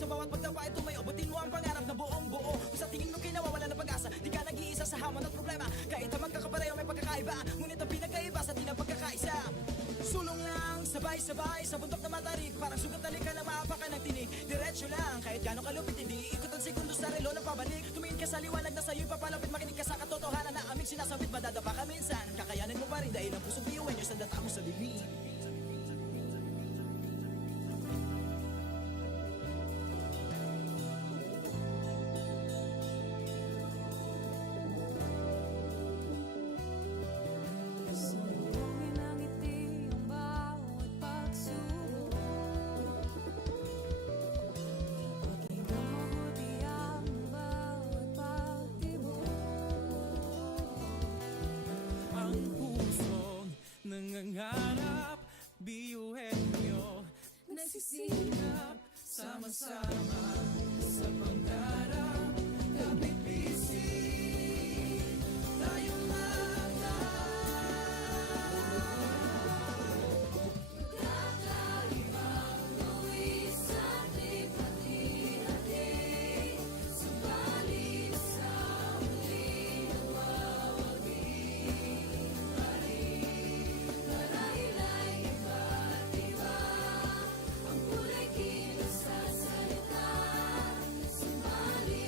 sa bawat pagtapa ay tumayo. Butin mo ang pangarap na buong buo. Kung sa tingin mo kayo nawawala ng pag-asa, di ka nag-iisa sa hamon at problema. Kahit ang magkakapareho may pagkakaiba, ngunit ang pinagkaiba sa tinang pagkakaisa. Sulong lang, sabay-sabay sa bundok na matarik. Parang sugat na lika na maapakan ng tinig. Diretso lang, kahit gano'ng kalupit, hindi ikot ang segundo sa relo na pabalik. Tumingin ka sa liwanag na sa'yo'y papalapit. Makinig ka sa katotohanan na aming sinasabit. Madadapa ka minsan, kakayanin mo pa rin dahil ang pusong biyuin nyo sa data mo sa bibig. Salubungin ang ngiti ang bawat pagsubok. Pakinggan mabuti ang bawat pagtibok. Ang pusong nangangarap, biyuhin nyo, nagsisikap, sama-sama sa pangarap. Kapit bisig, tayong Kakaibang luwi sa hati-hati. Subalit sa huli nagwawagi pa rin. Marahila'y iba't iba ang kulay kilos sa salita. Subalit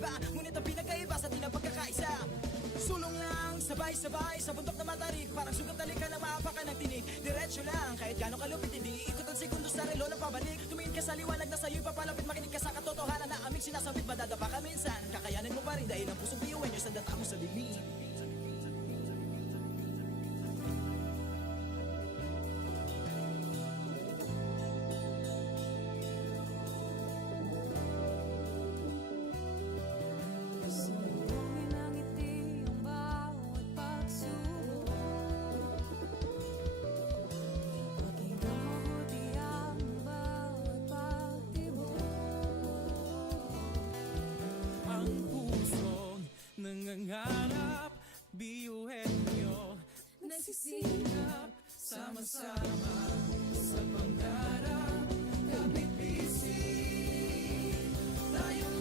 magkakaiba Ngunit ang pinagkaiba sa ating ang pagkakaisa Sulong lang, sabay-sabay sa bundok na matarik Parang sugat talikan ng maapakan ng tinig Diretso lang, kahit gano'ng kalupit Hindi ikot ang segundo sa relo na pabalik Tumingin ka sa liwanag na sa'yo'y papalapit Makinig ka sa katotohanan na aming sinasabit Madadapa ka minsan, kakayanin mo pa rin Dahil ang pusong piyuwen nyo sa data mo sa dilim Sumbongin ang ngiti ang bawat pagsubok Pakinggang mabuti ang bawat pagtibok Ang pusong nangangarap, biyuhin nyo Nagsisikap sama-sama sa pangarap. Kapit bisig, tayong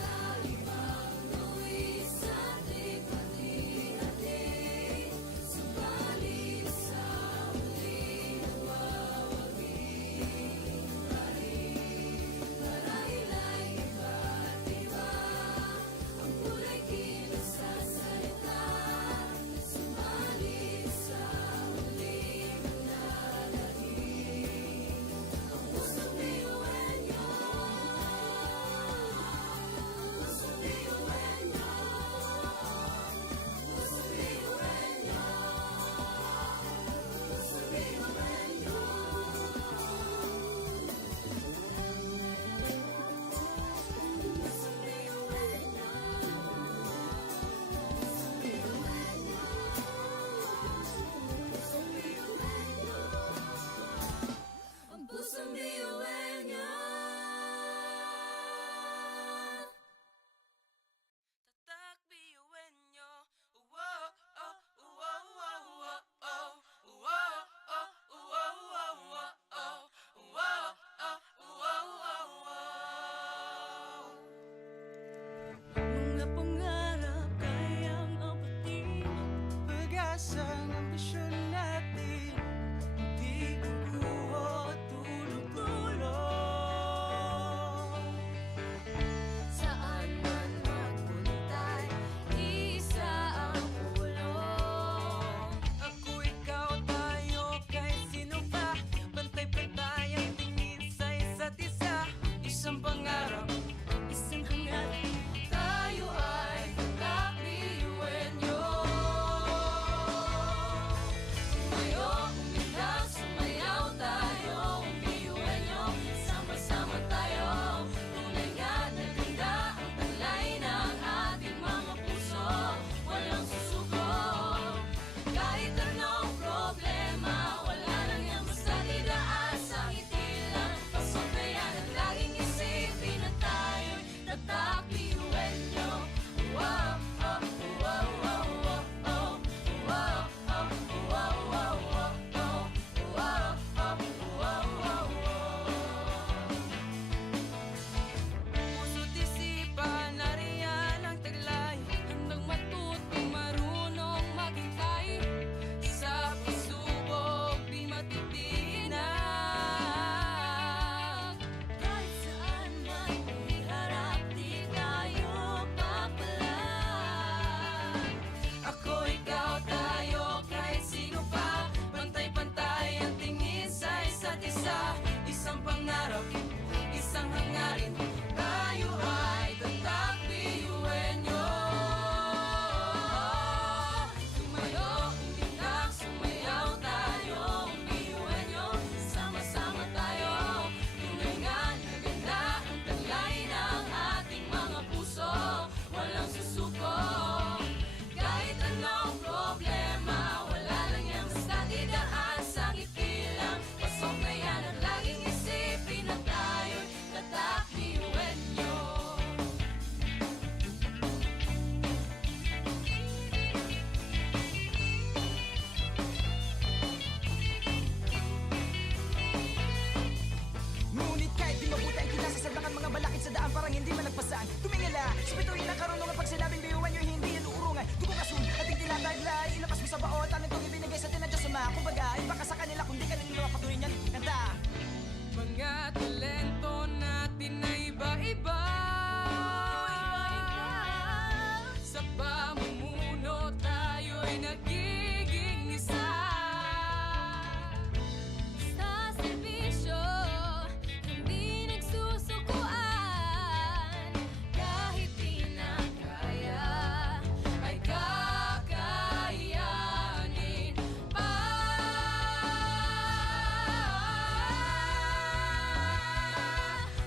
Kakaibang luwis sa ating hati-hati Subalit sa muling nagwawagi Marahil ay iba't iba Ang kulay kilos sa salita Subalit sa muling nananalangin Ang pusong biyuhin niyo Pusong biyuhin niyo Pusong biyuhin niyo Pusong biyuhin niyo Pusong biyuhin niyo Pusong biyuhin niyo Ang pusong biyuhin niyo tatak biyuhin nyo. Wow, oh, wow, wow, wow, oh. Wow, oh, wow, wow, wow, oh. Wow, oh, wow, wow, wow. Mga pangarap kayang apatin Pag-asa ng ambisyon natin, di kukuha tulog-tulog. Saan man magpuntay Isa ang ulong Ako, ikaw, tayo, kahit sino pa Pantay-pantay ang tingin sa isa't isa. Isang pangarap, Isang hangat Tayo ay kakabiyuhin niyo Tumayo, umilag, sumayaw tayo Biyuhin niyo, sama-sama tayo Tunay nga na ganda ang talay ng ating mga puso Walang susuko Kahit anong problema Wala lang yan basta didaan sa ngiti lang Pasundayan at laging isipin na tayo'y tatak biyuhin niyo Wow, oh, wow, wow, wow, oh Wow, oh, wow, wow, wow, oh Wow, oh, wow, wow, wow puso't isipan, nariyan ang taglay. Handang matutong marunong maghintay Sa pagsubok, di matitinag. Kahit saan man iharap di tayo papalag Ako, ikaw, tayo, kahit sino pa. Pantay-pantay ang tingin sa isa't isa. Isang pangarap, isang hangarin. Tayo ay tatak biyuhin nyo. Tumayo, umilag, sumayaw tayo Biyuhin niyo, sama-sama tayo Tunay nga na ganda ang talay ng ating mga puso Walang susuko Kahit anong problema Wala lang yan basta didaan sa ngiti lang Pasok na yan at laging isipin na tayo'y tatak biyuhin niyo Ngunit kahit di mabuti ang kinasasaglakan mga balakid sa daan Parang hindi man nagpasan Tumingala, sa bituin ng karunungan Pag sinabing biyuhan nyo, hindi yan uurungan Dugo kasun, ating tinataglay Ilabas mo sa baot, ano itong ibinigay sa atin ng Diyos Ama Kumbaga, iba ka sa kanila, kundi kanila patuloy niyan Kanta Pag mga talento natin na iba-iba. Sa pamumuno tayo'y nagiging isa. Sa serbisyo, hindi nagsusukuan. Kahit di na kaya, Ay kakayanin pa.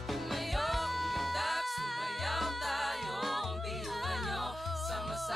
Tumayo, umundak, sumayaw tayo. Ang biyuhan nyo, sama-sama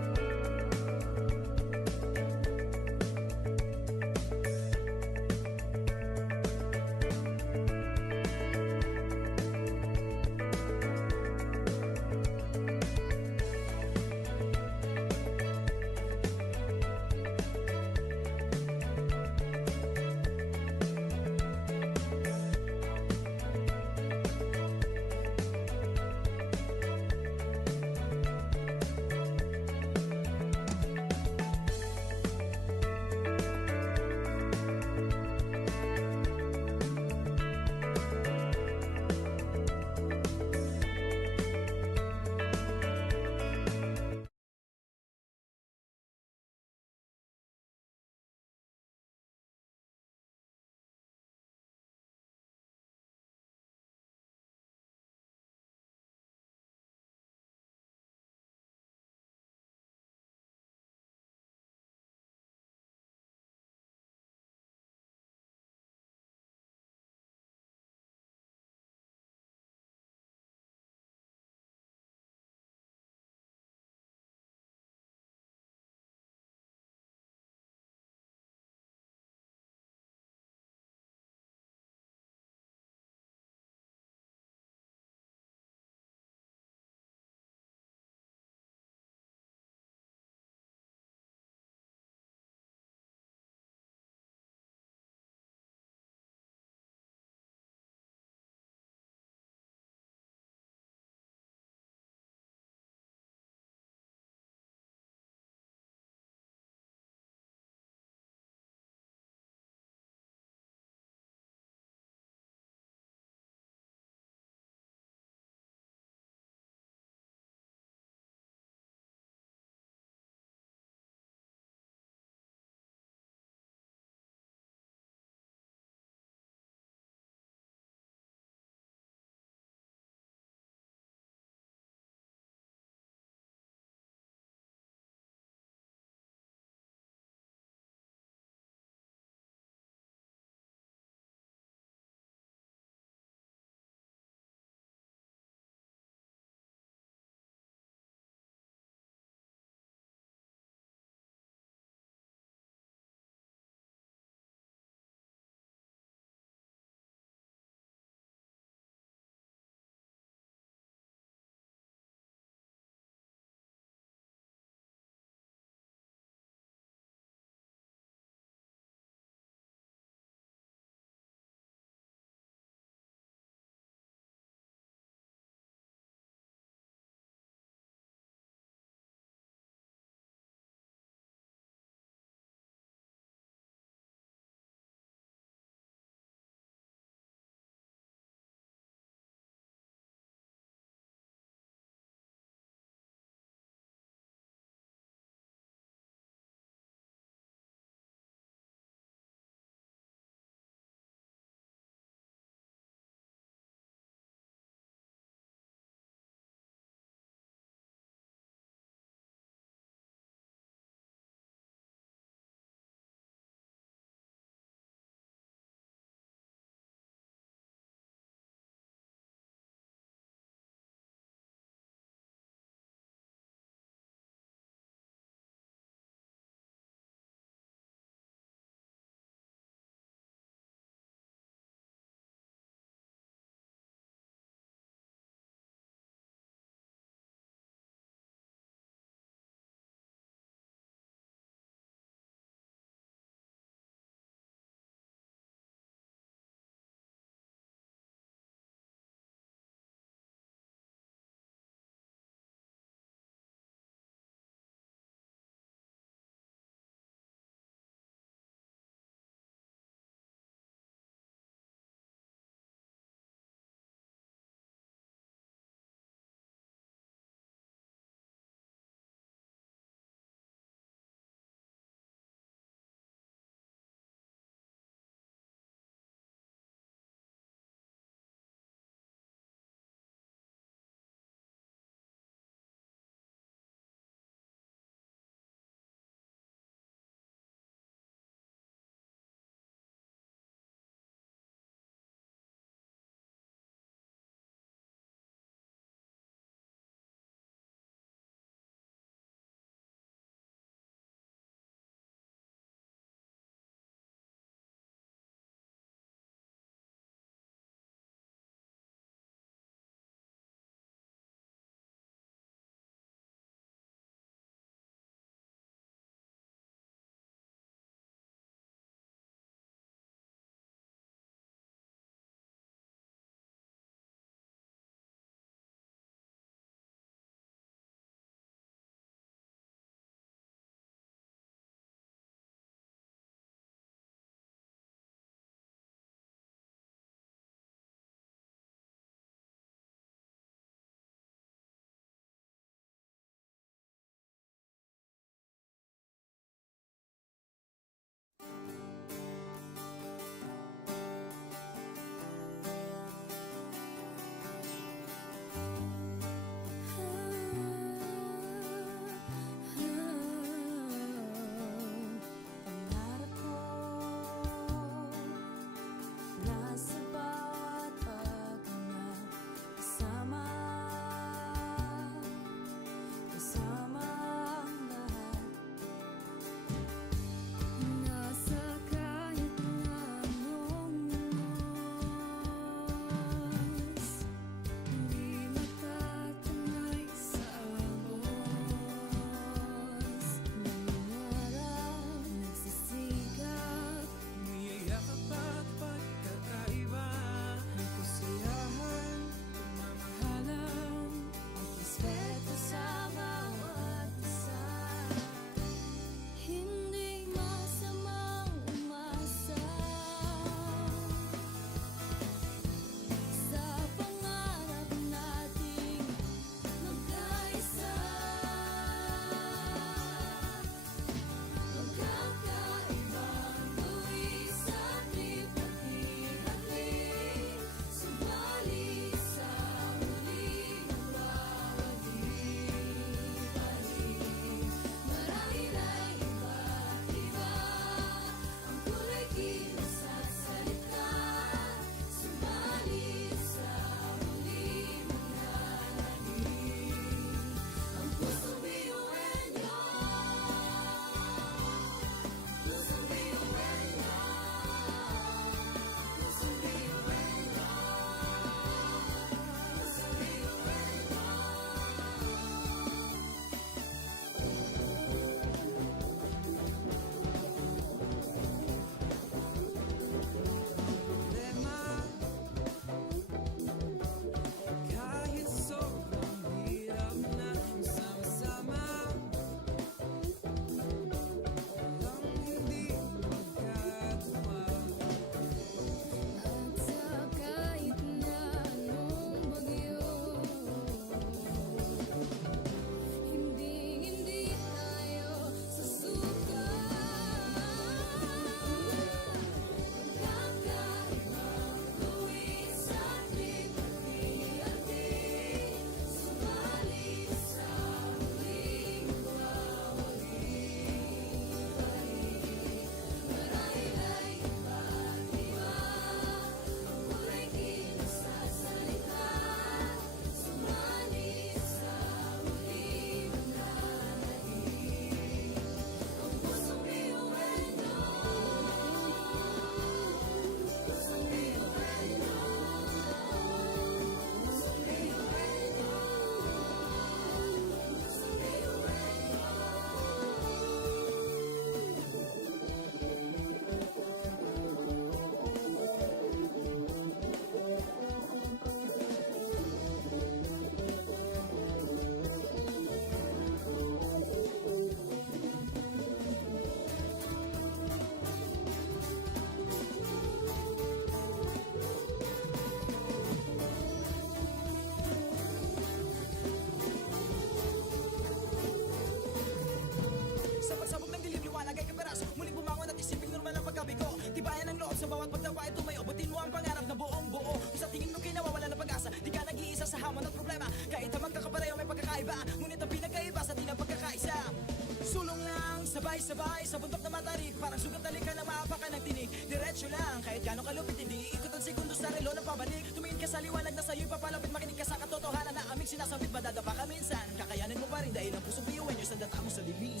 Sulong lang, sabay-sabay sa bundok na matarik. Parang sugat ka na maapakan ng tinig. Diretso lang, kahit gano'ng kalupit hindi ikot ang sekundos na relo na pabalik. Tumingin ka sa liwanag na sa'yo'y papalapit. Makinig ka sa katotohanan na aming sinasambit. Madadapa ka minsan, kakayanin mo pa rin dahil ang pusong biyuin nyo sa data mo sa libing.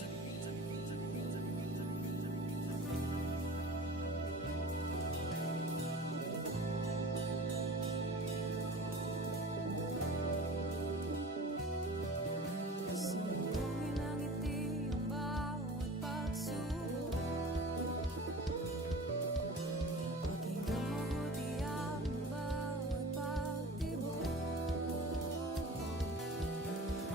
Sambungin ang ngiti ang bawat pagsubok. Pakinggan mabuti ang bawat pagtibok.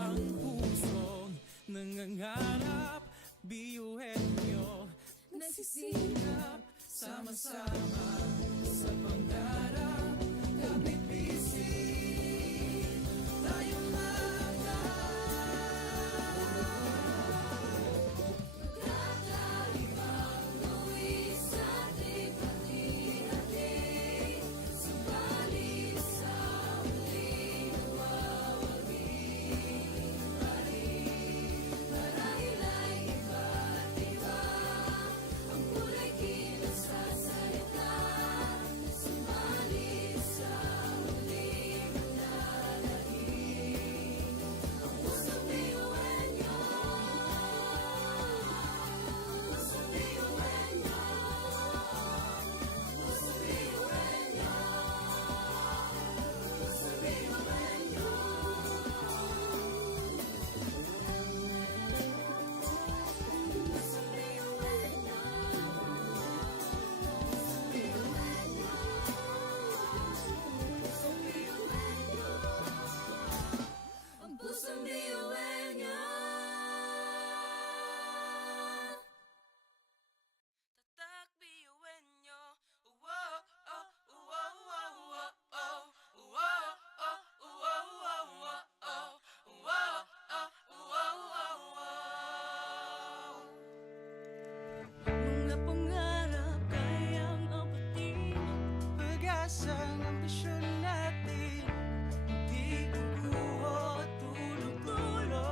Ang pusong nangangarap, biyuhin nyo, Nagsisikap sama-sama sa pangarap. Kapit bisig, tayong Kakaibang luwi sa hati-hati. Subalit sa huli nawawagi pa rin. Marahil ay iba't iba ang kulay kilos sa salita. Subalit sa huli manlalahim ang pusong biyuhin niyo. Pusong biyuhin niyo. Pusong biyuhin niyo. Pusong biyuhin niyo. Pusong biyuhin niyo. Pusong biyuhin niyo. Pusong biyuhin niyo. Ang pusong biyuhin niyo. Tatak biyuhin nyo. Wow, oh, wow, wow, wow, oh. Wow, oh, wow, wow, wow, oh. Wow, oh, wow, wow, wow. mga pangarap kayang abutin. Pag-asang ambisyon natin, di kukuha tulong-tulong.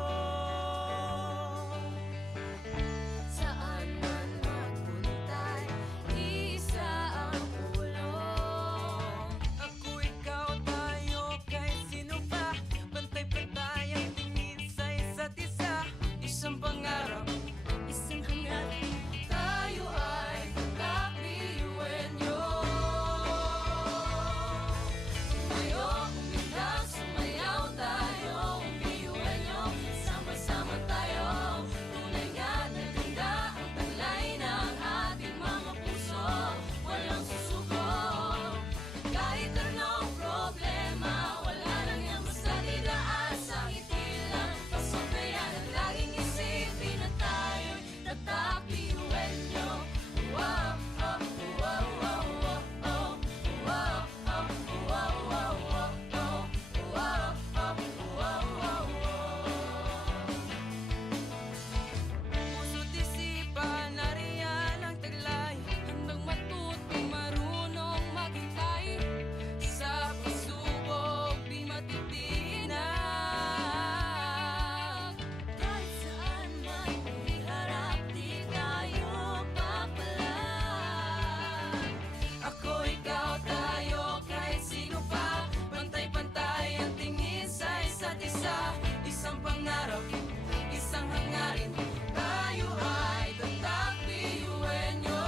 Saan man magpuntay, isa ang ulong. Ako, ikaw, tayo, kahit sino pa. Pantay-pantay ang tingin sa isa't isa. Isang pangarap, Isang hangarin, tayo ay kakbiyuhin niyo. Sumayo, umilag, sumayaw tayo, biyuhin niyo. Sama-sama tayo, tunay nga na ganda ang taglay ng ating mga puso. Walang susuko, kahit anong problema, wala lang yan basta didaan sa ngiti lang. Pasok na yan ang laging isipin na tayo'y tatak biyuhin niyo. Wow, oh, wow, wow, wow, oh. Wow, oh, wow, wow, wow, oh. Wow, oh, wow, wow, wow. puso't isipan, nariyan ang taglay. Handang matutong marunong maghintay. Sa pagsubok, di matitinag. Kahit saan man iharap, di tayo papalag. Ako, ikaw, tayo, kahit sino pa. Pantay-pantay ang tingin sa isa't isa. Isang pangarap, isang hangarin. Tayo ay tatak biyuhin nyo.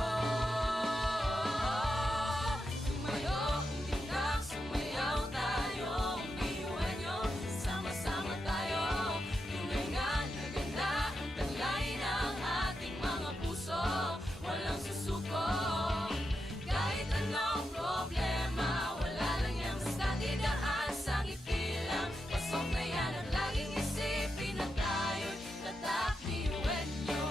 Sumayo, umilag, sumayaw tayo, biyuhin niyo. Sama-sama tayo, tunay nga na ganda ang taglay ng ating mga puso. Walang susuko, kahit anong problema, wala lang yan basta didaan sa ngiti lang. Pasok na yan ang laging isipin na tayo'y tatak biyuhin niyo.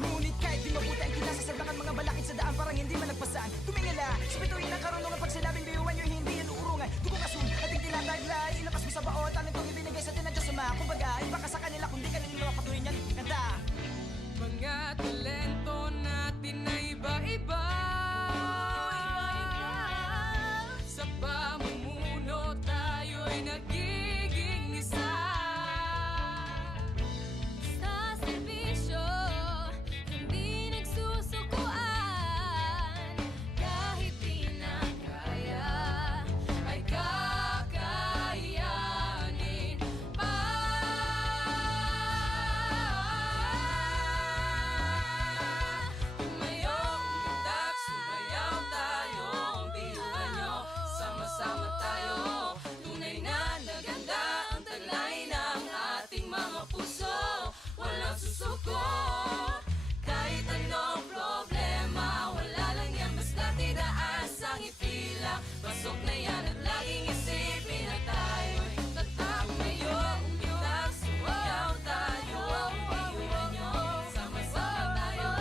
Ngunit kahit di mabuti ang kinasasabakan mga balakid sa daan parang hindi malagpasan. Tumingala, sa bituin ng karunungan pag sinabing biyuhan nyo hindi yan uurungan. Dugong asun, ating tinataglay, ilabas mo sa baon, talent kong ibinigay sa tinadya sa mga. Kumbaga, iba ka sa kanila kundi ka nila patuloy niyan. Ganda! Mga talento natin na iba-iba. Pasok na yan at laging isipin na tayo'y tatak ngayon. Umitak, sumayaw tayo, iuwi nyo, sama-sama tayo.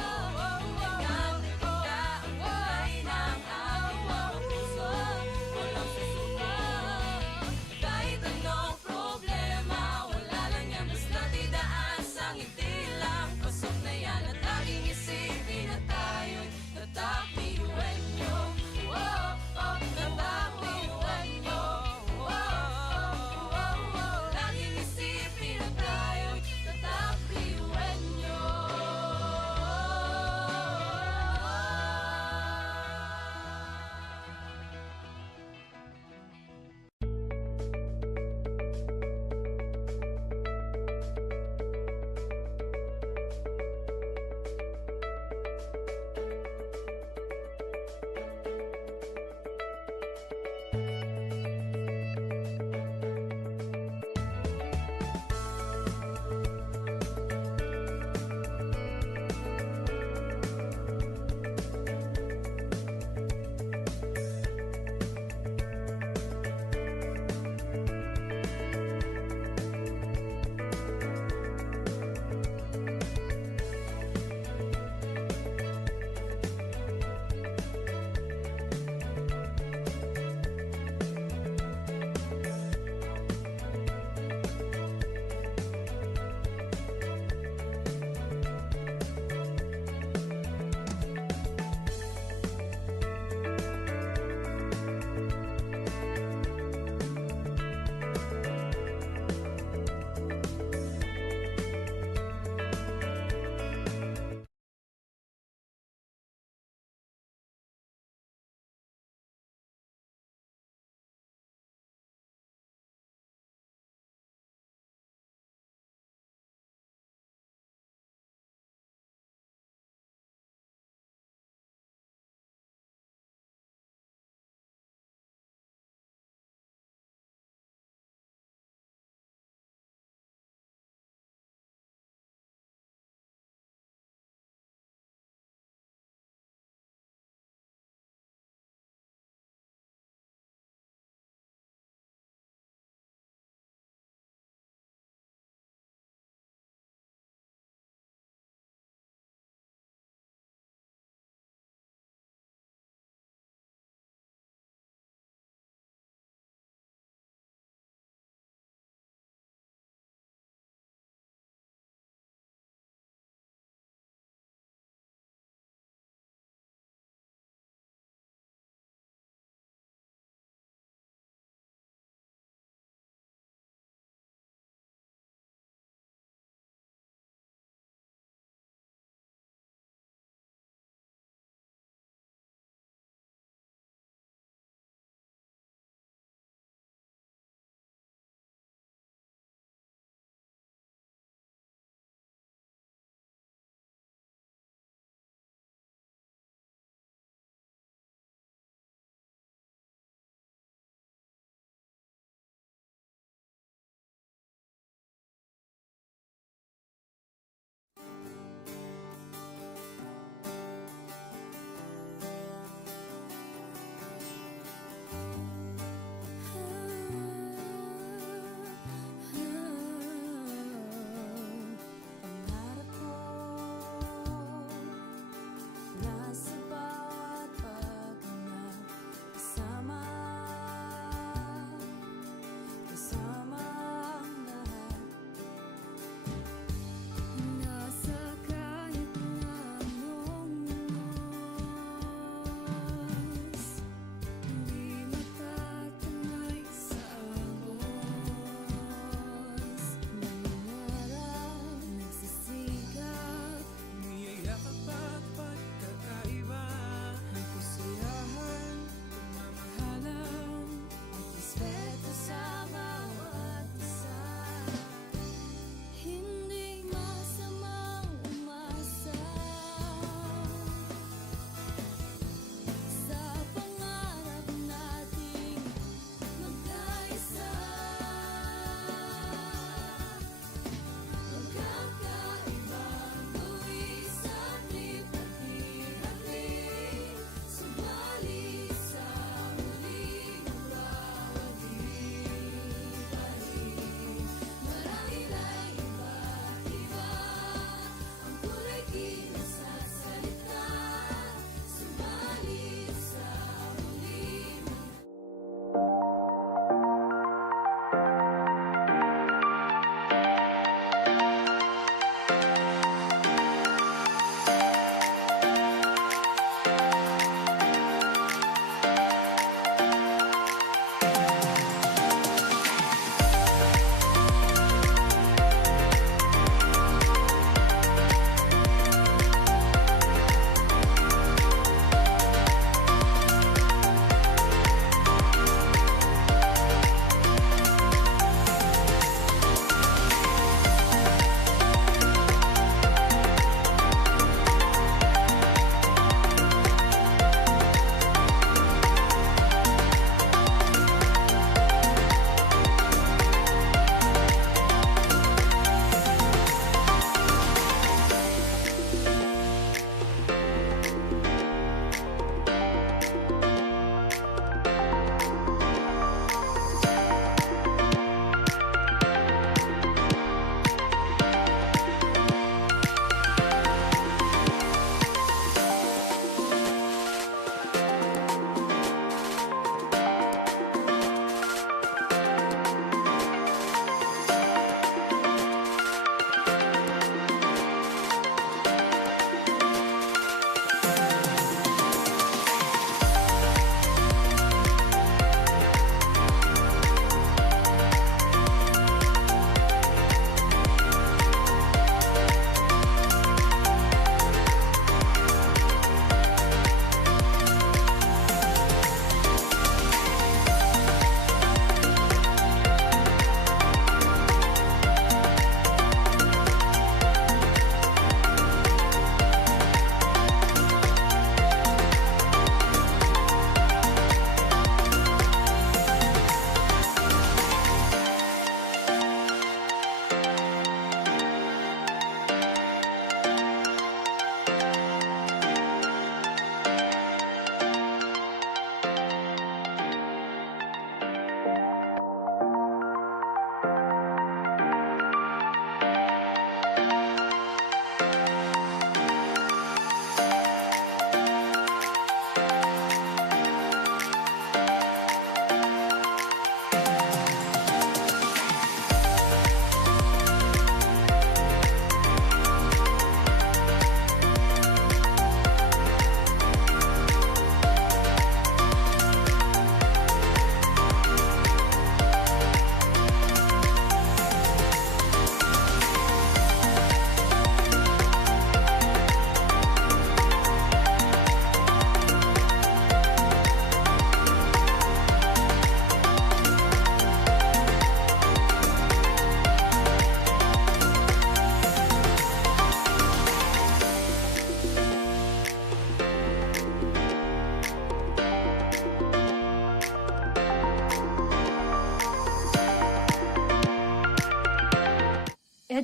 Tulingan na ganda ang kulay ng ating mga puso. Walang susuko, kahit anong problema, wala lang yan basta't idaan sa ngiti lang. Pasok na yan at laging isipin na tayo'y tatak iuwi nyo. Tatak iuwi nyo. Laging isipin na tayo'y tatak iuwi nyo.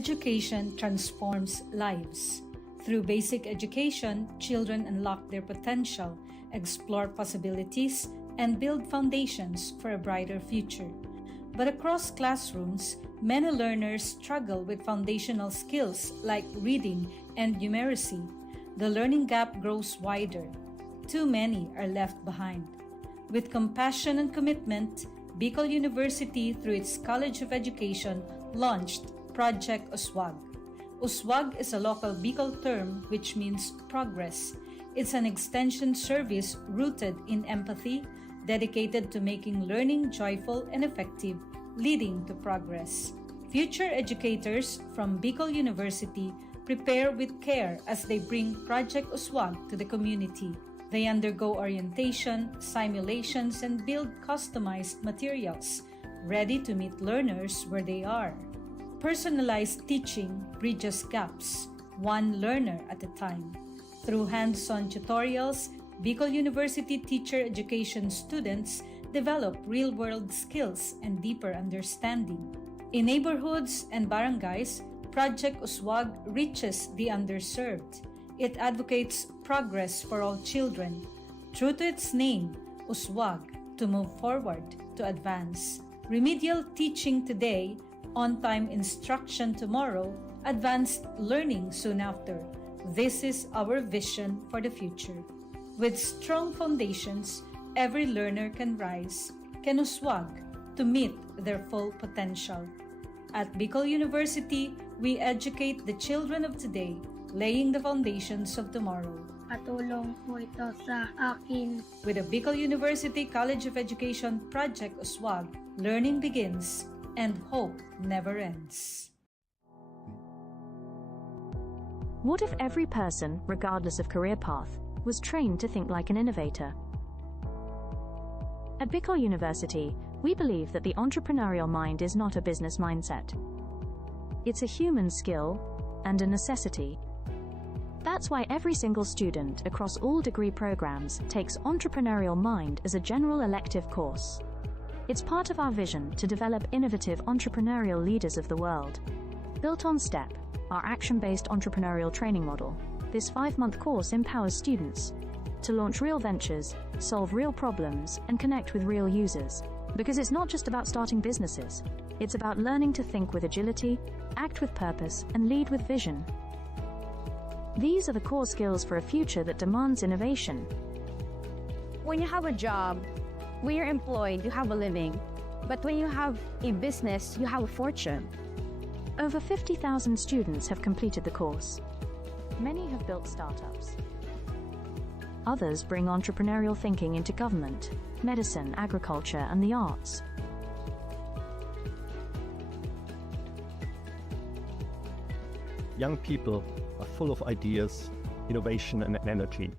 education transforms lives. Through basic education, children unlock their potential, explore possibilities, and build foundations for a brighter future. But across classrooms, many learners struggle with foundational skills like reading and numeracy. The learning gap grows wider. Too many are left behind. With compassion and commitment, Bicol University, through its College of Education, launched Project Uswag. Uswag is a local Bicol term which means progress. It's an extension service rooted in empathy, dedicated to making learning joyful and effective, leading to progress. Future educators from Bicol University prepare with care as they bring Project Uswag to the community. They undergo orientation, simulations, and build customized materials, ready to meet learners where they are. Personalized teaching bridges gaps, one learner at a time. Through hands-on tutorials, Bicol University teacher education students develop real-world skills and deeper understanding. In neighborhoods and barangays, Project Uswag reaches the underserved. It advocates progress for all children. True to its name, Uswag, to move forward, to advance. Remedial teaching today, on-time instruction tomorrow, advanced learning soon after. This is our vision for the future. With strong foundations, every learner can rise, can uswag to meet their full potential. At Bicol University, we educate the children of today, laying the foundations of tomorrow. Katulong po ito sa akin. With the Bicol University College of Education Project Uswag, learning begins and hope never ends. What if every person, regardless of career path, was trained to think like an innovator? At Bicol University, we believe that the entrepreneurial mind is not a business mindset. It's a human skill and a necessity. That's why every single student across all degree programs takes Entrepreneurial Mind as a general elective course. It's part of our vision to develop innovative entrepreneurial leaders of the world. Built on STEP, our action-based entrepreneurial training model, this 5-month course empowers students to launch real ventures, solve real problems, and connect with real users. Because it's not just about starting businesses, it's about learning to think with agility, act with purpose, and lead with vision. These are the core skills for a future that demands innovation. When you have a job, when you're employed, you have a living. But when you have a business, you have a fortune. Over 50,000 students have completed the course. Many have built startups. Others bring entrepreneurial thinking into government, medicine, agriculture, and the arts. Young people are full of ideas, innovation, and energy.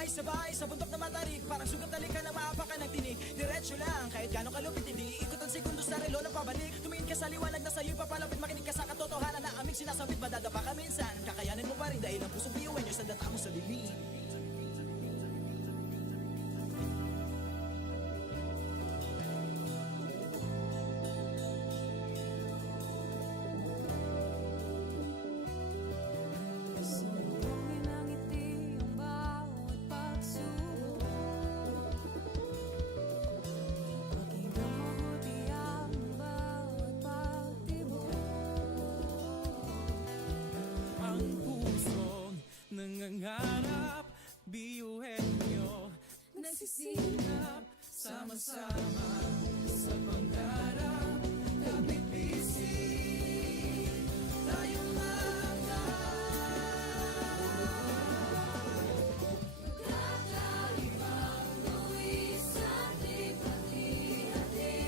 Sabay-sabay sa bundok na matarik, parang sugat talikan na maapakan ng tinig. Diretso lang, kahit gano'ng kalupit, hindi ikot ang sekundos sa relo na pabalik. Tumingin ka sa liwanag na sa'yo'y papalapit, makinig ka sa katotohanan na aming sinasabit. Madadapa ka minsan, kakayanin mo pa rin dahil ang pusong biyuin nyo sa data mo sa lilim. Sambungin ang ngiti ang bawat pagsubok. Pakinggan mabuti ang bawat pagtibok. Ang pusong nangangarap, biyuhin nyo, nagsisikap, sama-sama sa pangarap. Kapit bisig, tayong mga Kakaibang luwis ating hati-hati,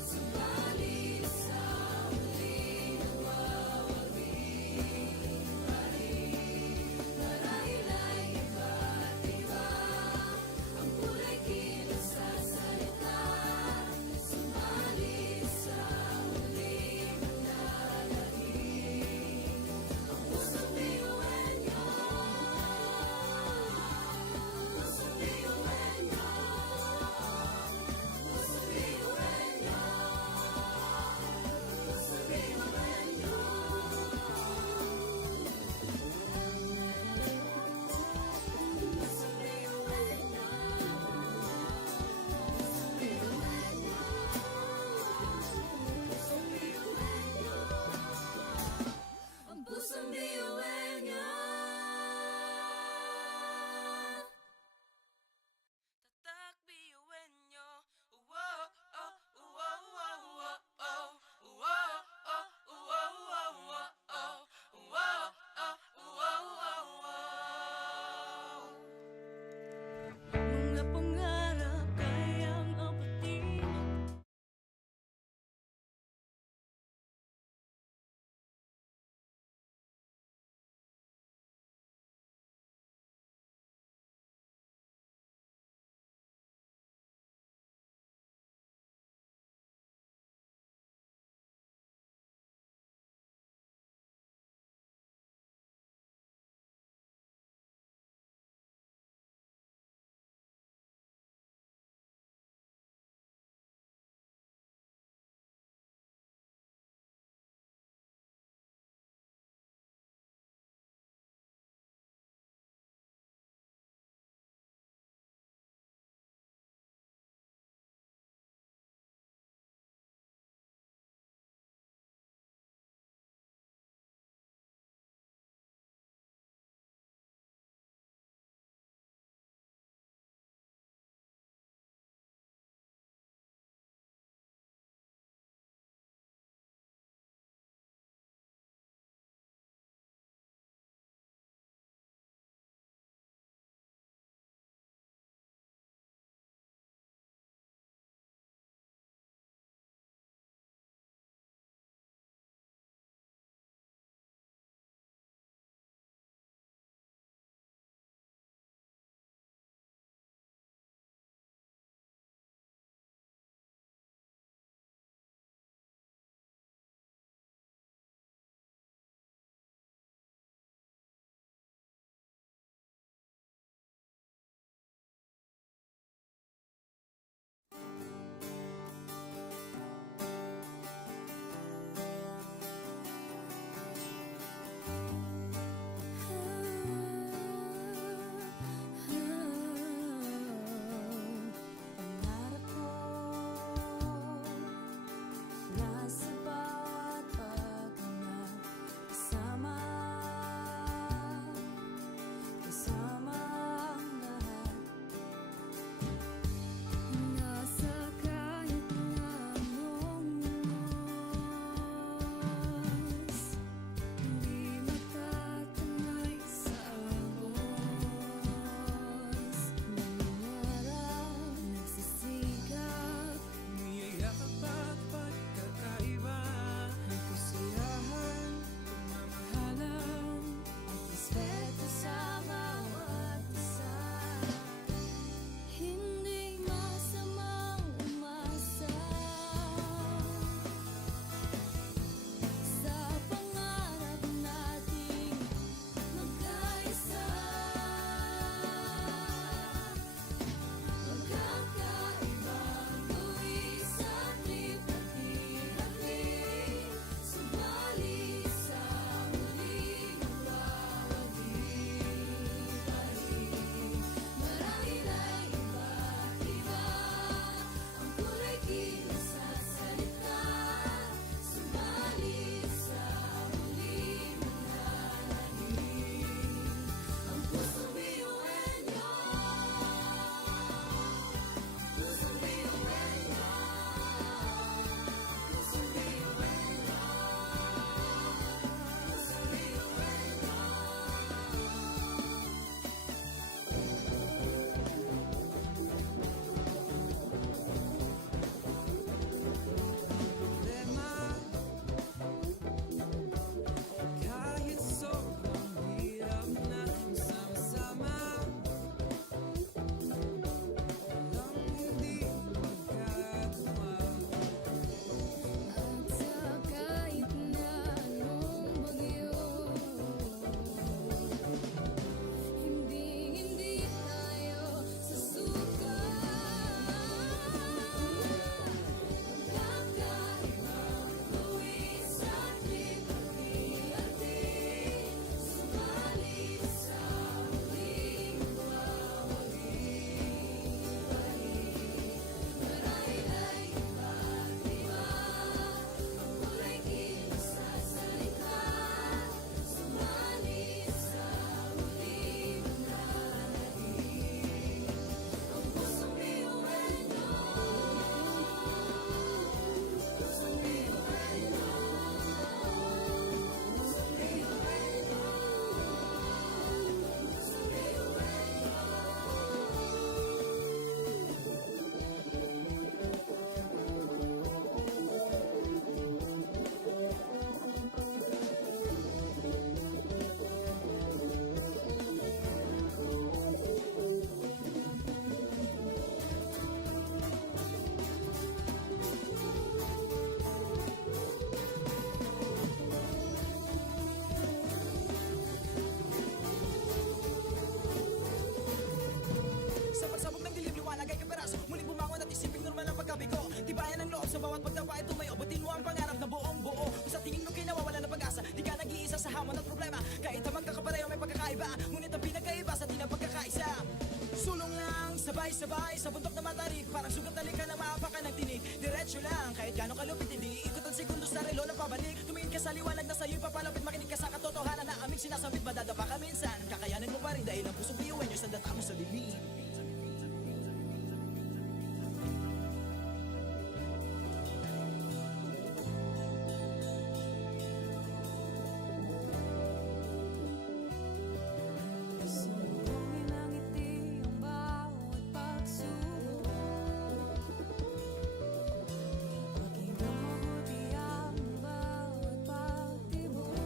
subalit sa huling nawawagi. Marahil ay iba't iba, ang kulay kilos sa salita, subalit Ngunit ang pinagkaiba sa atin ang pagkakaisa. Sulong lang, sabay-sabay sa bundok na matarik. Parang sugat na lika na maapakan ng tinig. Diretso lang, kahit gano'ng kalupit hindi ikot ang sekundos sa relo na pabalik. Tumingin ka sa liwanag na sa'yo'y papalapit. Makinig ka sa katotohanan na aming sinasabit. Madadapa ka minsan, kakayanin mo pa rin dahil ang pusong biyuin nyo sa data mo sa dilim. Sumugin ang ngiti ang bawat pagsubok. Pakinggan mabuti ang bawat pagtibok.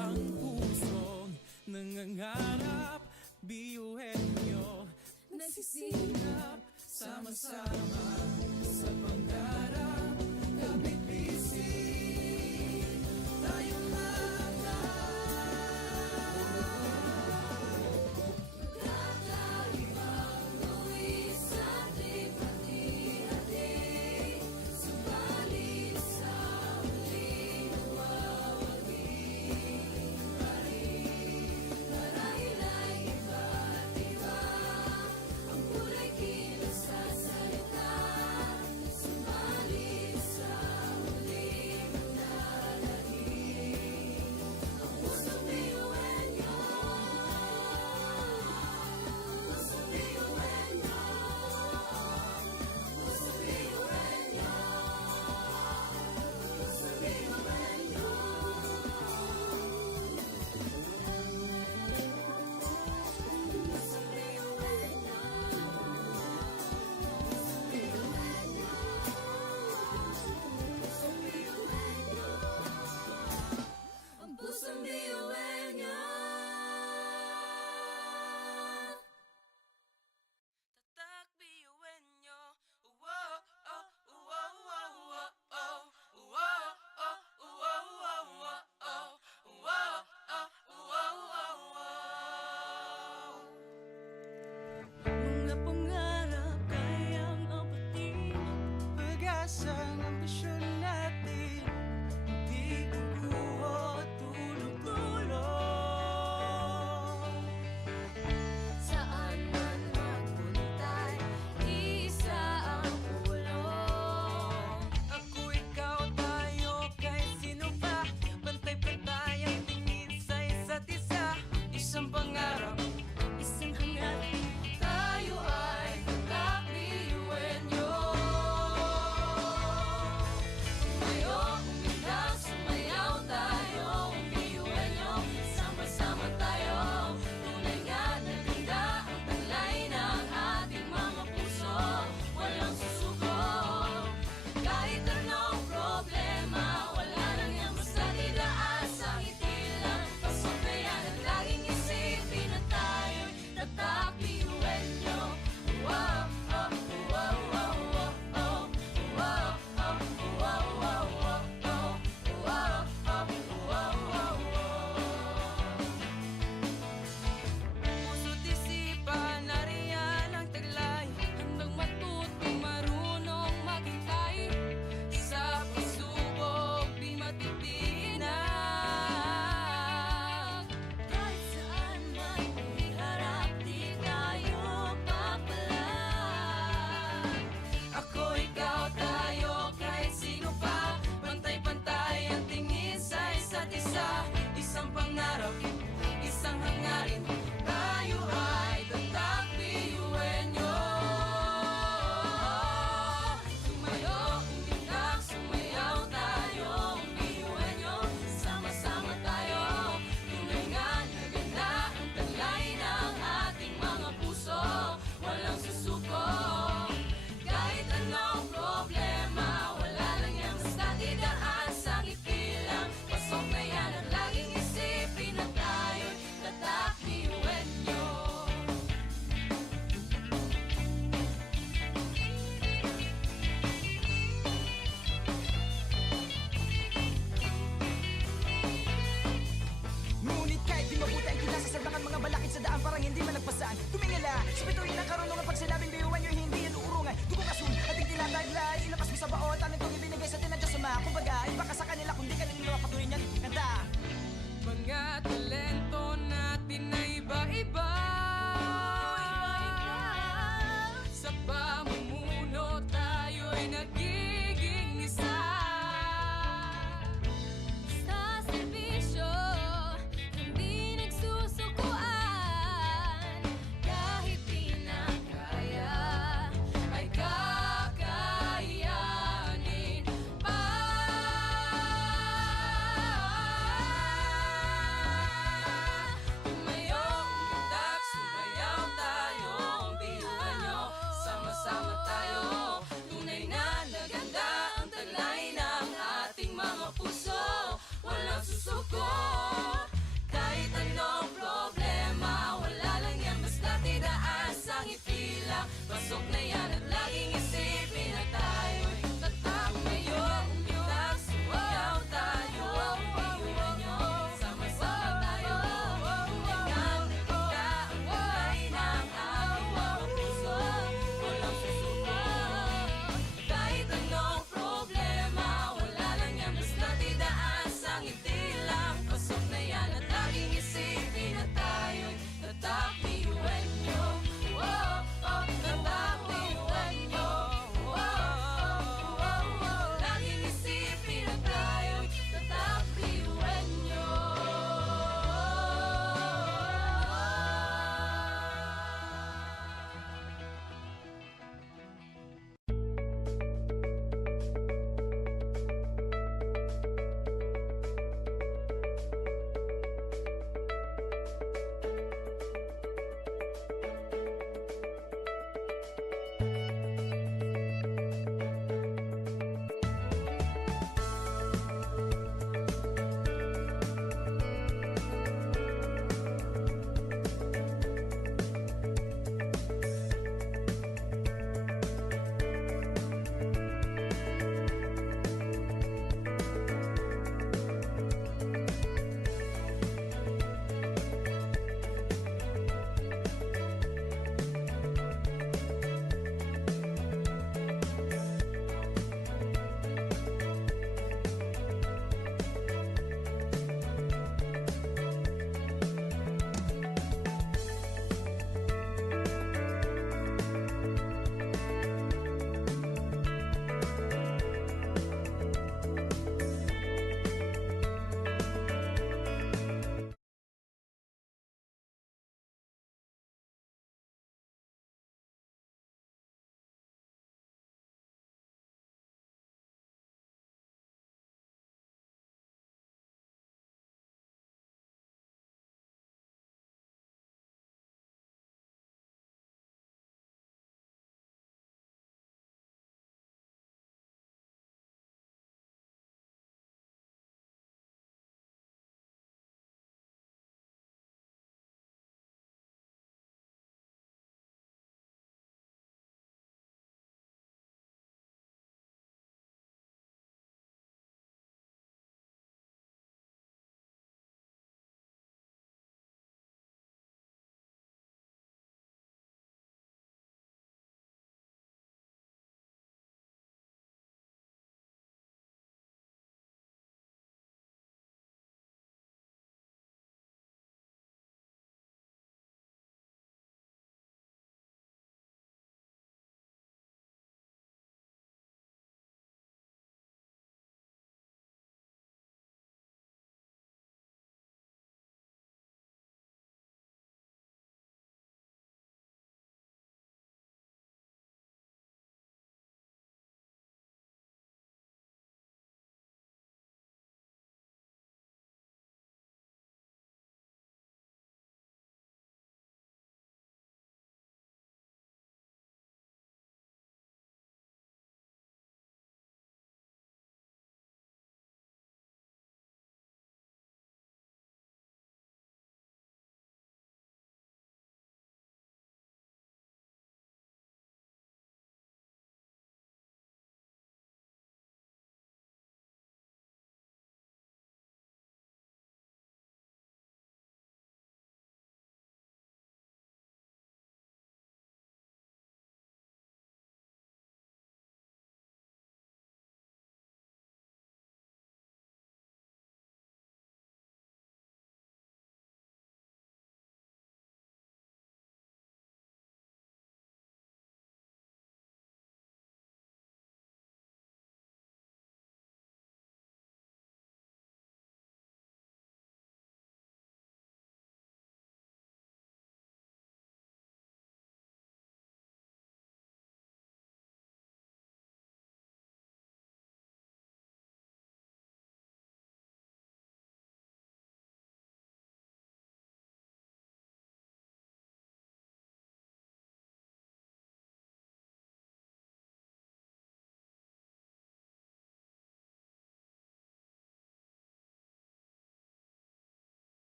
Ang pusong nangangarap, biyuhin nyo. Nagsisikap, sama-sama sa pangarap. Kapit bisig, tayong Kakaibang luwis at lipat-ihati. Subalit sa huli mawawagi pa rin. Marahil ay iba't iba ang kulay kilos sa salita.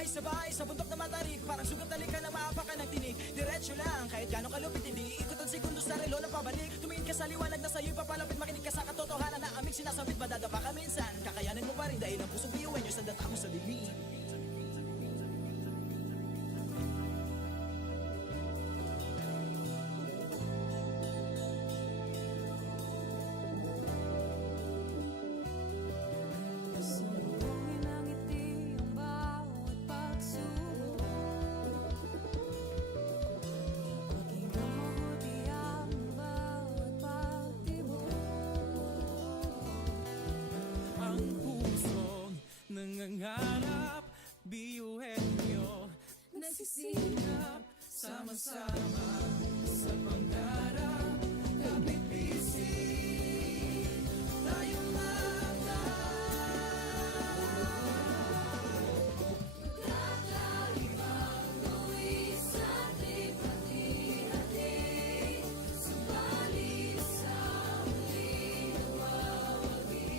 Sabay-sabay sa bundok na matarik, parang sugat na lika na maapakan ng tinig. Diretso lang, kahit gano'ng kalupit, hindi ikot ang sekundos sa relo na pabalik. Tumingin ka sa liwanag na sa'yo'y papalapit, makinig ka sa katotohanan na aming sinasabit. Madadapa ka minsan, kakayanin mo pa rin dahil ang pusong biyuin nyo sa data mo sa dilim. Sumulungin ang ngiti ang bawat pagsubok. Pakinggan mabuti ang bawat pagtibok. Ang pusong nangangarap, biyuhin nyo, nagsisikap, sama-sama sa pangarap. Kapit bisig, tayong Kakaibang luwis at hati-hati, subalit sa huli nawawagi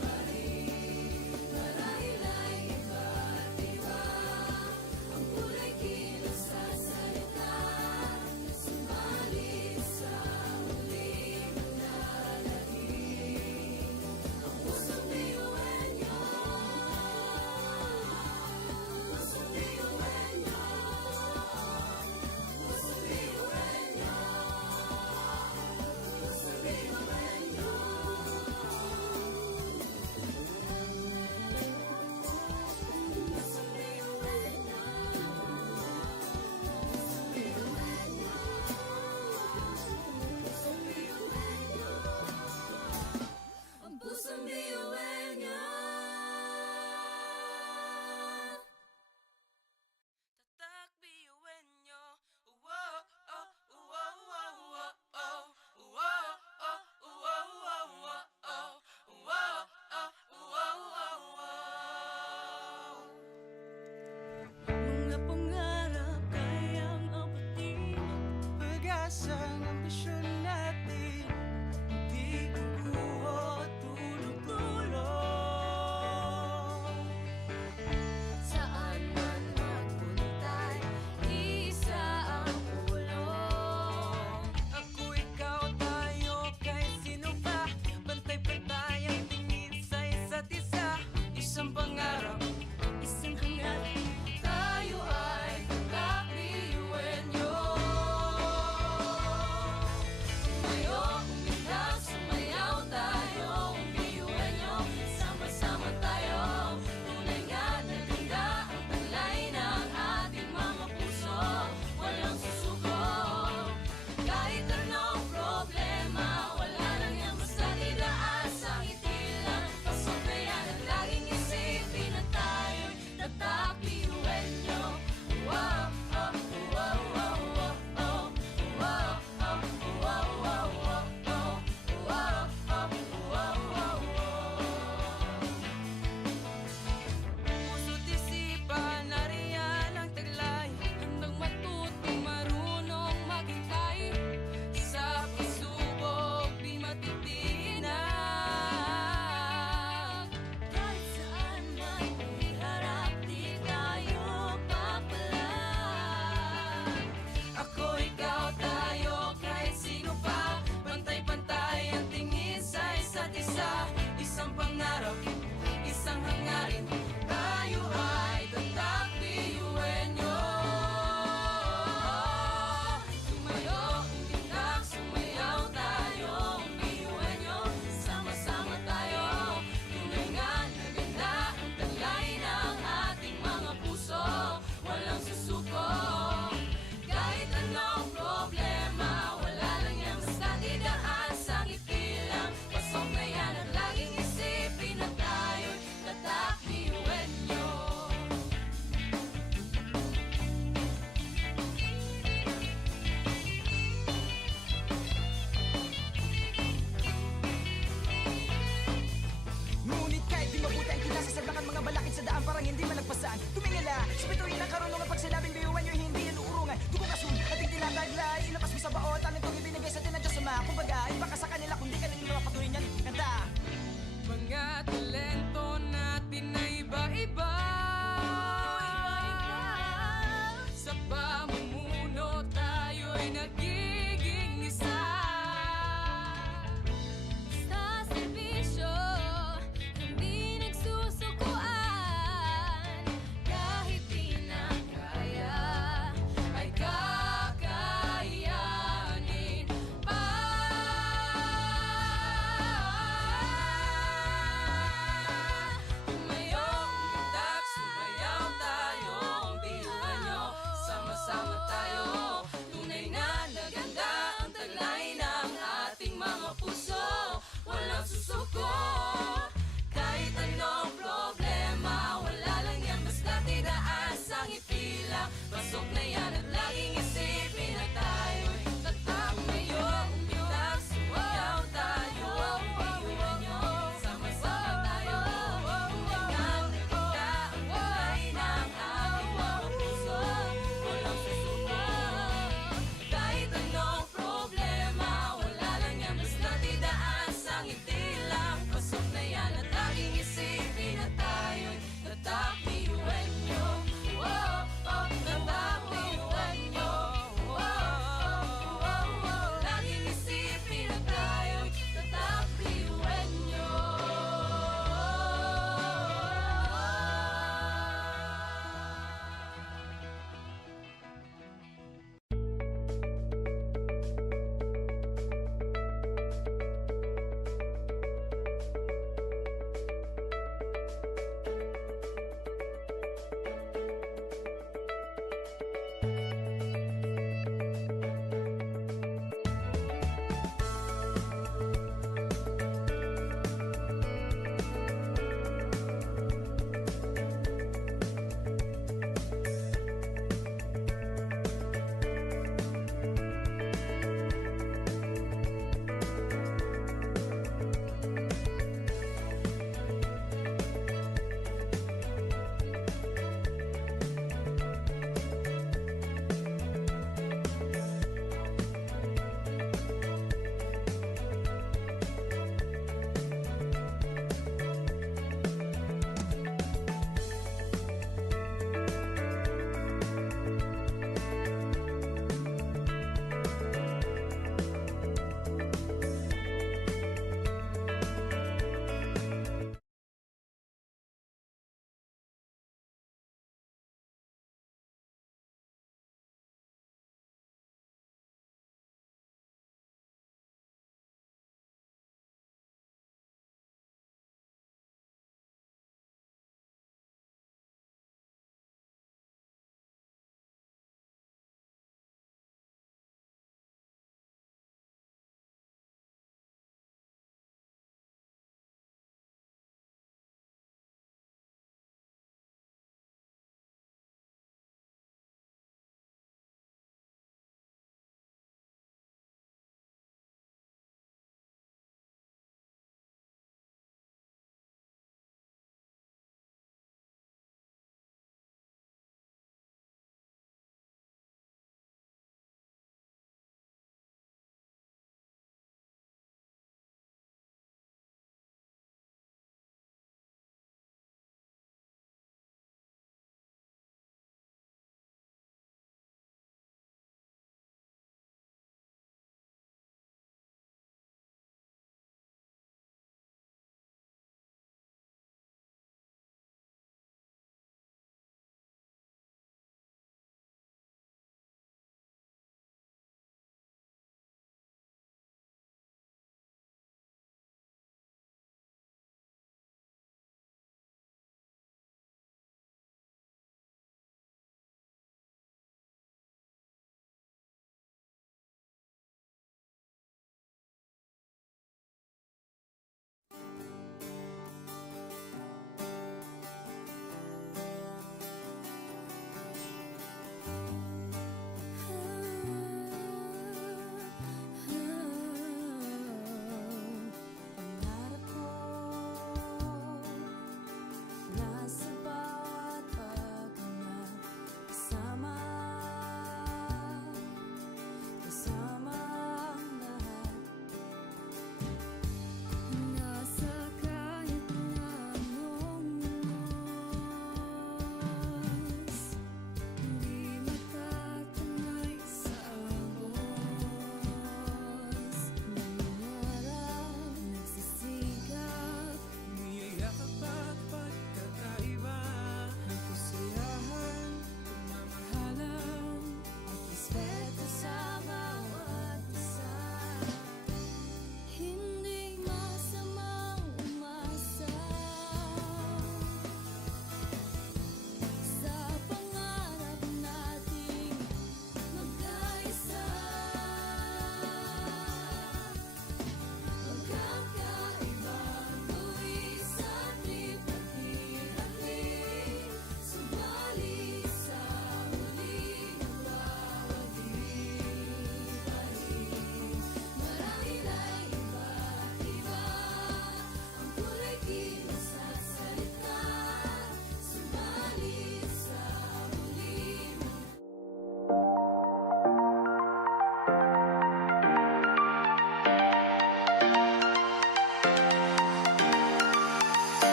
pa rin. Marahil ay iba't iba ang kulay kilos sa salita, subalit sa huli manlalahim ang pusong biyuhin nyo. Pusong biyuhin nyo. Pusong biyuhin nyo. Pusong biyuhin nyo. Pusong biyuhin nyo. Pusong biyuhin nyo. Pusong biyuhin nyo. Ang pusong biyuhin nyo. Tatak biyuhin nyo. Uwo, oh, uwo, uwo, uwo, oh. Uwo, oh, uwo, uwo, uwo, oh. Uwo, oh, uwo, uwo, uwo. mga pangarap kayang abutin, pag-asa ng ambisyon natin, di kukuha tulong-tulong. Saan man magpuntay, isa ang ulong. Ako, ikaw, tayo, kahit sino pa. Pantay-pantay ang tingin sa isa't isa. Isang pangarap, isang hangarin. Tayo ay kakabiyuhin nyo. Tumayo, umilag, sumayaw tayo, biyuhin nyo. Sama-sama tayo, tunay nga na ganda ang talay ng ating mga puso. Walang susuko, kahit anong problema, wala lang yan basta idaan sa ngiti lang. Pasabayan at laging isipin na tayo'y tatakbiyuhin nyo. Wow, oh, wow, wow, wow, oh. Wow, oh, wow, wow, wow, oh. Wow, oh, wow, wow, wow. Puso't isipan, nariyan ang taglay. Handang matutong marunong maghintay, Sa pagsubok, di matitinag. kahit saan man iharap, di tayo papalag. Ako, ikaw, tayo, kahit sino pa. Pantay-pantay ang tingin sa isa't isa. Isang pangarap, isang hangarin. Tayo ay tatakbiyuhin nyo. Tumayo, umilag, sumayaw tayo, biyuhin nyo. Sama-sama tayo, tunay nga na ganda ang talay ng ating mga puso. Walang susuko, kahit anong problema, wala lang yan basta idaan sa ngiti lang. Pasok na yan at laging isipin na tayo'y tatakbiyuhin nyo. Ngunit kahit di mabuti ang kinasasadlakan mga balakid sa daan parang hindi malagpasan. Tumingala, sa bituin ng karunungan pag sinabing biyuhan nyo hindi yan uurungan. Dugo kasun, ating tinataglay, ilapas mo sa baon, talentong ibinigay sa tinadyo sa mga. Kumbaga, iba ka sa kanila kundi ka nila mapatuloy niyan. Kanta! Mga talento natin na iba-iba.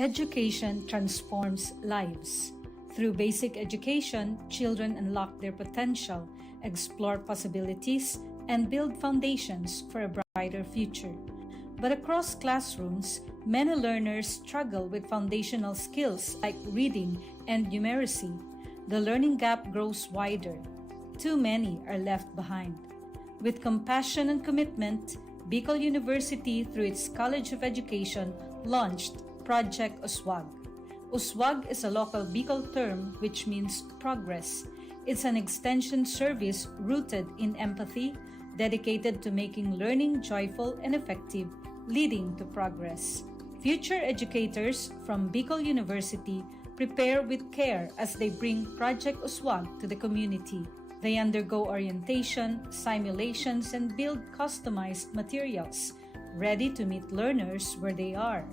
Education transforms lives. Through basic education, children unlock their potential, explore possibilities, and build foundations for a brighter future. But across classrooms, many learners struggle with foundational skills like reading and numeracy. The learning gap grows wider. Too many are left behind. With compassion and commitment, Bicol University, through its College of Education, launched Project Uswag. Uswag is a local Bicol term which means progress. It's an extension service rooted in empathy, dedicated to making learning joyful and effective, leading to progress. Future educators from Bicol University prepare with care as they bring Project Uswag to the community. They undergo orientation, simulations, and build customized materials, ready to meet learners where they are.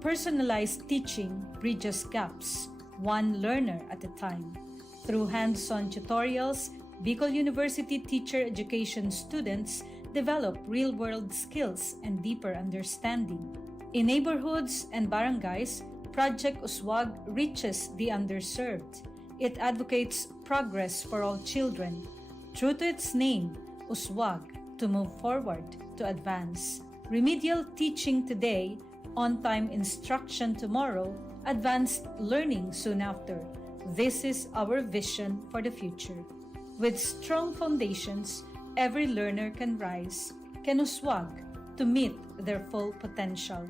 Personalized teaching bridges gaps, one learner at a time. Through hands-on tutorials, Bicol University teacher education students develop real-world skills and deeper understanding. In neighborhoods and barangays, Project Uswag reaches the underserved. It advocates progress for all children. True to its name, Uswag, to move forward, to advance. Remedial teaching today, on-time instruction tomorrow, advanced learning soon after. This is our vision for the future. With strong foundations, every learner can rise, can uswag, to meet their full potential.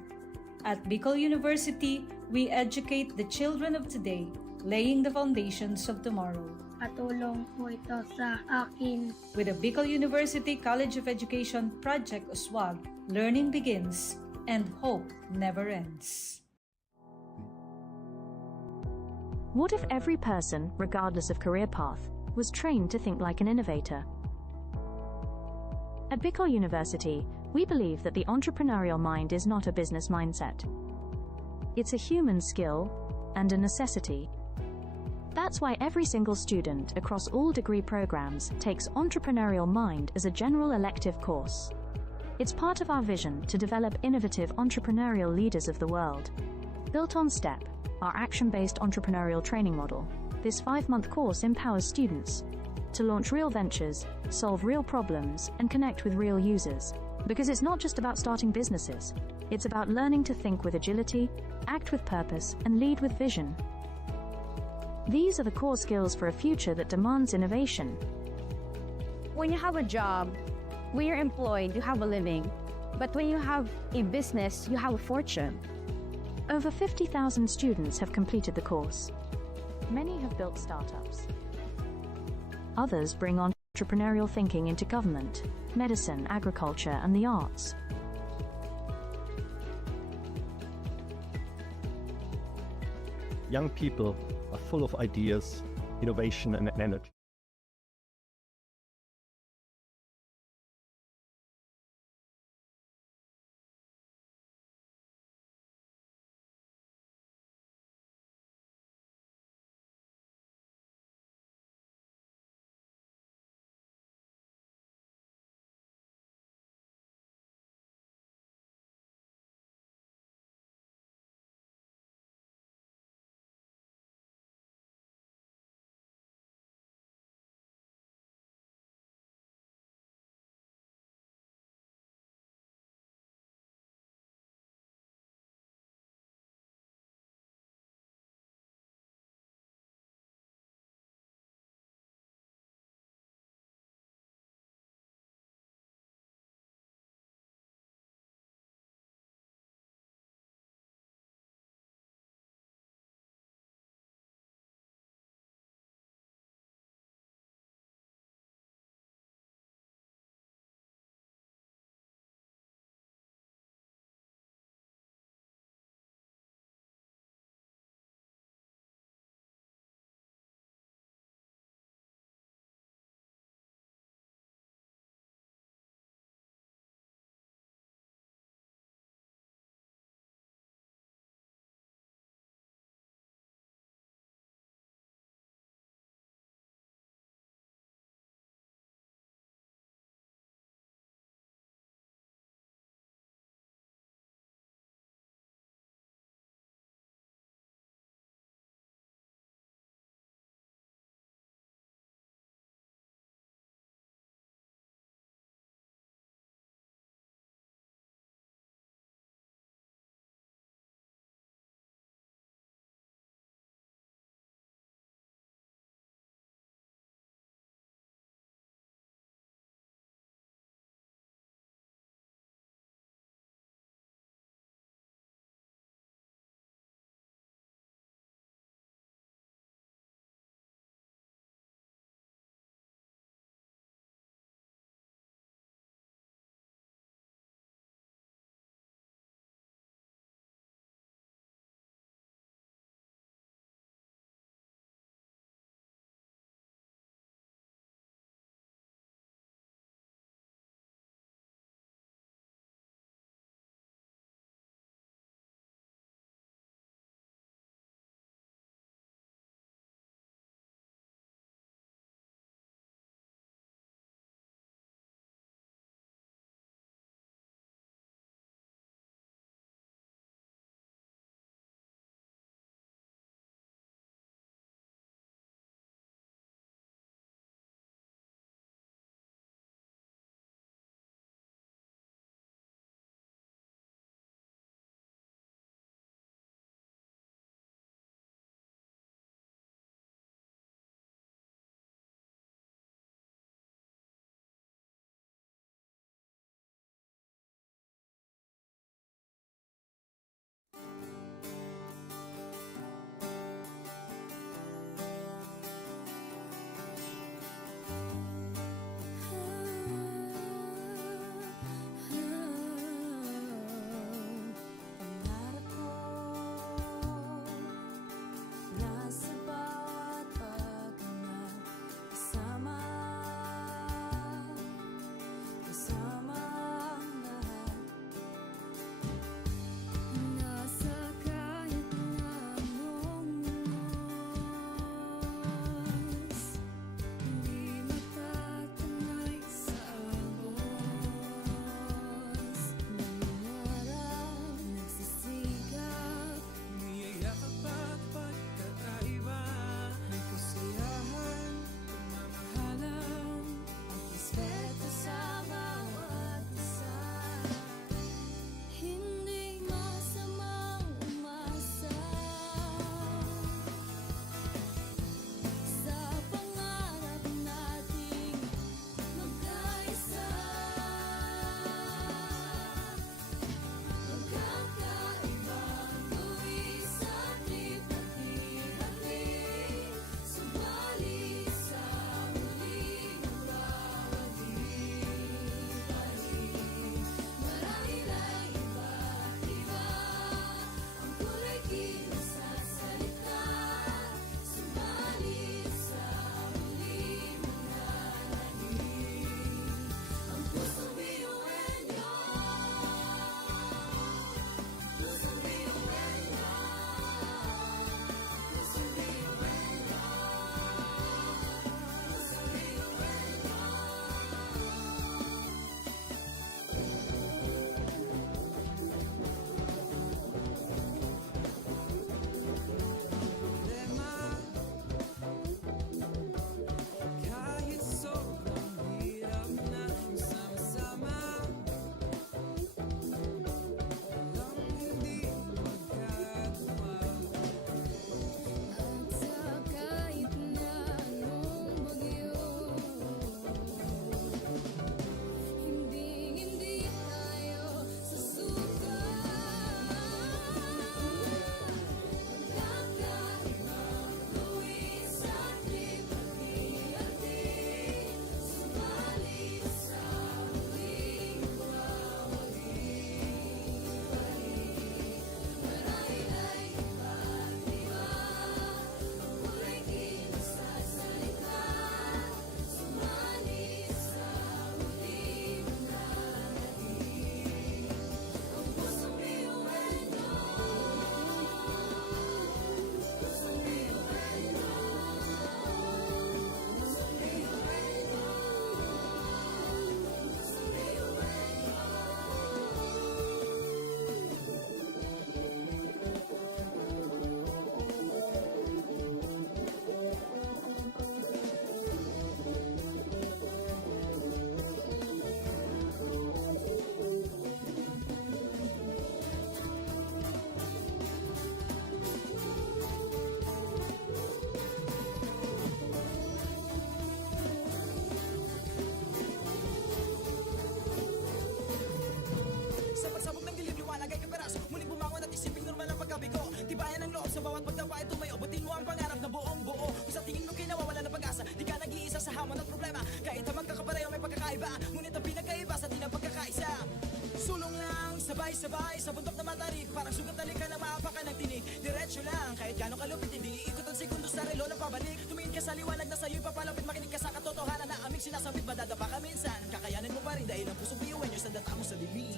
At Bicol University, we educate the children of today, laying the foundations of tomorrow. Patulong po ito sa akin. With the Bicol University College of Education Project Uswag, learning begins and hope never ends. What if every person, regardless of career path, was trained to think like an innovator? At Bicol University, we believe that the entrepreneurial mind is not a business mindset. It's a human skill and a necessity. That's why every single student across all degree programs takes Entrepreneurial Mind as a general elective course. It's part of our vision to develop innovative entrepreneurial leaders of the world. Built on STEP, our action-based entrepreneurial training model, this 5-month course empowers students to launch real ventures, solve real problems, and connect with real users. Because it's not just about starting businesses, it's about learning to think with agility, act with purpose, and lead with vision. These are the core skills for a future that demands innovation. When you have a job, when you're employed, you have a living. But when you have a business, you have a fortune. Over 50,000 students have completed the course. Many have built startups. Others bring entrepreneurial thinking into government, medicine, agriculture, and the arts. Young people are full of ideas, innovation, and energy. sabay sa bundok na matarik. Parang sugat na lika na maapakan ng tinig. Diretso lang, kahit gano'ng kalupit, hindi ikot ang segundo sa relo ng pabalik. Tumingin ka sa liwanag na sa'yo'y papalapit. Makinig ka sa katotohanan na aming sinasabit. Madadapa ka minsan, kakayanin mo pa rin dahil ang pusong piyuwen nyo sa data mo sa dilim.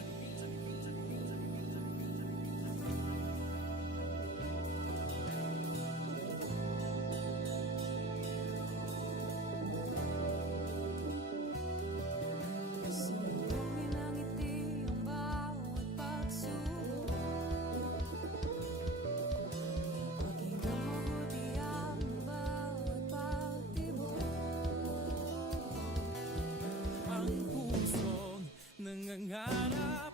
Sumugungin ang ngiti ang bawat pagsubok. Pakinggan mabuti ang bawat pagtibok. Ang pusong nangangarap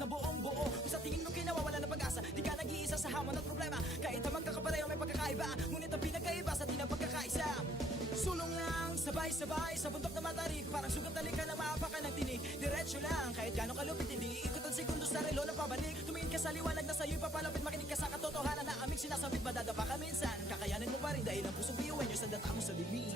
na buong buo. Kung sa tingin mo kinawawala ng pag-asa, di ka nag-iisa sa hamon at problema. Kahit ang magkakapareho may pagkakaiba, ngunit ang pinagkaiba sa atin ang pagkakaisa. Sulong lang, sabay-sabay sa bundok na matarik, parang sugat na ka na maapakan ng tinig. Diretso lang, kahit gano'ng kalupit, hindi ikot ang segundo sa relo na pabalik. Tumingin ka sa liwanag na sa'yo'y papalapit, makinig ka sa katotohanan na aming sinasabit. Madadapa ka minsan, kakayanin mo pa rin dahil ang pusong biyuin nyo sa data mo sa bibig.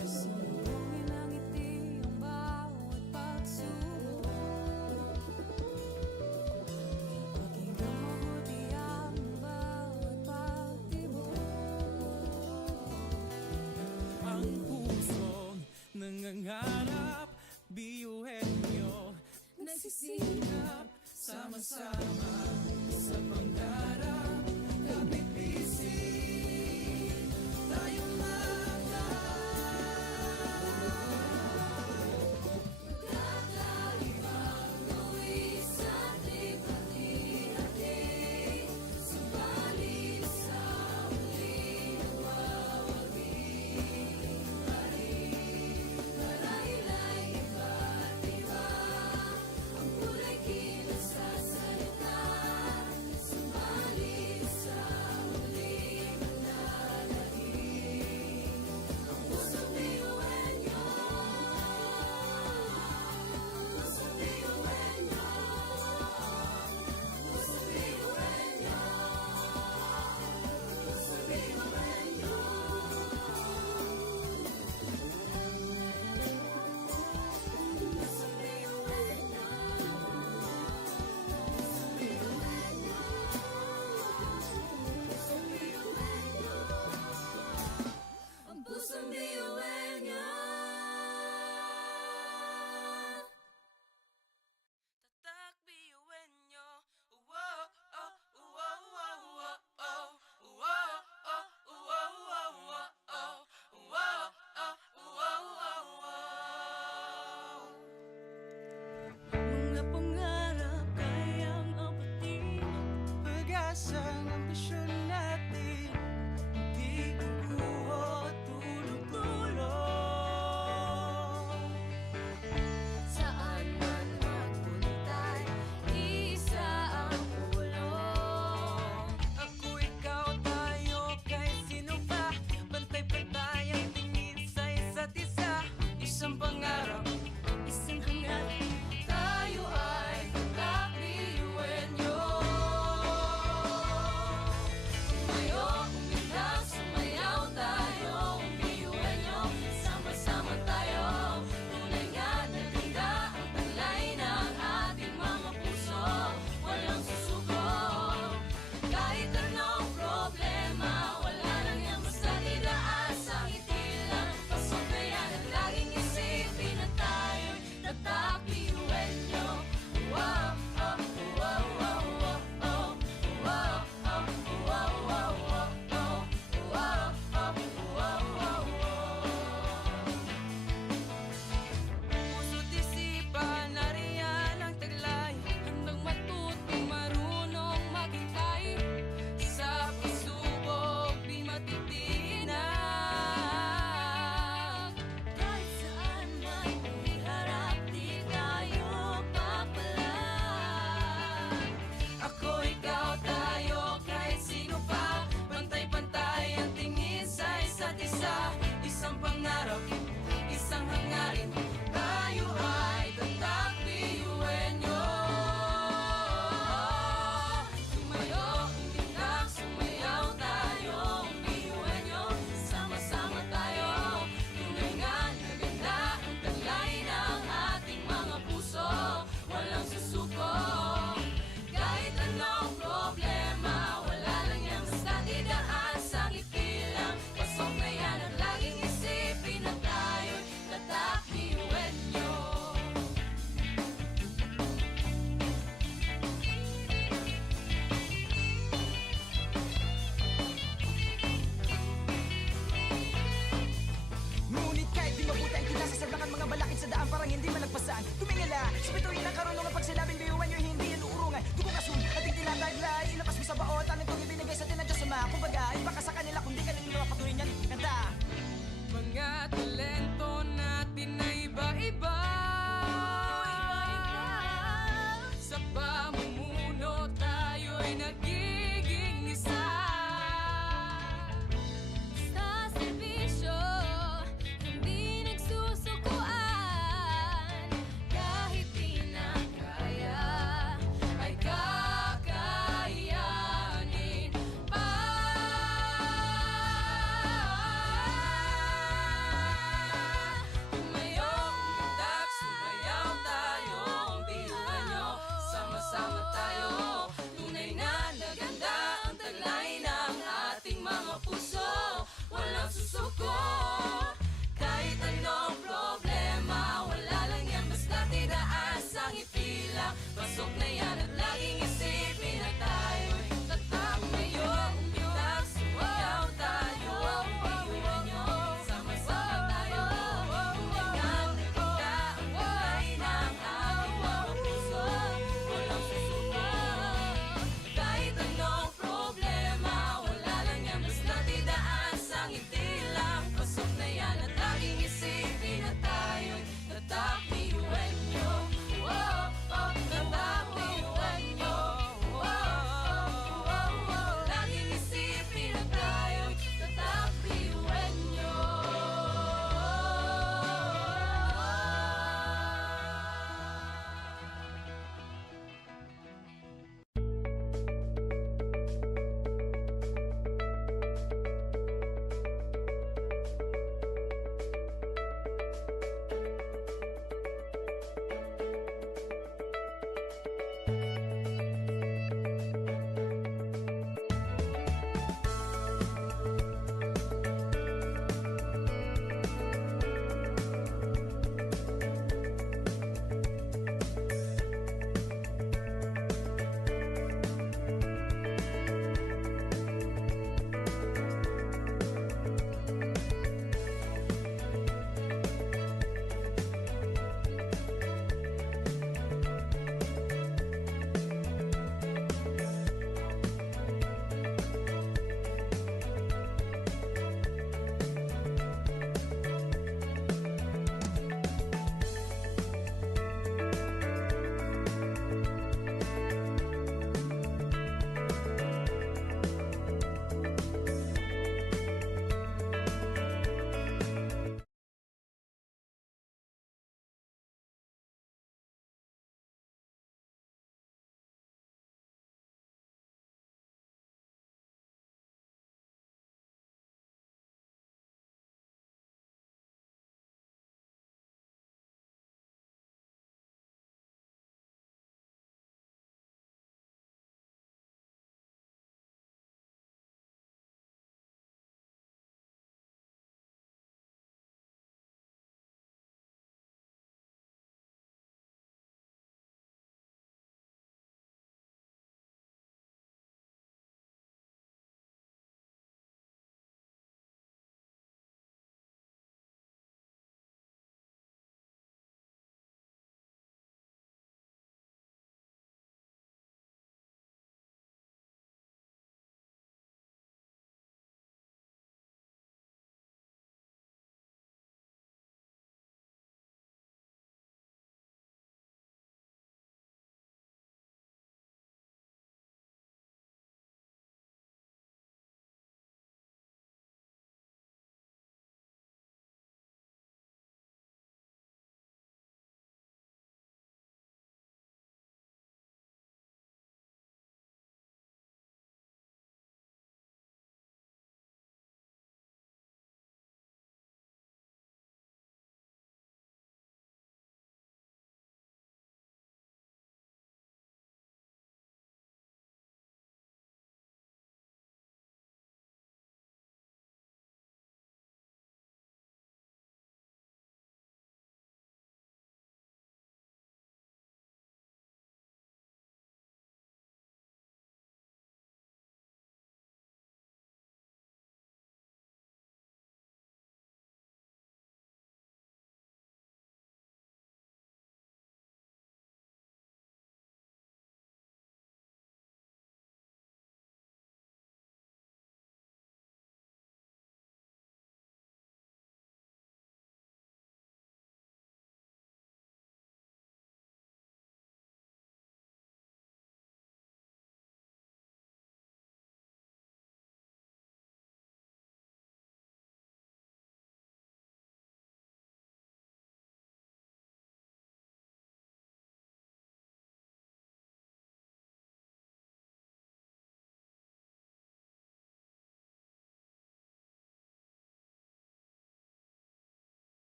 Salubungin ng ngiti ang bawat pagsubok. Pakinggan mabuti ang bawat pagtibok. Ang pusong nangangarap, biyuhin nyo, Nagsisikap sama-sama sa pangarap. Kapit bisig, tayong Kakaibang luwi sa ating hati-hati. Subalit sa huli nagwawagi pa rin. Marahil ay iba't iba ang kulay kilos sa salita.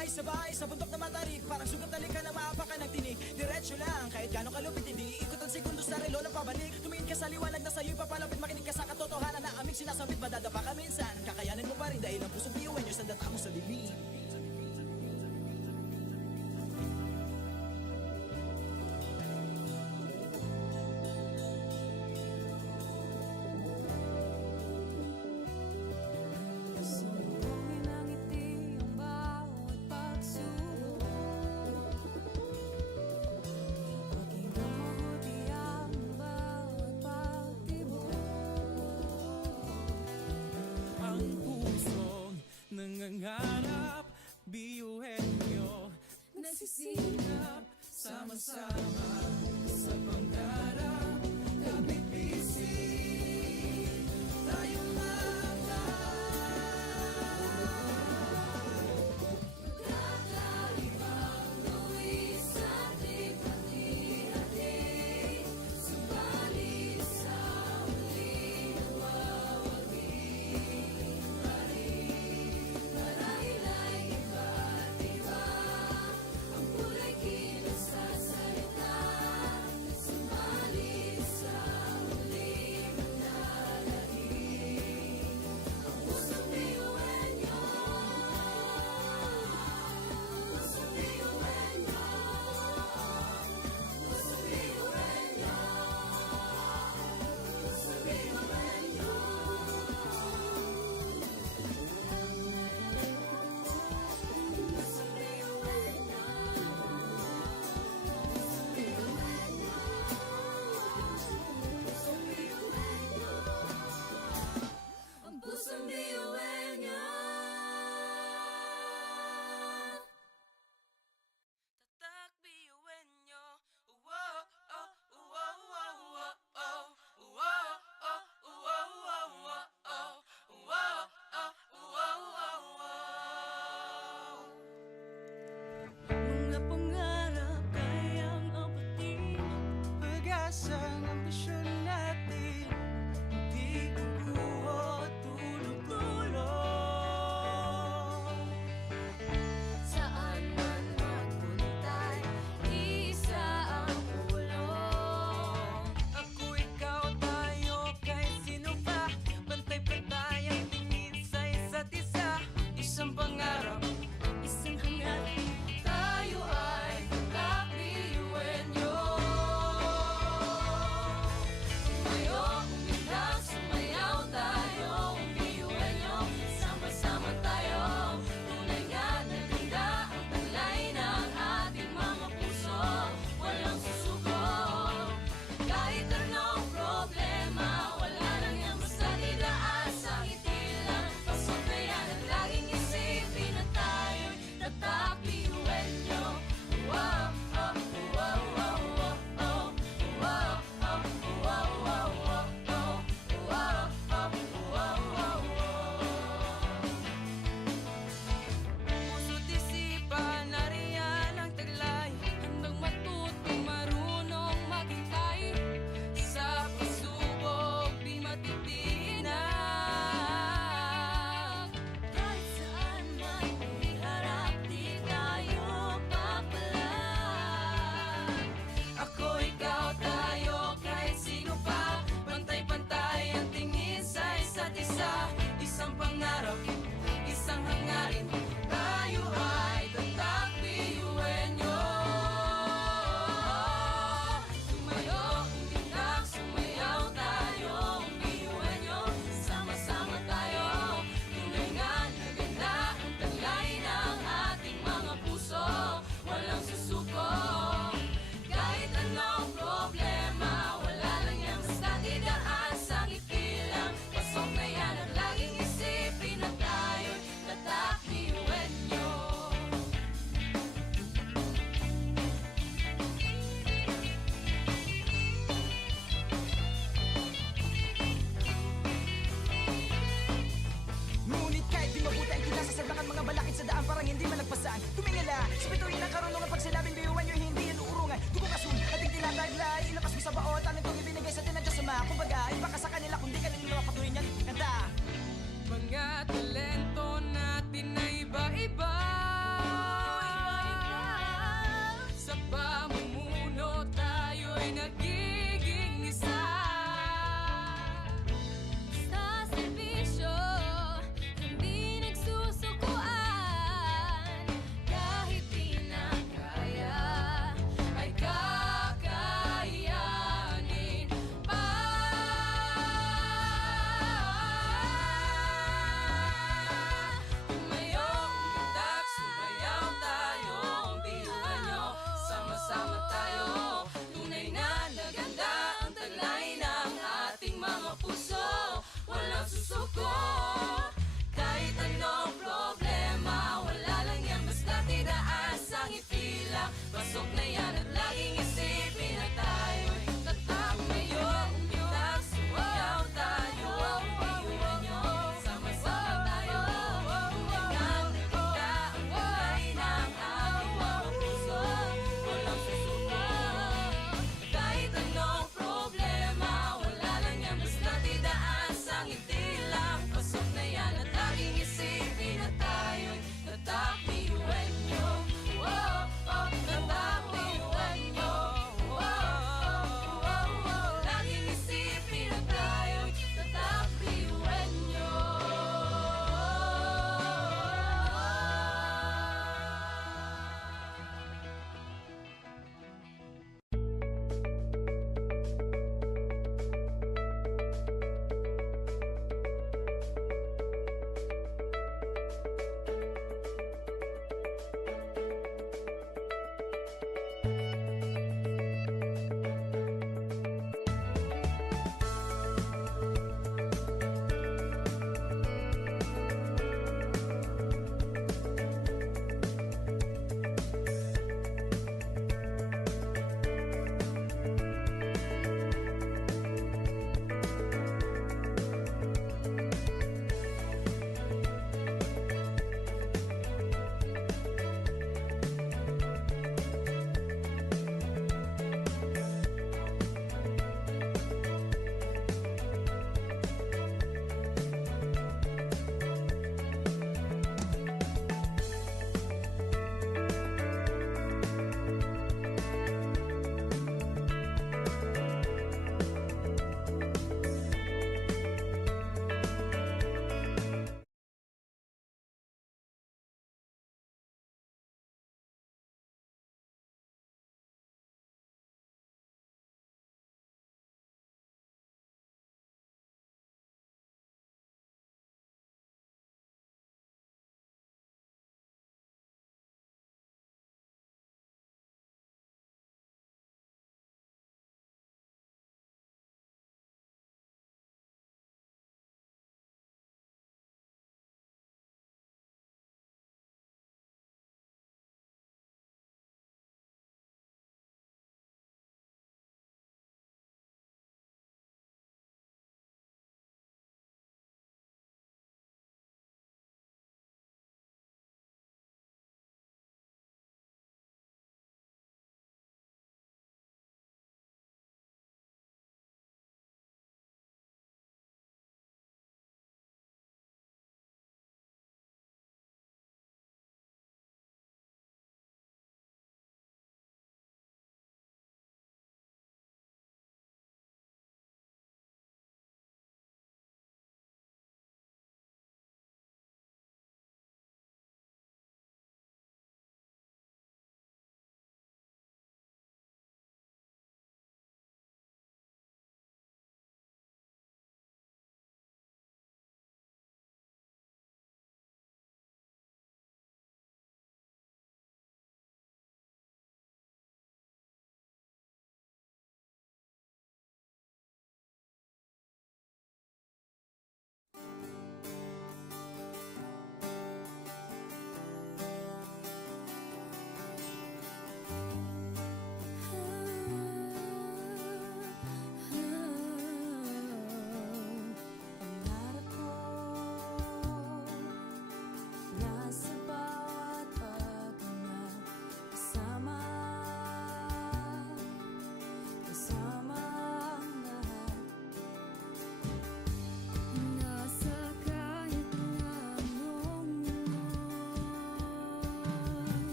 Sabay-sabay sa bundok na matarik, parang sugat talik ka na maapakan ng tinik. Diretso lang, kahit gano'ng kalupit, hindi ikot ang sekundos sa relo na pabalik. Tumingin ka sa liwanag na sa'yo'y papalapit, makinig ka sa katotohanan na aming sinasabit. Madadapa ka minsan, kakayanin mo pa rin dahil ang pusong biyuin nyo sa data mo sa dilim. Sumbungin ang ngiti ang bawat pagsubok. Pakinggan mabuti ang bawat pagtibok. Ang pusong nangangarap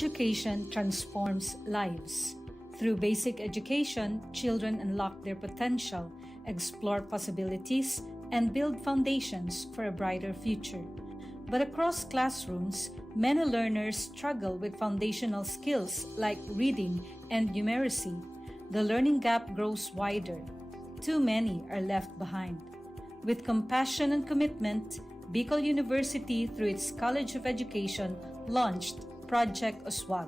education transforms lives. Through basic education, children unlock their potential, explore possibilities, and build foundations for a brighter future. But across classrooms, many learners struggle with foundational skills like reading and numeracy. The learning gap grows wider. Too many are left behind. With compassion and commitment, Bicol University, through its College of Education, launched Project Uswag.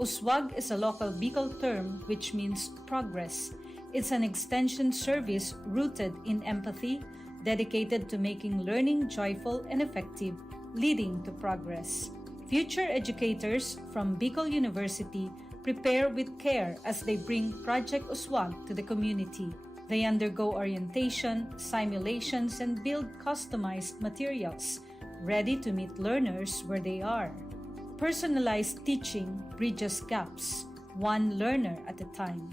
Uswag is a local Bicol term which means progress. It's an extension service rooted in empathy, dedicated to making learning joyful and effective, leading to progress. Future educators from Bicol University prepare with care as they bring Project Uswag to the community. They undergo orientation, simulations, and build customized materials, ready to meet learners where they are. Personalized teaching bridges gaps, one learner at a time.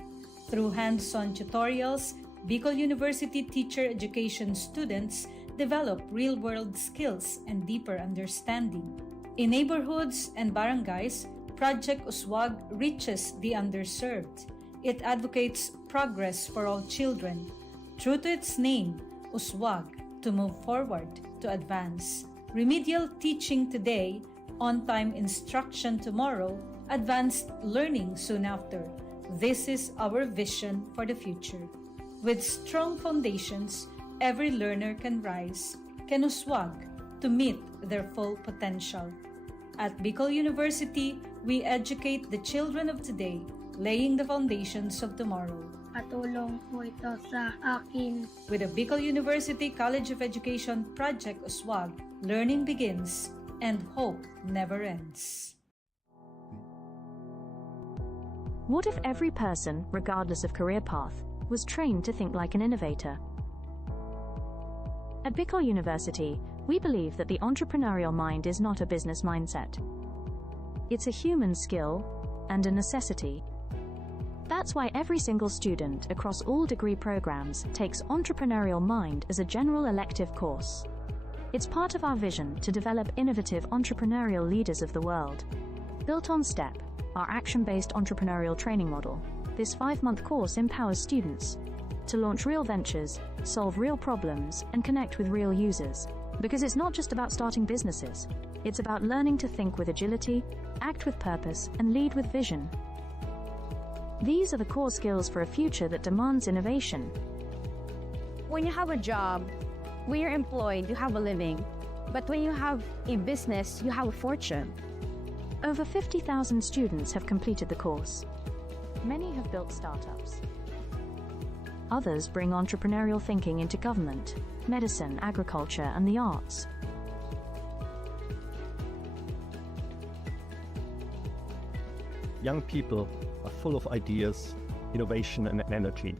Through hands-on tutorials, Bicol University teacher education students develop real-world skills and deeper understanding. In neighborhoods and barangays, Project Uswag reaches the underserved. It advocates progress for all children. True to its name, Uswag, to move forward, to advance. Remedial teaching today, on-time instruction tomorrow, advanced learning soon after. This is our vision for the future. With strong foundations, every learner can rise, can uswag, to meet their full potential. At Bicol University, we educate the children of today, laying the foundations of tomorrow. Katulong po ito sa akin. With the Bicol University College of Education Project Uswag, learning begins and hope never ends. What if every person, regardless of career path, was trained to think like an innovator? At Bicol University, we believe that the entrepreneurial mind is not a business mindset. It's a human skill and a necessity. That's why every single student across all degree programs takes Entrepreneurial Mind as a general elective course. It's part of our vision to develop innovative entrepreneurial leaders of the world. Built on STEP, our action-based entrepreneurial training model, this 5-month course empowers students to launch real ventures, solve real problems, and connect with real users. Because it's not just about starting businesses, it's about learning to think with agility, act with purpose, and lead with vision. These are the core skills for a future that demands innovation. When you have a job, when you're employed, you have a living. But when you have a business, you have a fortune. Over 50,000 students have completed the course. Many have built startups. Others bring entrepreneurial thinking into government, medicine, agriculture, and the arts. Young people are full of ideas, innovation, and energy.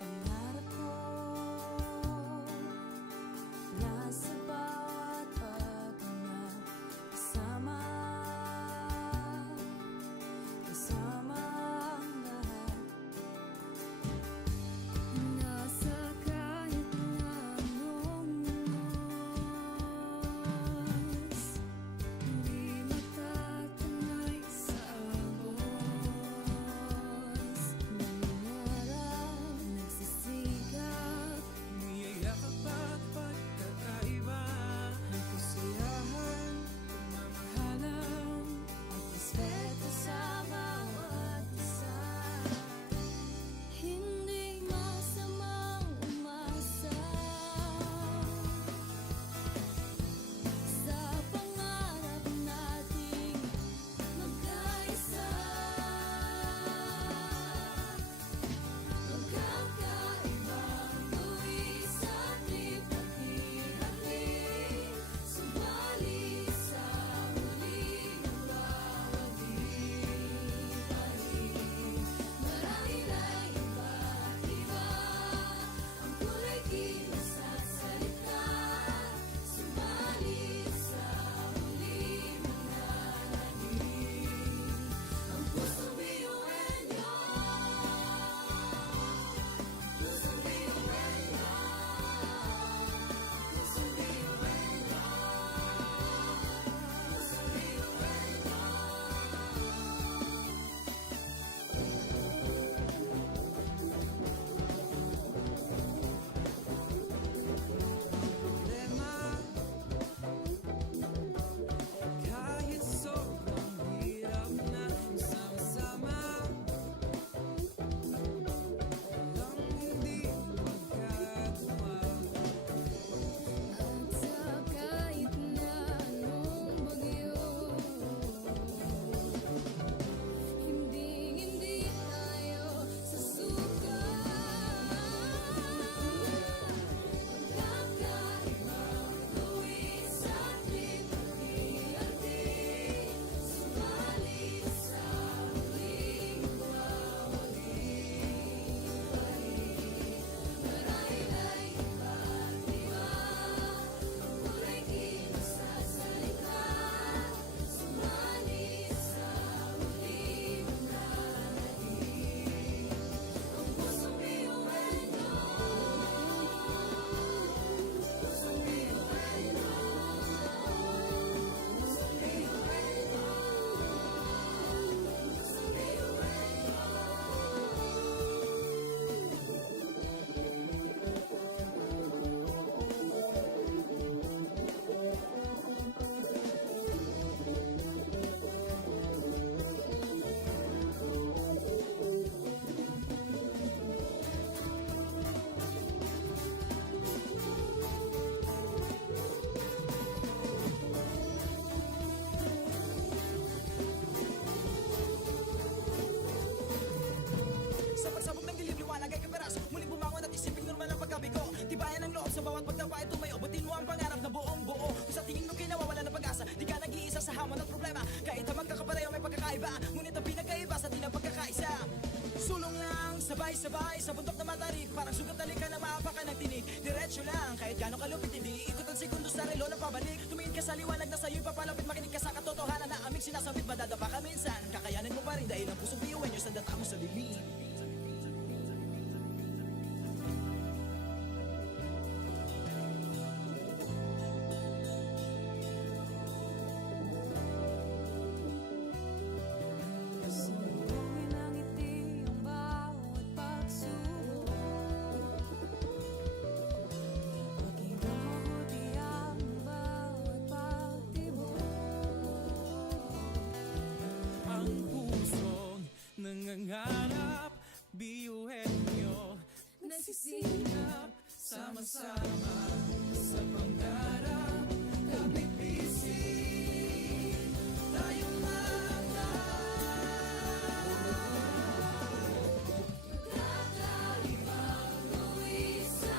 Pangarap ko nasa bawat paghinga kasama ang lahat. Nasa kahit na anong oras, hindi matatanay sa agos. Nangarap, nagsisigap, Niyayakap at pagkakaiba, may kasiyahan, pagmamahalan, at respeto sa bawat isa. Hindi masamang umasa sa pangarap nating magkaisa. Magkakaibang tuwi sa ating paghihati, subalit sa huli ng bawat iba-iba. Marahil ay iba't iba ang kulay di masasalita, subalit sa huli mananalig ang pusong biyuenyo. Pusong biyuenyo. Pusong biyuenyo. Pusong problema. Kahit sobrang hirap na sama-sama lang hindi magkagawa. At sa kahit na anong bagyo, hindi tayo susuka. Magkakaibang tuwi sa ating paghihati, subalit sa huling bawat iba-iba. Marahil ay iba't iba ang kulay di masasalita, subalit sa huli mananalig ang pusong biyuenyo. Pusong biyuenyo. Pusong biyuenyo. Pusong Sa pagsabog ng dilim, liwanag ay kaperas. Muling bumangon at isipin normal ang pagkabigo. Tibayan ang loob sa bawat pagtapa ay tumayo. Batin mo ang pangarap na buong buo. Kung sa tingin mo kinawawala ng pag-asa, di ka nag-iisa sa hamon at problema. Kahit ang magkakapareho may pagkakaiba, ngunit ang pinagkaiba sa tinang pagkakaisa. Sulong lang, sabay-sabay sa bundok na matarik. Parang sugat na lika na maapakan ng tinig. Diretso lang, kahit gano'ng kalupit, hindi ikot ang segundo sa relo na pabalik. Tumingin ka sa liwanag na sa'yo'y papalapit. Makinig ka sa katotohanan na aming sinasabit. Madadapa ka minsan, kakayanin mo pa rin dahil ang pusong biyuan nyo sa data mo sa dilim. Pasalubungin ang ngiti ang bawat pagsubok. Pakinggang mabuti ang bawat pagtibok. Ang pusong nangangarap, biyuhin nyo, Nagsisikap, sama-sama sa pangarap, kapit-bisig, tayong kakaibang tuwi sa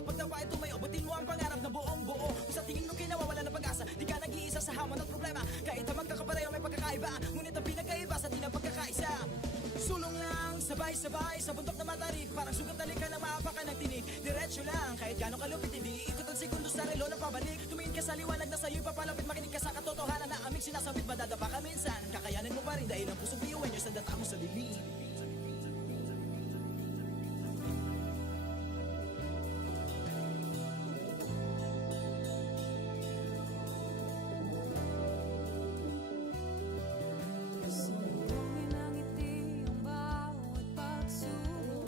bawat pagtapa ay tumayo. Abutin mo ang pangarap na buong buo. Kung sa tingin mo kinawawala ng pag-asa, di ka nag-iisa sa hamon at problema. Kahit na magkakapareho may pagkakaiba, ngunit ang pinagkaiba sa di na pagkakaisa. Sulong lang, sabay-sabay sa bundok na matarik. Parang sugat na lika ng maapakan ng tinig. Diretso lang, kahit gano'ng kalupit, hindi ikot ang segundo sa relo na pabalik. Tumingin ka sa liwanag na sa'yo'y papalapit. Makinig ka sa katotohanan na aming sinasabit. Madadapa ka minsan, kakayanin mo pa rin dahil ang pusong biyuin nyo sa data mo sa dilim. Sumugin ang ngiti ang bawat pagsubok.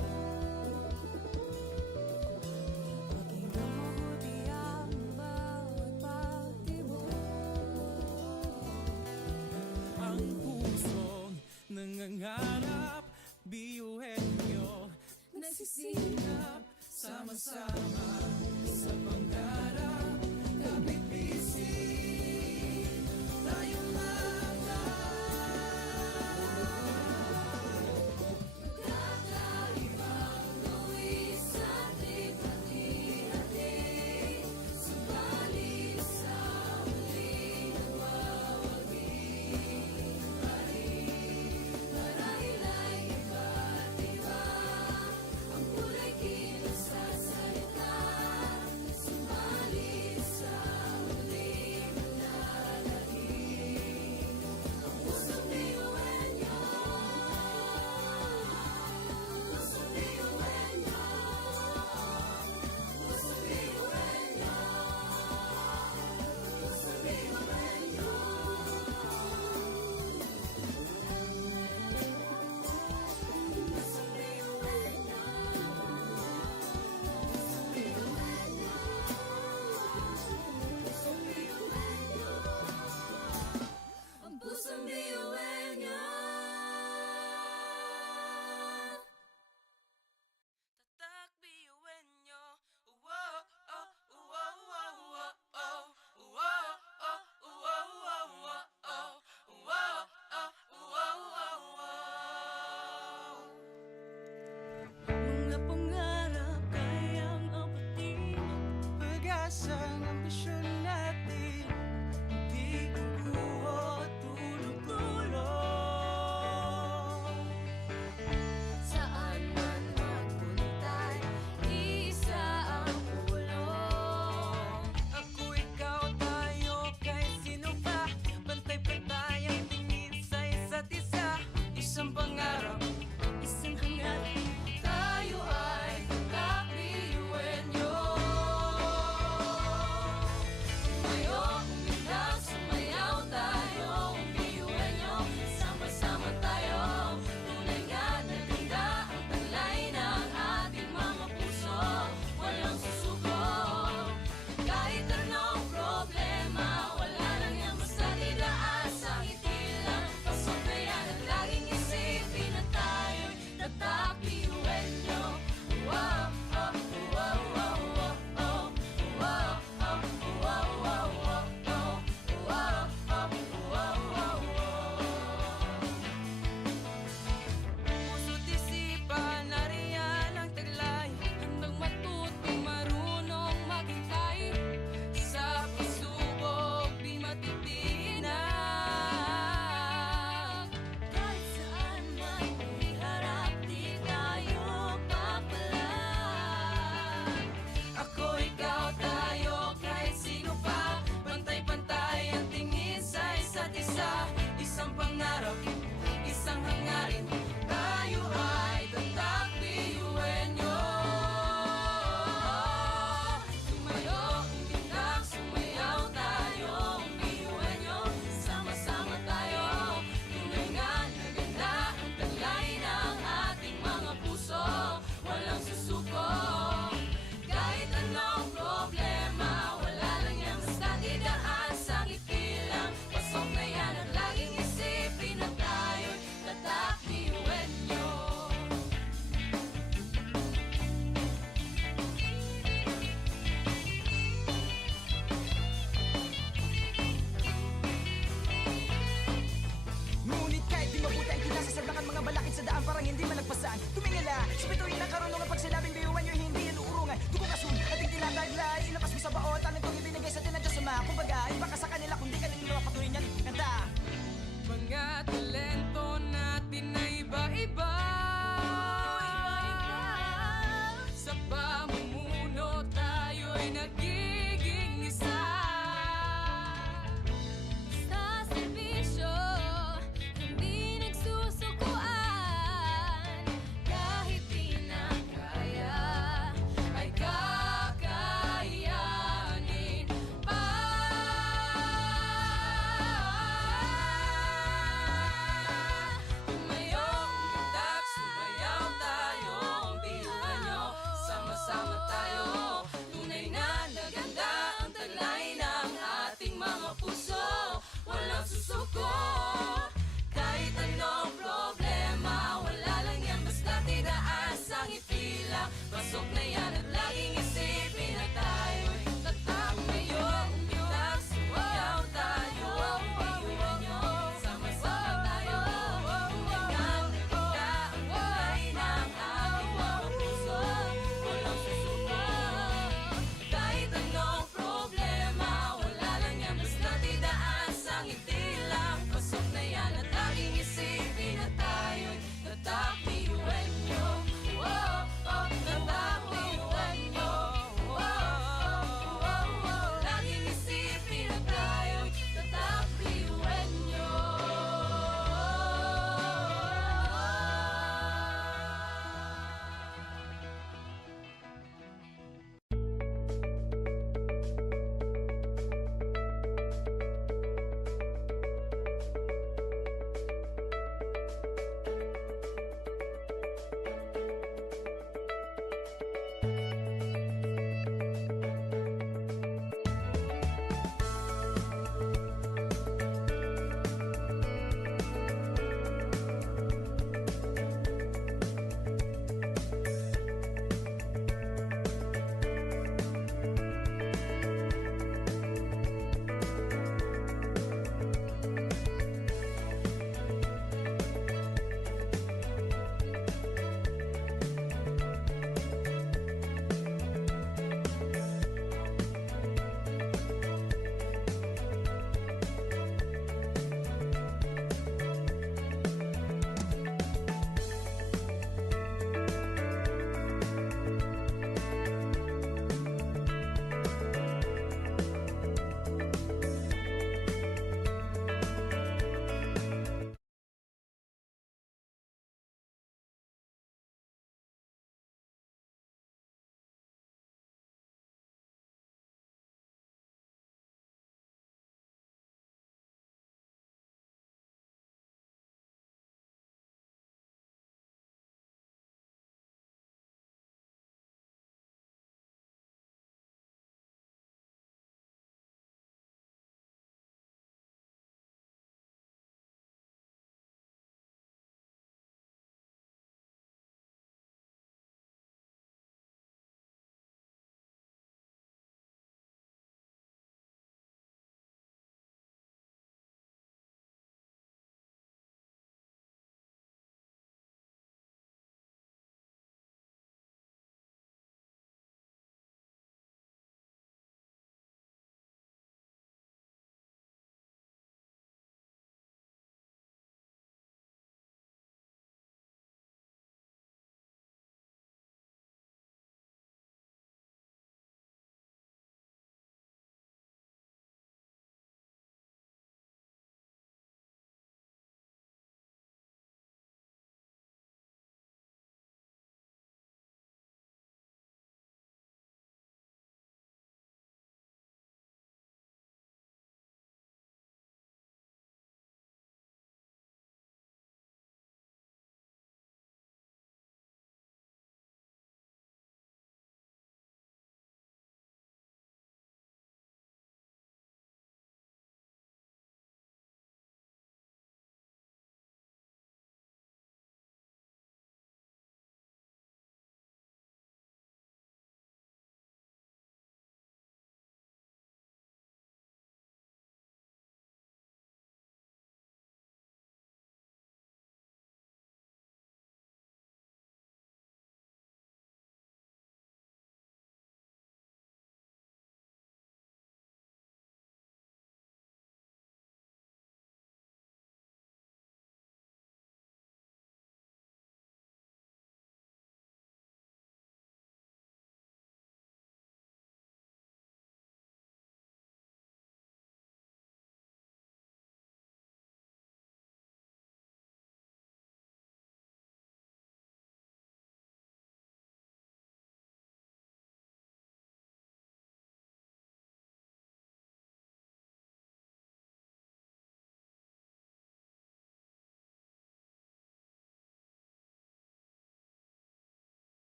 Pakinggan mabuti ang bawat pagtibok. Ang pusong nangangarap, biyuhin nyo. Nagsisikap, Sama-sama sa pangarap, kapit-bisig tayong kakaibang luwis at hati-hati. Subalit sa muling nagwawagi pa rin. Marahil ay iba't iba ang kulay kilos sa salita. Subalit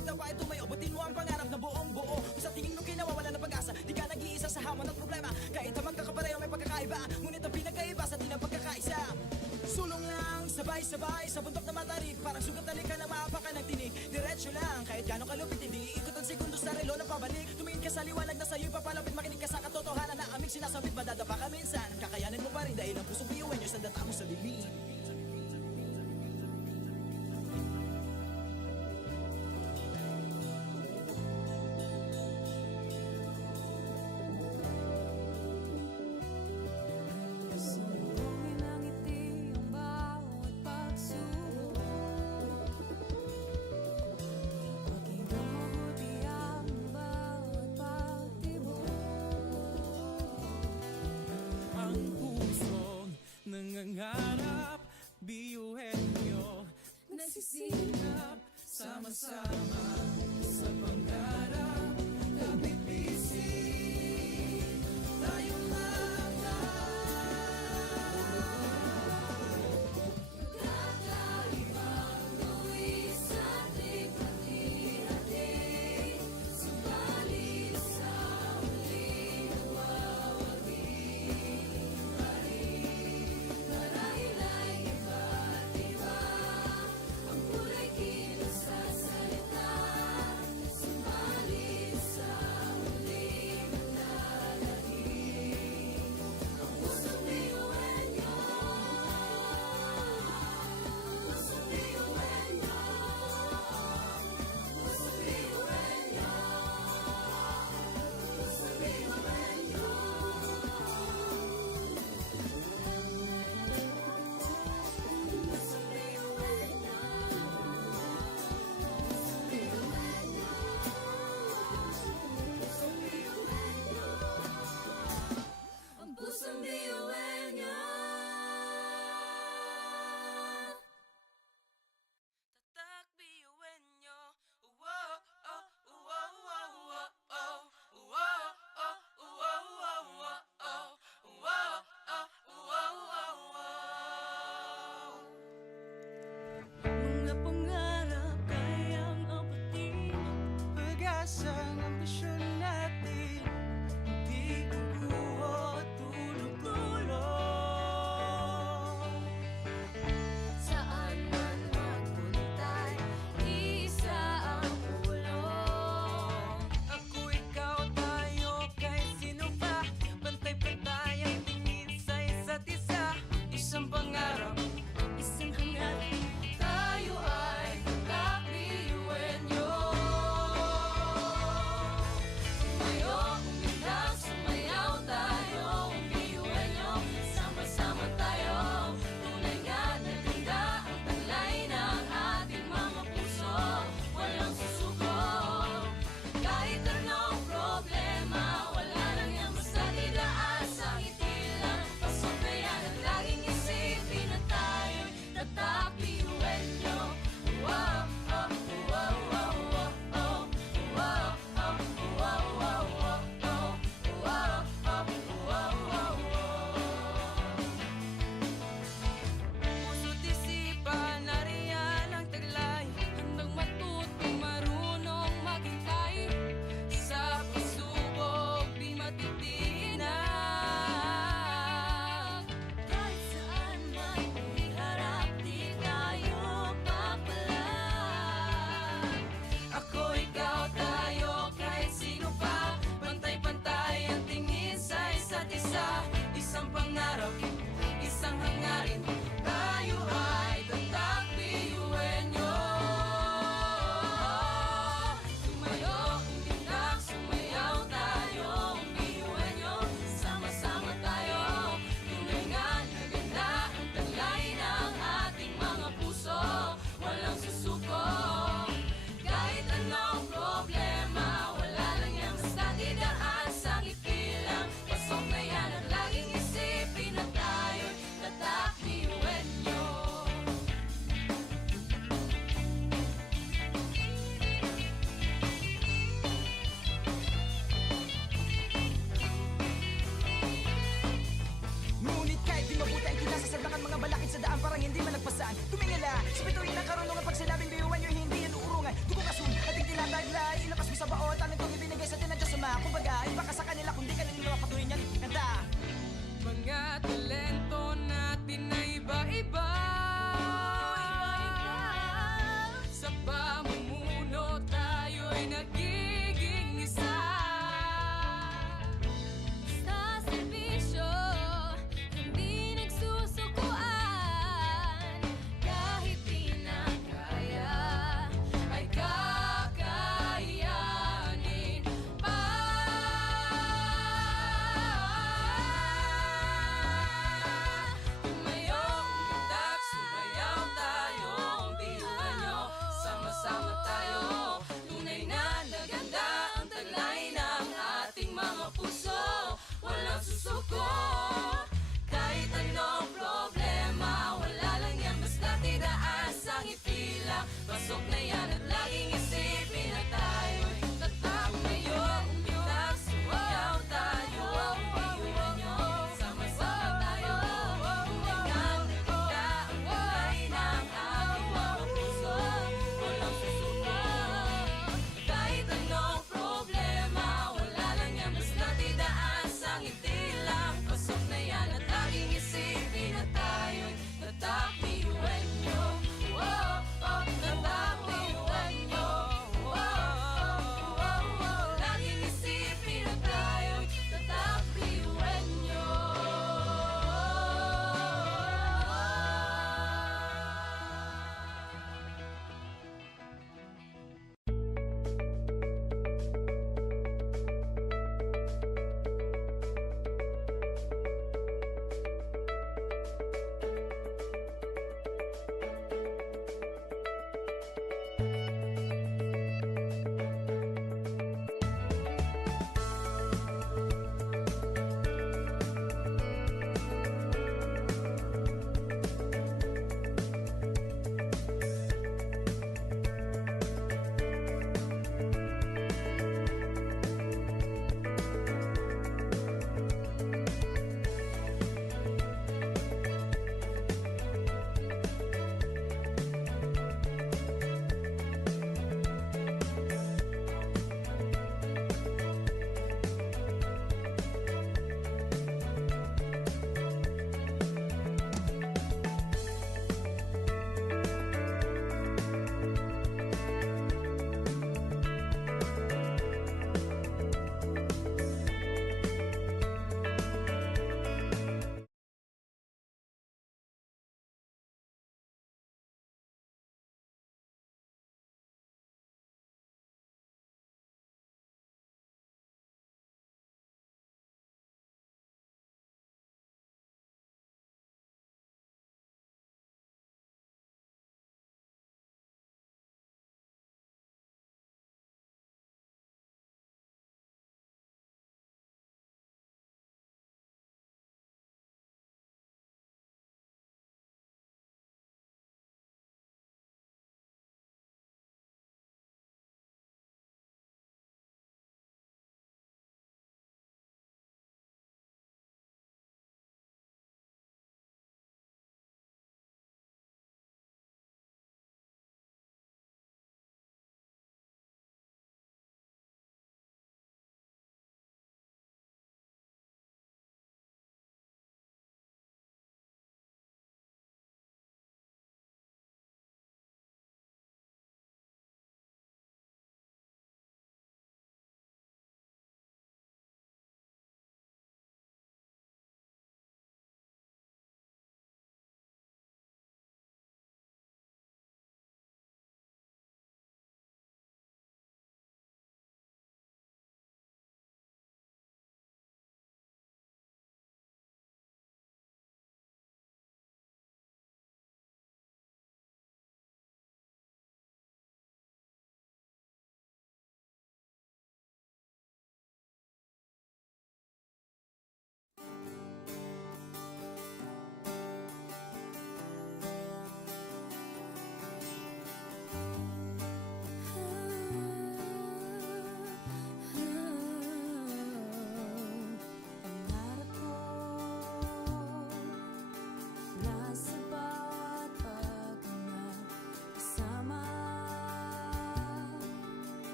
magdapa ay tumayo, butin mo ang pangarap na buong buo. Kung sa tingin mo kinawawala ng pag-asa, di ka nag-iisa sa hamon at problema. Kahit ang magkakapareho may pagkakaiba, ngunit ang pinagkaiba sa tinang pagkakaisa. Sulong lang, sabay-sabay sa bundok na matarik, parang sugat na lika na maapakan ng tinig. Diretso lang, kahit gano'ng kalupit, hindi ikot ang segundo sa relo na pabalik. Tumingin ka sa liwanag na sa'yo'y papalapit, makinig ka sa katotohanan na aming sinasabit. Madadapa ka minsan, kakayanin mo pa rin dahil ang pusong biyuan nyo sa data mo sa dilim. Sumbongin ang ngiti ang bawat pagsubok. Maging mabuti ang bawat pagtibok. Ang pusong nangangarap, biyuhin nyo. Nagsisikap, Sama-sama sa pangarap, nabibisin tayong kakaibang luwis ating pati-hati. Subalit sa huling nagwawagi pa rin. Marahil ay iba't iba ang kulay kilos sa salita. Subalit sa huling nanlalahim ang pusong biyuhan niyo. Pusong biyuhan niyo. Pusong biyuhan niyo. Pusong biyuhan niyo. Pusong biyuhan niyo. Ang pusong biyuhan niyo. Tatak biyuhin nyo. Uwo, oh, uwo, uwo, uwo, oh. Uwo, oh, uwo, uwo, uwo, oh. Uwo, oh, uwo, uwo, uwo. mga pangarap kayang apatin. Pag-asa ng ambisyon natin, di kukuha tulog-tulog. Saan man magpuntay, isa ang ulo. Ako, ikaw, tayo, kahit sino pa. Pantay-pantay ang tingin sa isa't isa. Isang pangarap, Isang hangarin, tayo ay tatak biyuhin niyo.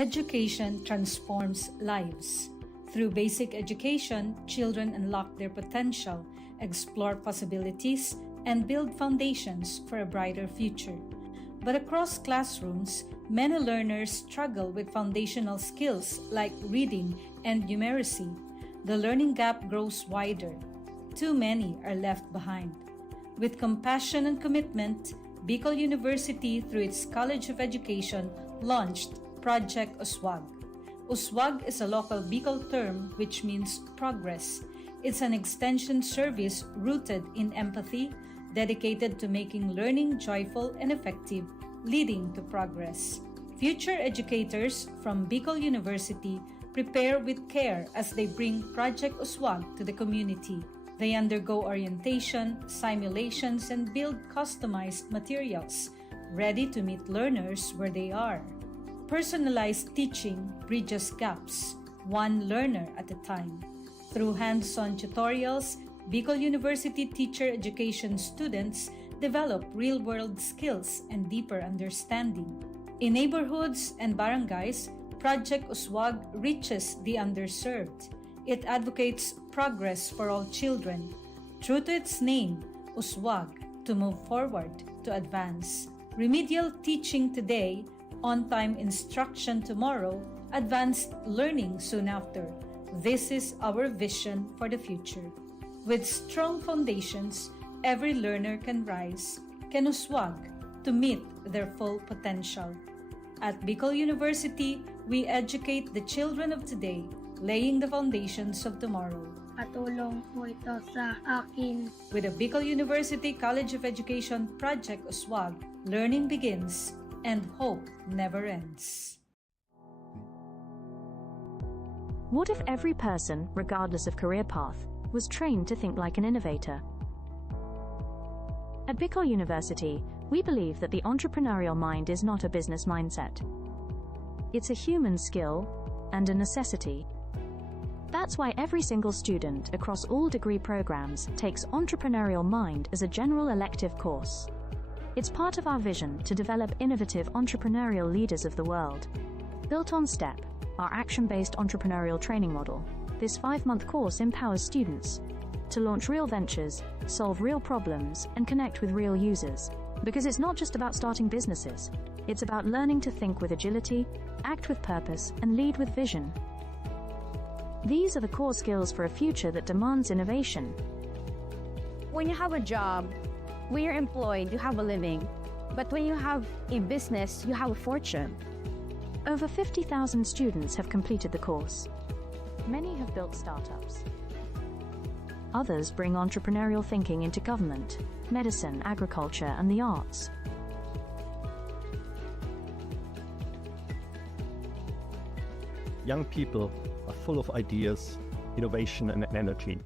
Education transforms lives. Through basic education, children unlock their potential, explore possibilities, and build foundations for a brighter future. But across classrooms, many learners struggle with foundational skills like reading and numeracy. The learning gap grows wider. Too many are left behind. With compassion and commitment, Bicol University, through its College of Education, launched Project Uswag. Uswag is a local Bicol term which means progress. It's an extension service rooted in empathy, dedicated to making learning joyful and effective, leading to progress. Future educators from Bicol University prepare with care as they bring Project Uswag to the community. They undergo orientation, simulations, and build customized materials, ready to meet learners where they are. Personalized teaching bridges gaps, one learner at a time. Through hands-on tutorials, Bicol University teacher education students develop real-world skills and deeper understanding. In neighborhoods and barangays, Project Uswag reaches the underserved. It advocates progress for all children. True to its name, Uswag, to move forward, to advance. Remedial teaching today, on-time instruction tomorrow, advanced learning soon after. This is our vision for the future. With strong foundations, every learner can rise, can uswag, to meet their full potential. At Bicol University, we educate the children of today, laying the foundations of tomorrow. Katulong po ito sa akin. With the Bicol University College of Education Project Uswag, learning begins and hope never ends. What if every person, regardless of career path, was trained to think like an innovator? At Bicol University, we believe that the entrepreneurial mind is not a business mindset. It's a human skill and a necessity. That's why every single student across all degree programs takes Entrepreneurial Mind as a general elective course. It's part of our vision to develop innovative entrepreneurial leaders of the world. Built on STEP, our action-based entrepreneurial training model, this 5-month course empowers students to launch real ventures, solve real problems, and connect with real users. Because it's not just about starting businesses, it's about learning to think with agility, act with purpose, and lead with vision. These are the core skills for a future that demands innovation. When you have a job, when you're employed, you have a living. But when you have a business, you have a fortune. Over 50,000 students have completed the course. Many have built startups. Others bring entrepreneurial thinking into government, medicine, agriculture, and the arts. Young people are full of ideas, innovation, and energy.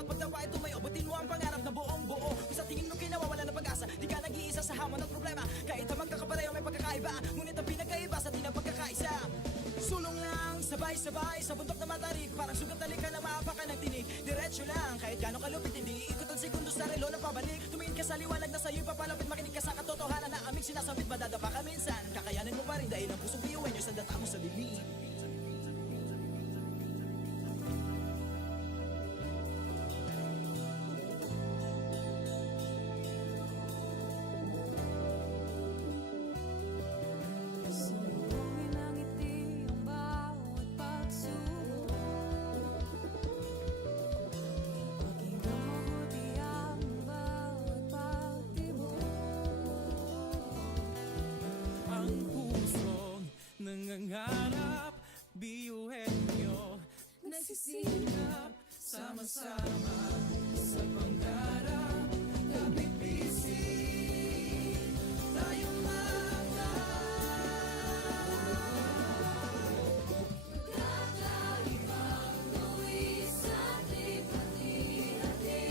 bawat pagtawa ay tumayo. Abutin mo ang pangarap na buong buo. Kung sa tingin mo kinawawala ng pag-asa, di ka nag-iisa sa hamon at problema. Kahit na magkakapareho may pagkakaiba, ngunit ang pinagkaiba sa di na pagkakaisa. Sulong lang, sabay-sabay sa bundok na matarik. Parang sugat na lika na maapakan ng tinig. Diretso lang, kahit gano'ng kalupit, hindi ikot ang segundo sa relo na pabalik. Tumingin ka sa liwanag na sa'yo'y papalapit. Makinig ka sa katotohanan na aming sinasabit. Madadapa ka minsan, kakayanin mo pa rin dahil ang pusong biyuin nyo sa data mo sa bibig. Sumugin ang ngiti ang bawat pagsubok. Pakinggan mabuti ang bawat pagtibok. Ang pusong nangangarap, biyuhin nyo Nagsisikap sama-sama sa pangarap. Nabibisin tayong mga Kakaibang luwis at ipati-hati.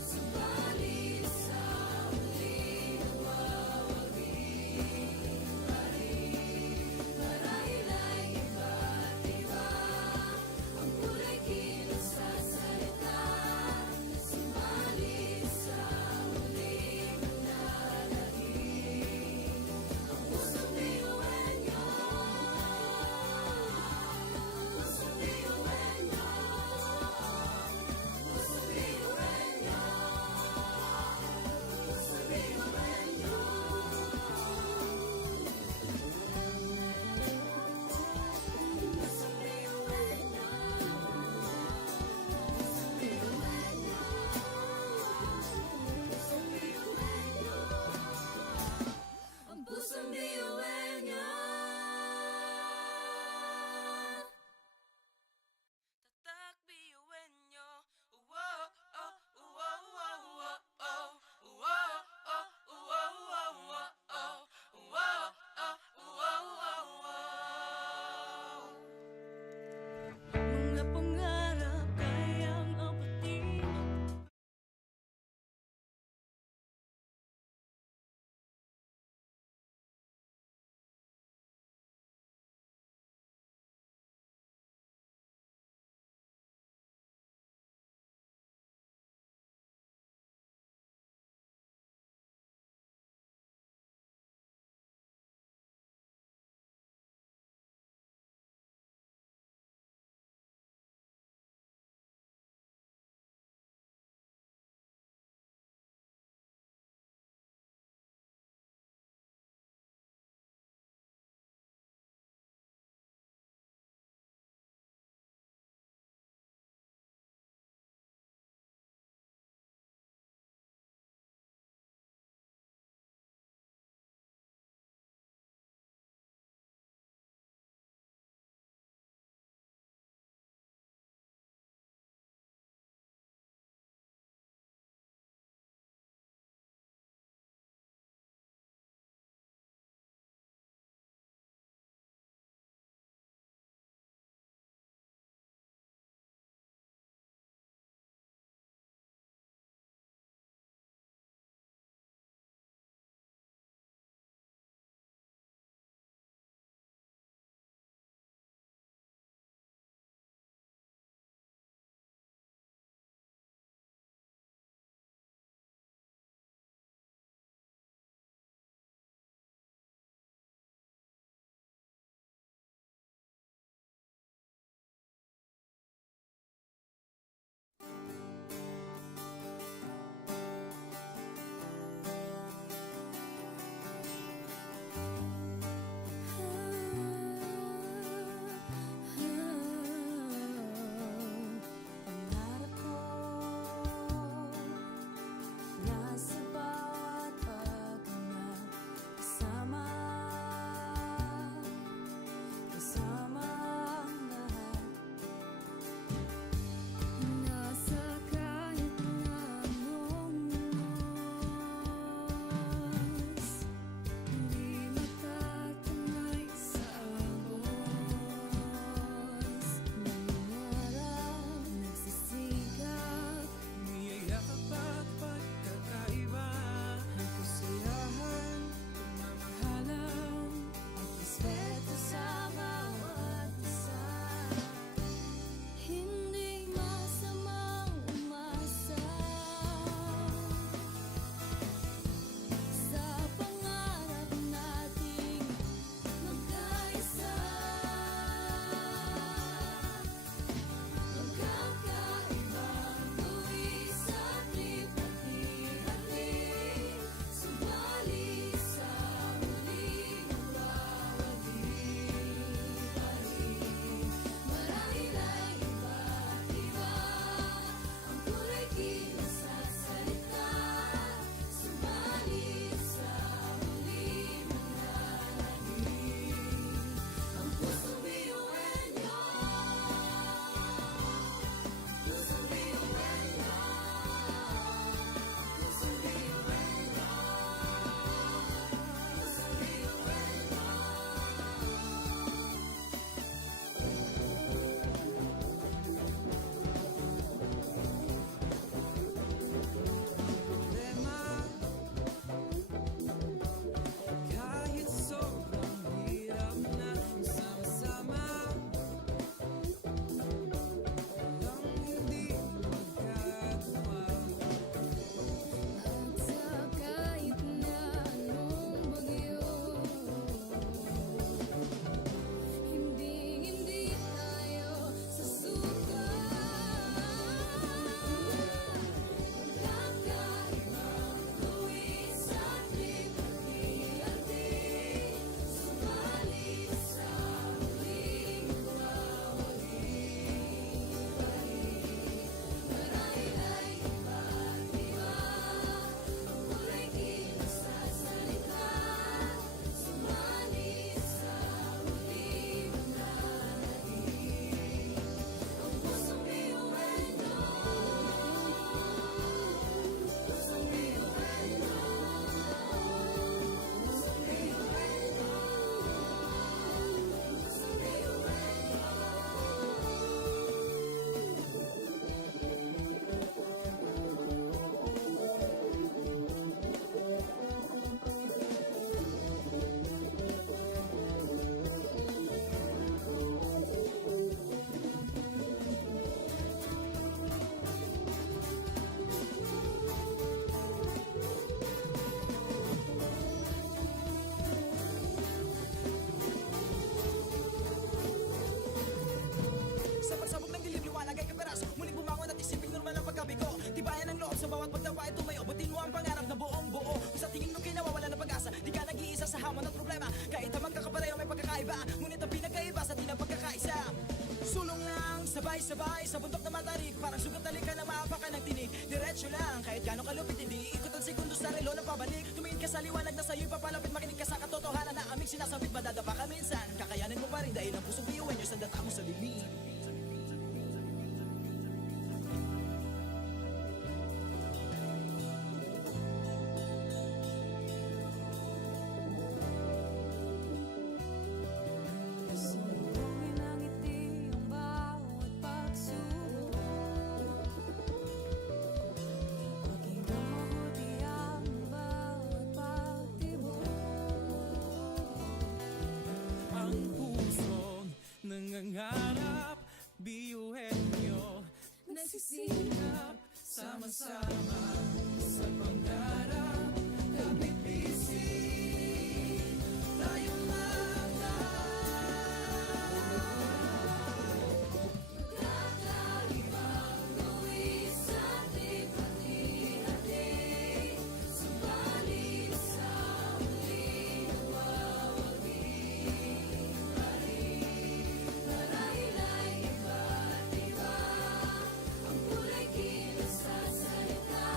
Subalit sa huli nagwawagi pa rin. Marahil ay iba't iba ang kulay kilos sa salita. Subalit Sa bawat pagtapa ay tumayo, abutin mo ang pangarap na buong buo. Kung sa tingin mo kinawawala ng pag-asa, di ka nag-iisa sa hamon at problema. Kahit na magkakapareho may pagkakaiba, ngunit ang pinagkaiba sa di na pagkakaisa. Sulong lang, sabay-sabay sa bundok na matarik. Parang sugat na lika na maapakan ng tinig. Diretso lang, kahit gano'ng kalupit, hindi ikot ang segundo sa relo na pabalik. Tumingin ka sa liwanag na sa'yo'y papalapit, makinig ka sa katotohanan na aming sinasabit. Madadapa ka minsan, kakayanin mo pa rin dahil ang pusong biyuan nyo sa data mo sa dilim. Sumbungin ang ngiti ang bawat pagsubok. Pakinggan mabuti ang bawat pagtibok. Ang pusong nangangarap, biyuhin nyo. Nagsisikap, Sama-sama sa pangarap, kapit bisig tayong kakaibang luwis at hati-hati. Subalit sa huli, nagwawagi pa rin. Marahil ay iba't iba ang kulay kilos sa salita.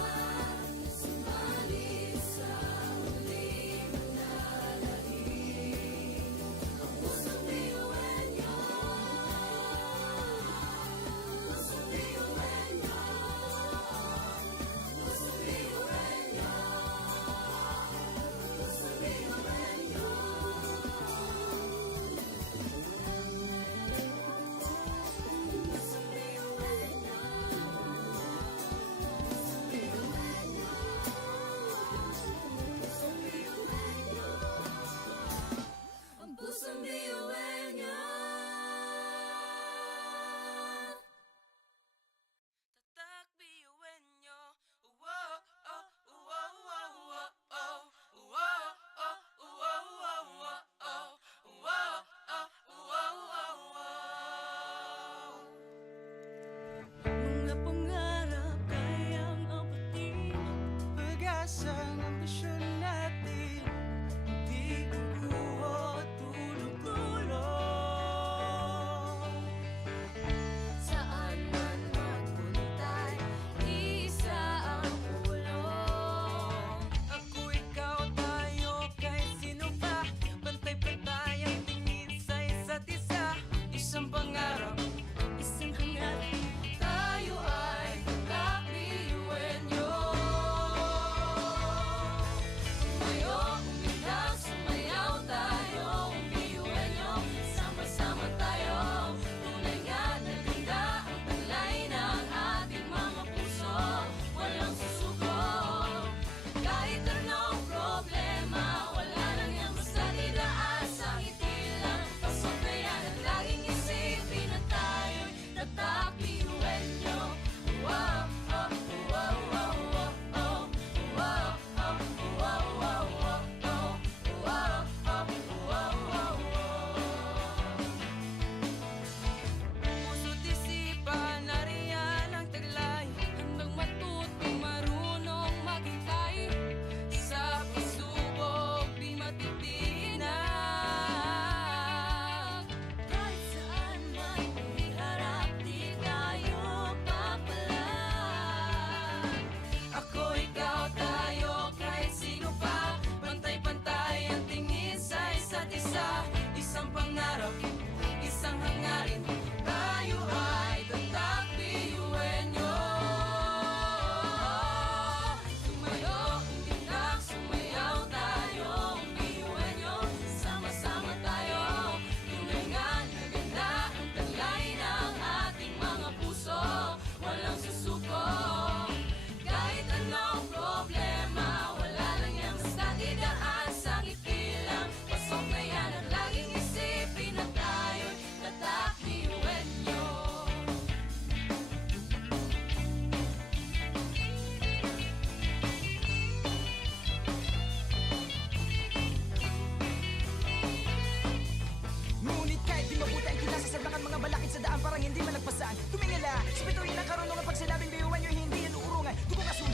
Subalit sa huli, manlalahim ang pusong biyuan niyo. Pusong biyuan niyo. Pusong biyuan niyo. Pusong biyuan niyo. Pusong biyuan niyo. Pusong biyuan niyo. Ang pusong biyuan niyo. Tatak biyuin nyo. Whoa, oh, whoa, whoa, whoa, oh. Whoa, oh, whoa, whoa, whoa, oh. Whoa, oh, whoa, whoa, whoa. Mga pangarap kayang abutin, pag-asa ng ambisyon natin, di kukuha tulog-tulog. Saan man magpuntay, isa ang ulong. Ako, ikaw, tayo, kahit sino pa. Pantay-pantay ang tingin sa isa't isa. Isang pangarap, isang hangarin. Tayo ay kakabiyuin niyo. Tumayo, umilag, sumayaw tayo. Biyuin niyo, sama-sama tayo. Tunay nga na ganda ang taglay ng ating mga puso. Walang susuko. Kahit anong problema, wala lang yan basta didaan sa ngiti lang. Pasok na yan at laging isipin na tayo'y tatak biyuin niyo. Wow, oh, wow, wow, wow, oh. Wow, oh, wow, wow, wow, oh. Wow, oh, wow, wow, wow. Puso't isipan, nariyan ang taglay. Handang matuto, marunong maghintay. Sa pagsubok, di matitinag. Kahit saan man iharap, di tayo papalag. Ako, ikaw, tayo, kahit sino pa. Pantay-pantay ang tingin sa isa't isa. Isang pangarap, isang hangarin. Tayo ay tatak biyuin nyo. Tumayo, umilag, sumayaw tayo. Biyuin niyo, sama-sama tayo. Tunay nga na ganda ang taglay ng ating mga puso. Walang susuko. Kahit anong problema, wala lang yan basta didaan sa ngiti lang. Pasok na yan at laging isipin na tayo'y tatak biyuin niyo. Ngunit kahit di mabuti ang kinasasablakan mga balakid sa daan parang hindi malagpasan. Tumingala, sa bituin ng karunungan pag sinabing biyuan nyo hindi yan uurungan. Dugo kasun,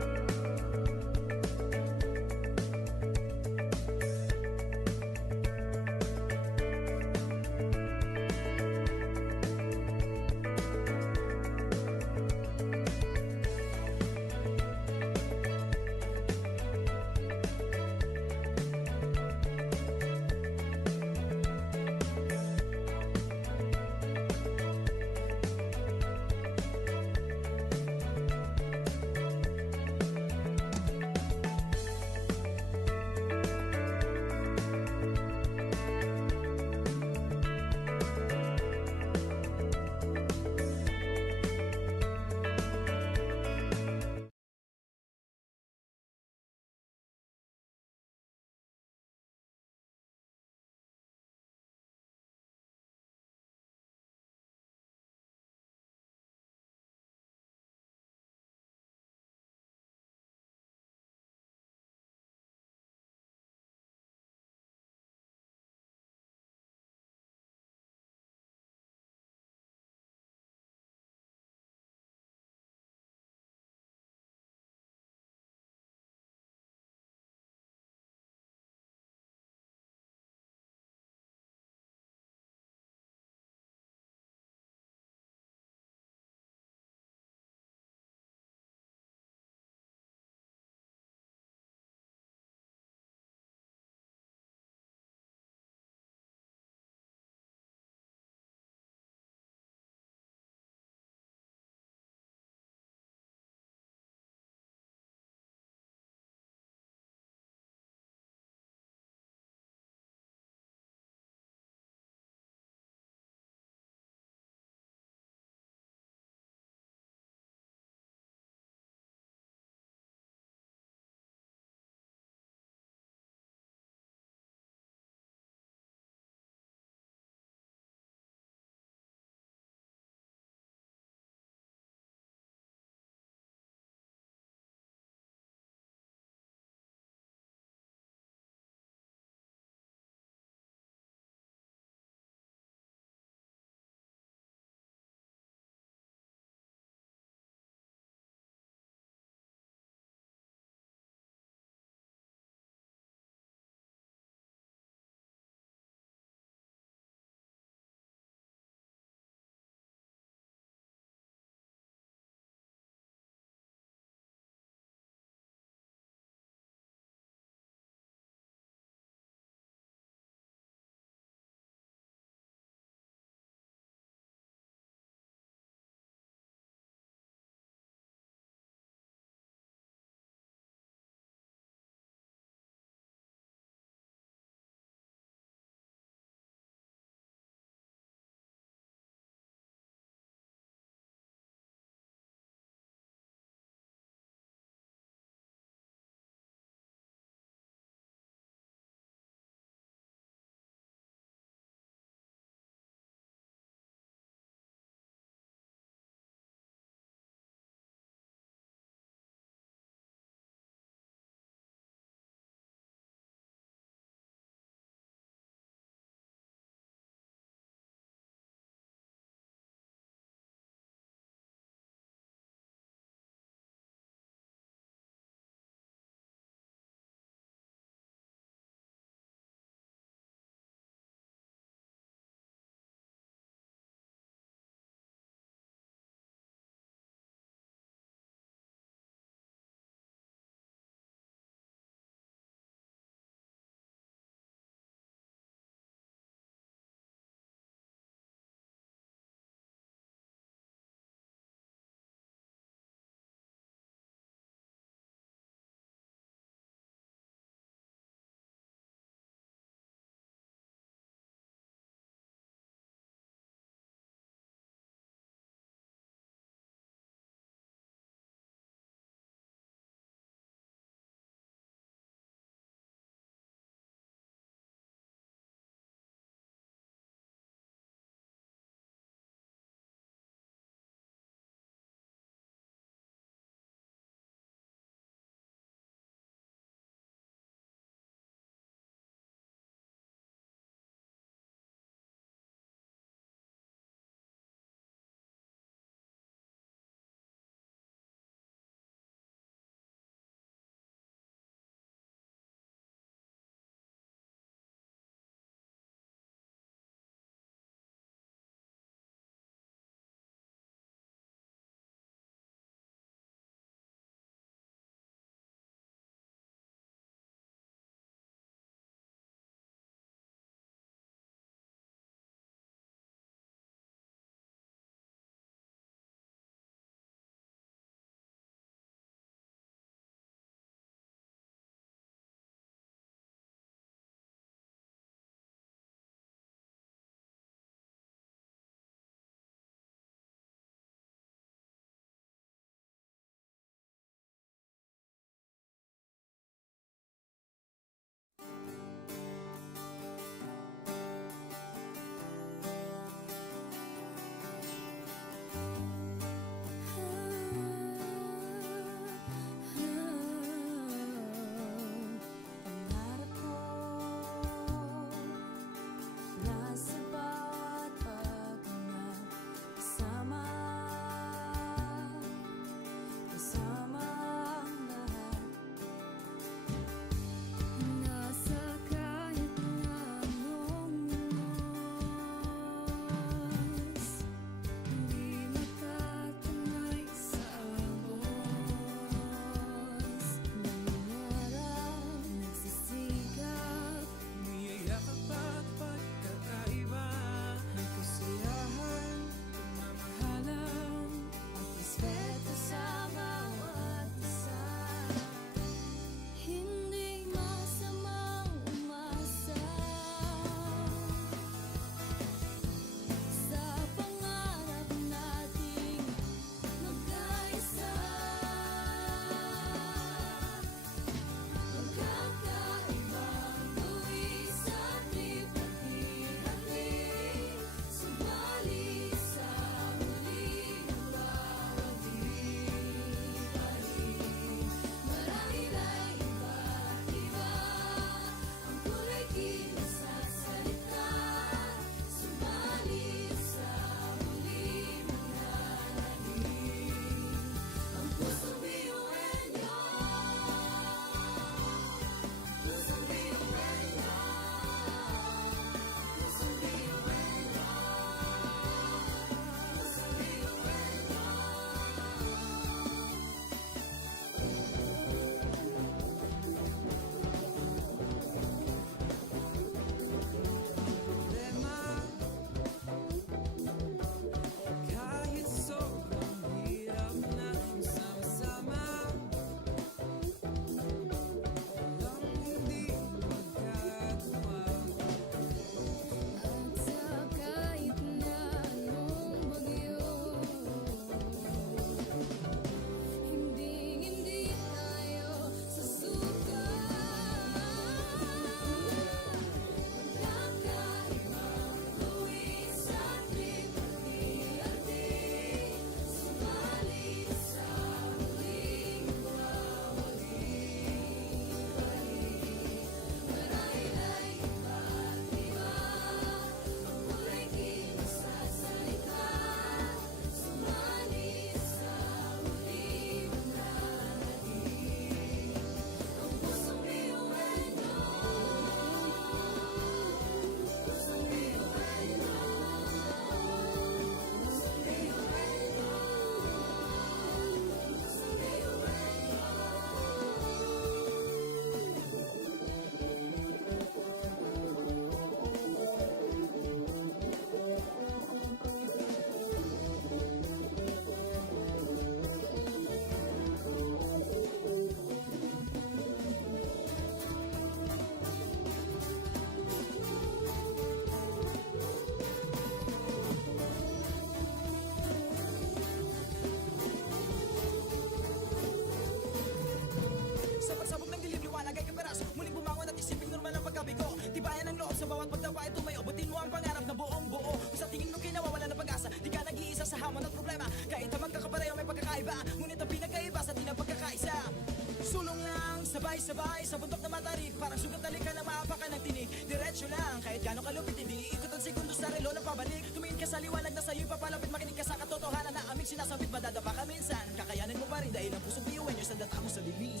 Sabay-sabay sa bundok na matarik, parang sugat na lika na maapakan ng tinig. Diretso lang, kahit gano'ng kalupit, hindi ikot ang segundo sa relo na pabalik. Tumingin ka sa liwanag na sa'yo'y papalapit, makinig ka sa katotohanan na aming sinasabit. Madadapa ka minsan, kakayanin mo pa rin dahil ang pusong biyuan nyo sa data mo sa dilim.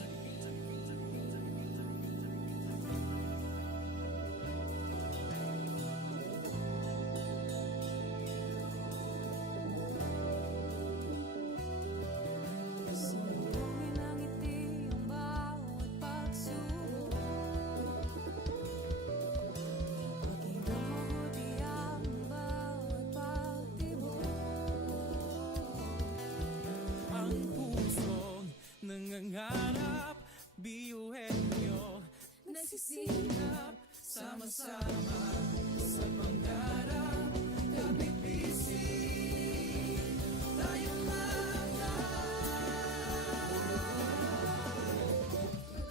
Sumbungin ang ngiti ang bawat pagsubok. Pakinggan mabuti ang bawat pagtibok. Ang pusong nangangarap, biyuhin nyo Nagsisikap sama-sama sa pangarap. Kapit bisig, tayong mga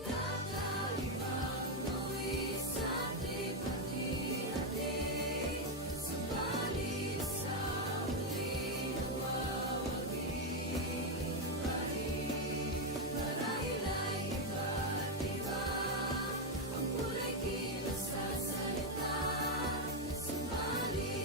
Kakaibang buwis at lipat-hati. Subalit sa huli nawawagi pa rin. Marahil ay iba't iba ang kulay kilos sa salita. Subalit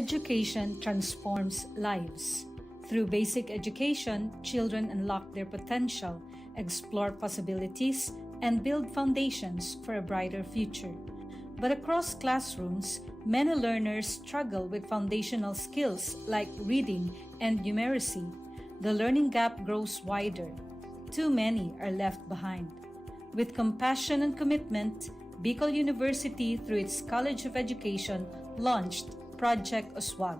Education transforms lives. Through basic education, children unlock their potential, explore possibilities, and build foundations for a brighter future. But across classrooms, many learners struggle with foundational skills like reading and numeracy. The learning gap grows wider. Too many are left behind. With compassion and commitment, Bicol University, through its College of Education, launched Project Uswag.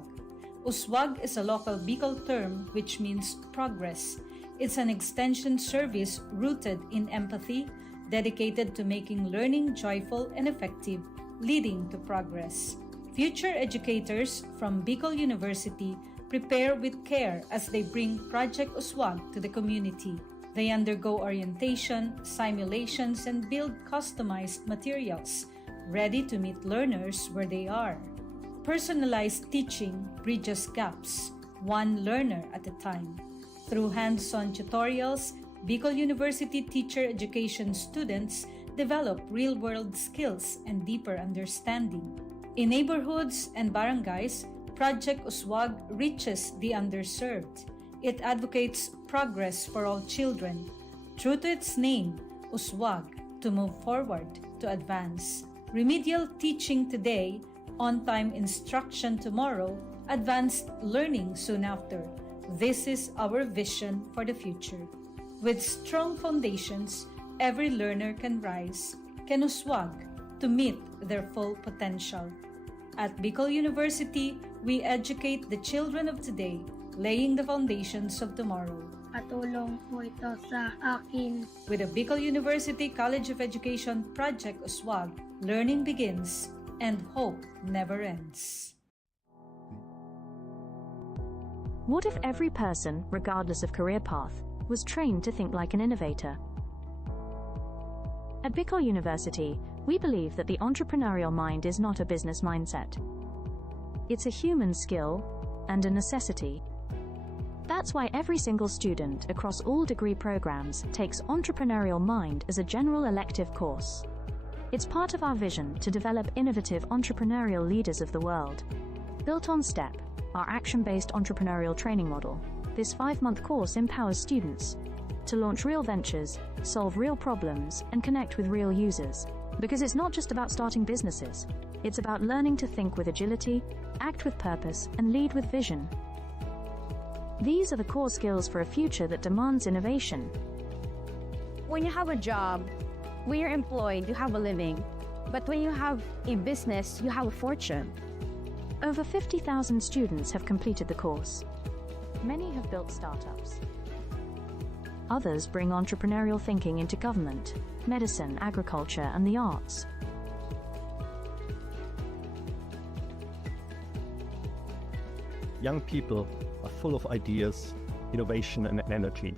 Uswag is a local Bicol term which means progress. It's an extension service rooted in empathy, dedicated to making learning joyful and effective, leading to progress. Future educators from Bicol University prepare with care as they bring Project Uswag to the community. They undergo orientation, simulations, and build customized materials, ready to meet learners where they are. Personalized teaching bridges gaps, one learner at a time. Through hands-on tutorials, Bicol University teacher education students develop real-world skills and deeper understanding. In neighborhoods and barangays, Project Uswag reaches the underserved. It advocates progress for all children. True to its name, Uswag, to move forward, to advance. Remedial teaching today, on-time instruction tomorrow, advanced learning soon after. This is our vision for the future. With strong foundations, every learner can rise, can uswag, to meet their full potential. At Bicol University, we educate the children of today, laying the foundations of tomorrow. Patulong po ito sa akin. With the Bicol University College of Education Project Uswag, learning begins and hope never ends. What if every person, regardless of career path, was trained to think like an innovator? At Bicol University, we believe that the entrepreneurial mind is not a business mindset. It's a human skill and a necessity. That's why every single student across all degree programs takes Entrepreneurial Mind as a general elective course. It's part of our vision to develop innovative entrepreneurial leaders of the world. Built on STEP, our action-based entrepreneurial training model, this 5-month course empowers students to launch real ventures, solve real problems, and connect with real users. Because it's not just about starting businesses, it's about learning to think with agility, act with purpose, and lead with vision. These are the core skills for a future that demands innovation. When you have a job, when you're employed, you have a living. But when you have a business, you have a fortune. Over 50,000 students have completed the course. Many have built startups. Others bring entrepreneurial thinking into government, medicine, agriculture, and the arts. Young people are full of ideas, innovation, and energy.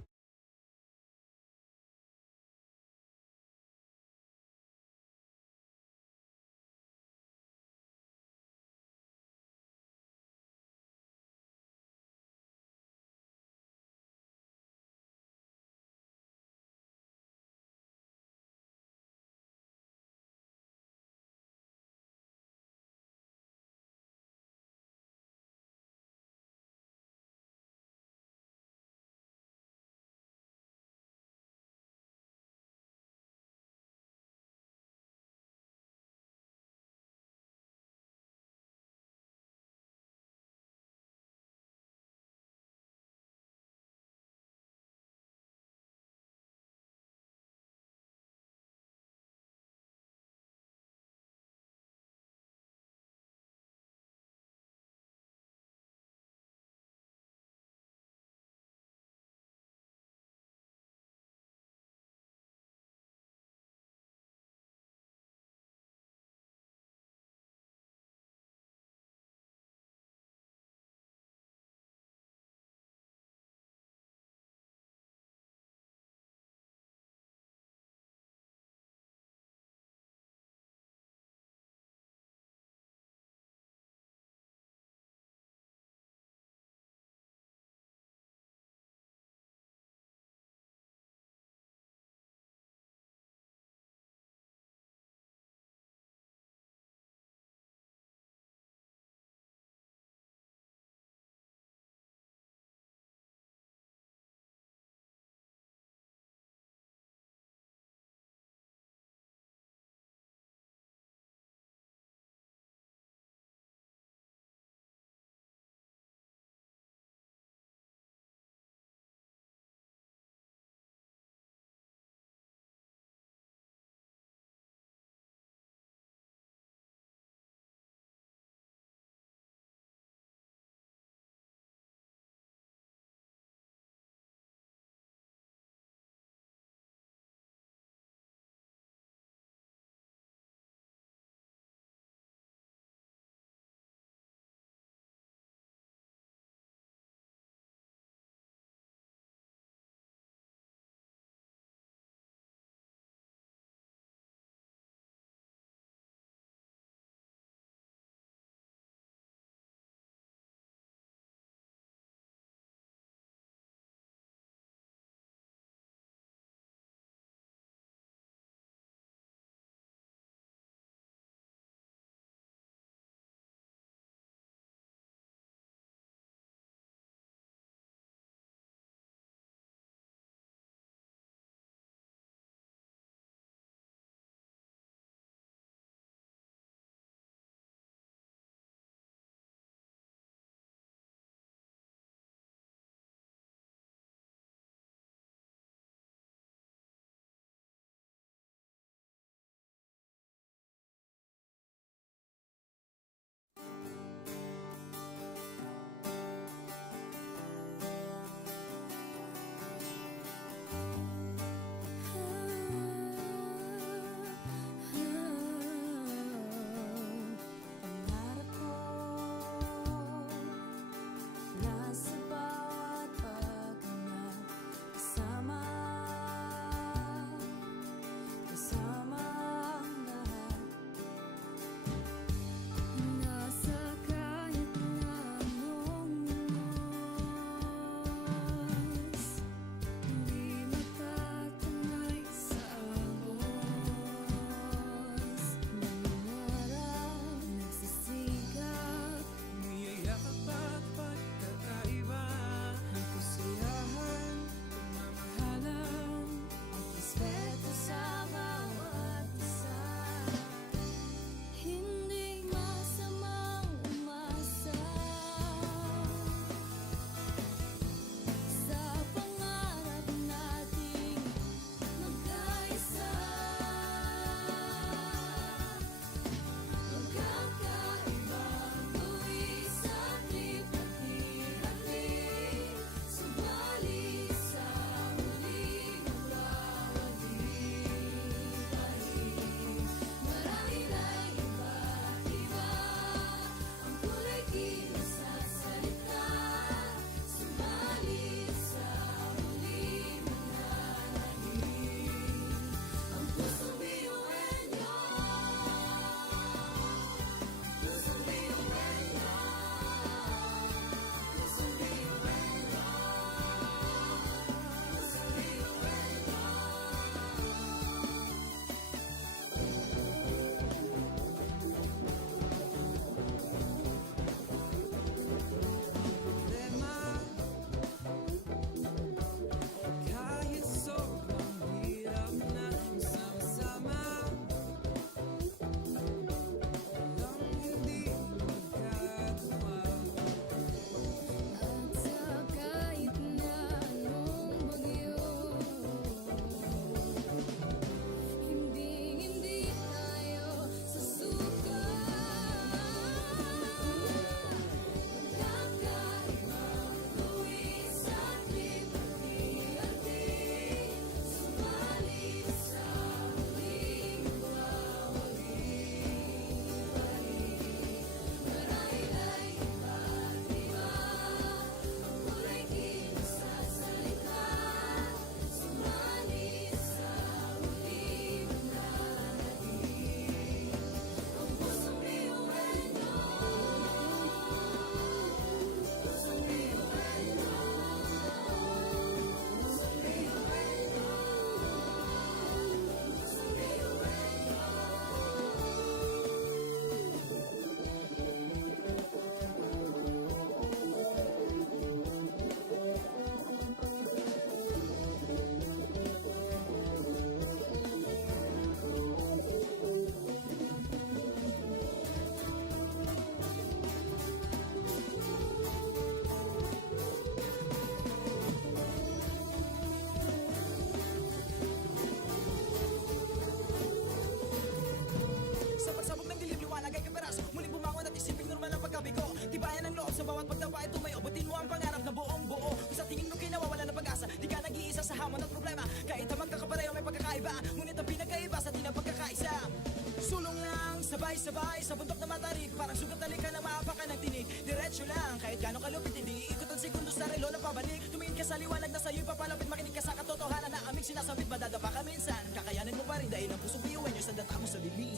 Sabay-sabay sa bundok na matarik, parang sugat na lika na maapakan ng tinig. Diretso lang, kahit gano'ng kalupit, hindi ikot ang segundo sa relo na pabalik. Tumingin ka sa liwanag na sa'yo'y papalapit, makinig ka sa katotohanan na aming sinasabit. Madadapa ka minsan, kakayanin mo pa rin dahil ang puso biyuin nyo sa data mo sa bibig.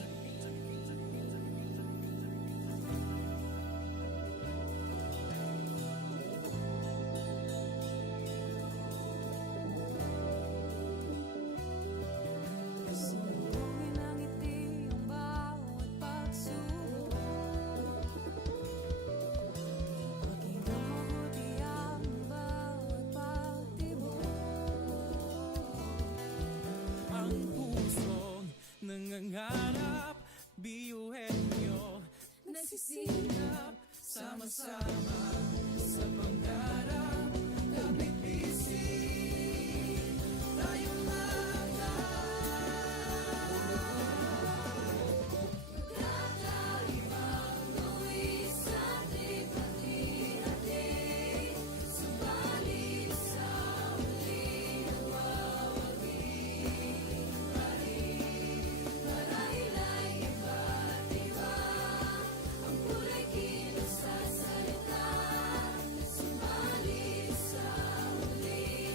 Sumbungin ang ngiti ang bawat pagsubok. Pakinggan mabuti ang bawat pagtibok. Ang pusong nangangarap, biyuhin nyo nagsisikap, sama-sama sa pangarap. Kapit bisig, tayong mga Kakaibang luwis sa ating hati-hati. Subalit sa huli nagwawagi pa rin. Marahil ay iba't iba ang kulay kilos sa salita. Subalit sa huli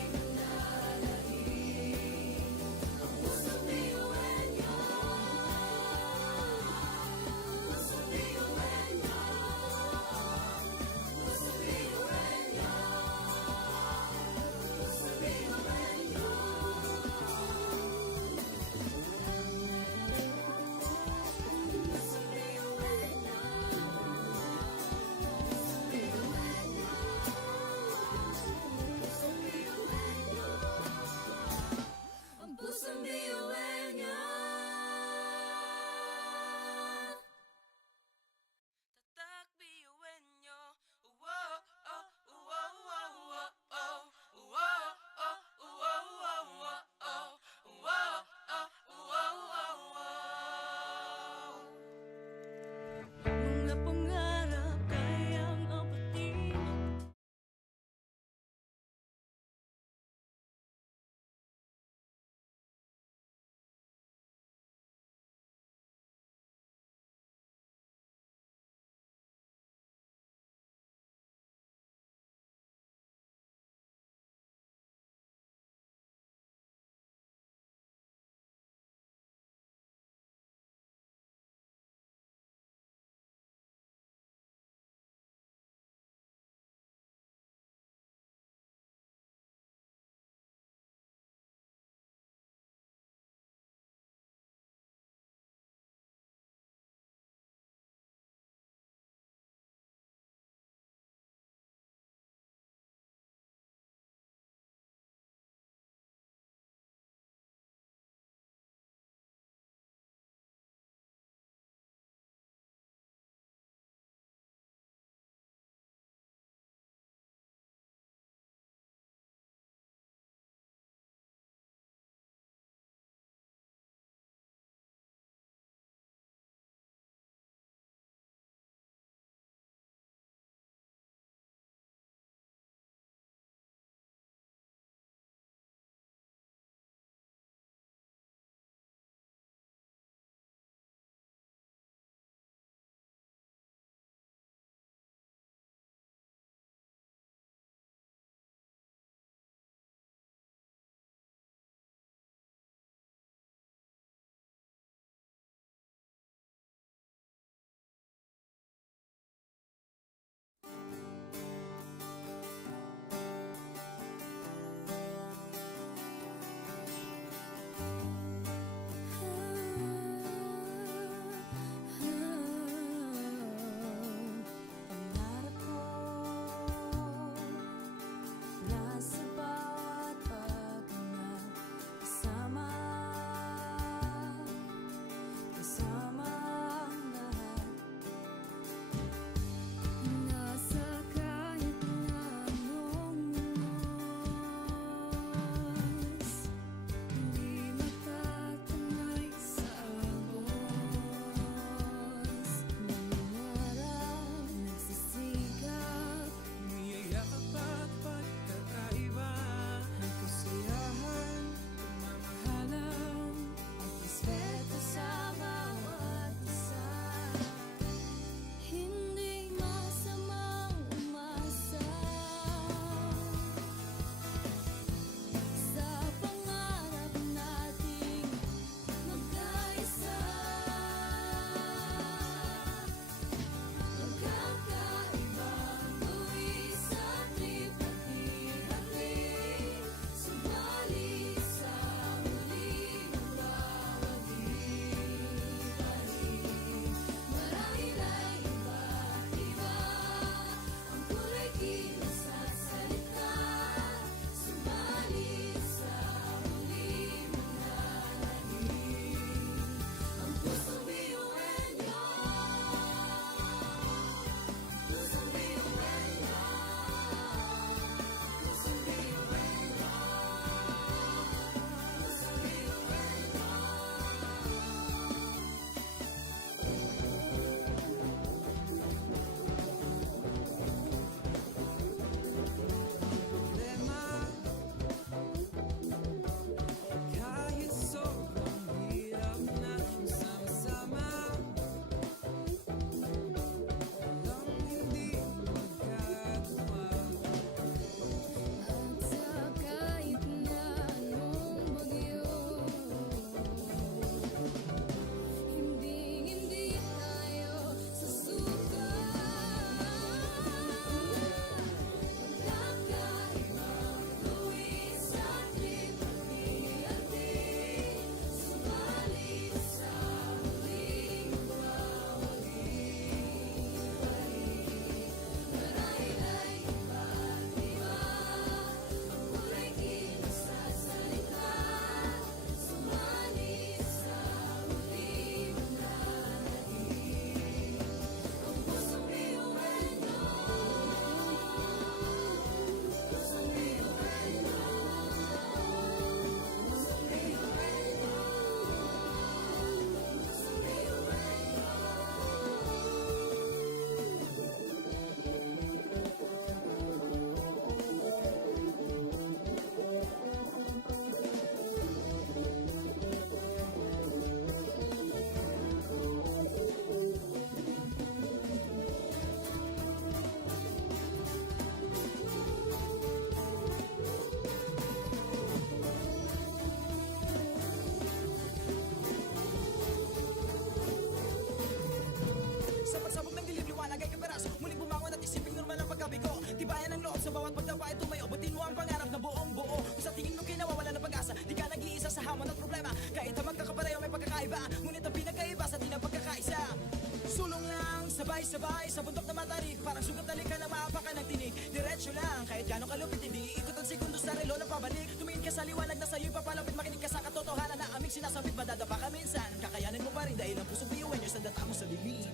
Sabay-sabay sa bundok na matarik, parang sugat na lika na maapakan ng tinig. Diretso lang, kahit gano'ng kalupit, hindi ikot ang segundo sa relo na pabalik. Tumingin ka sa liwanag na sa'yo'y papalapit, makinig ka sa katotohanan na aming sinasabit. Madadapa ka minsan, kakayanin mo pa rin dahil ang puso biyuin yung sandata mo sa dilim.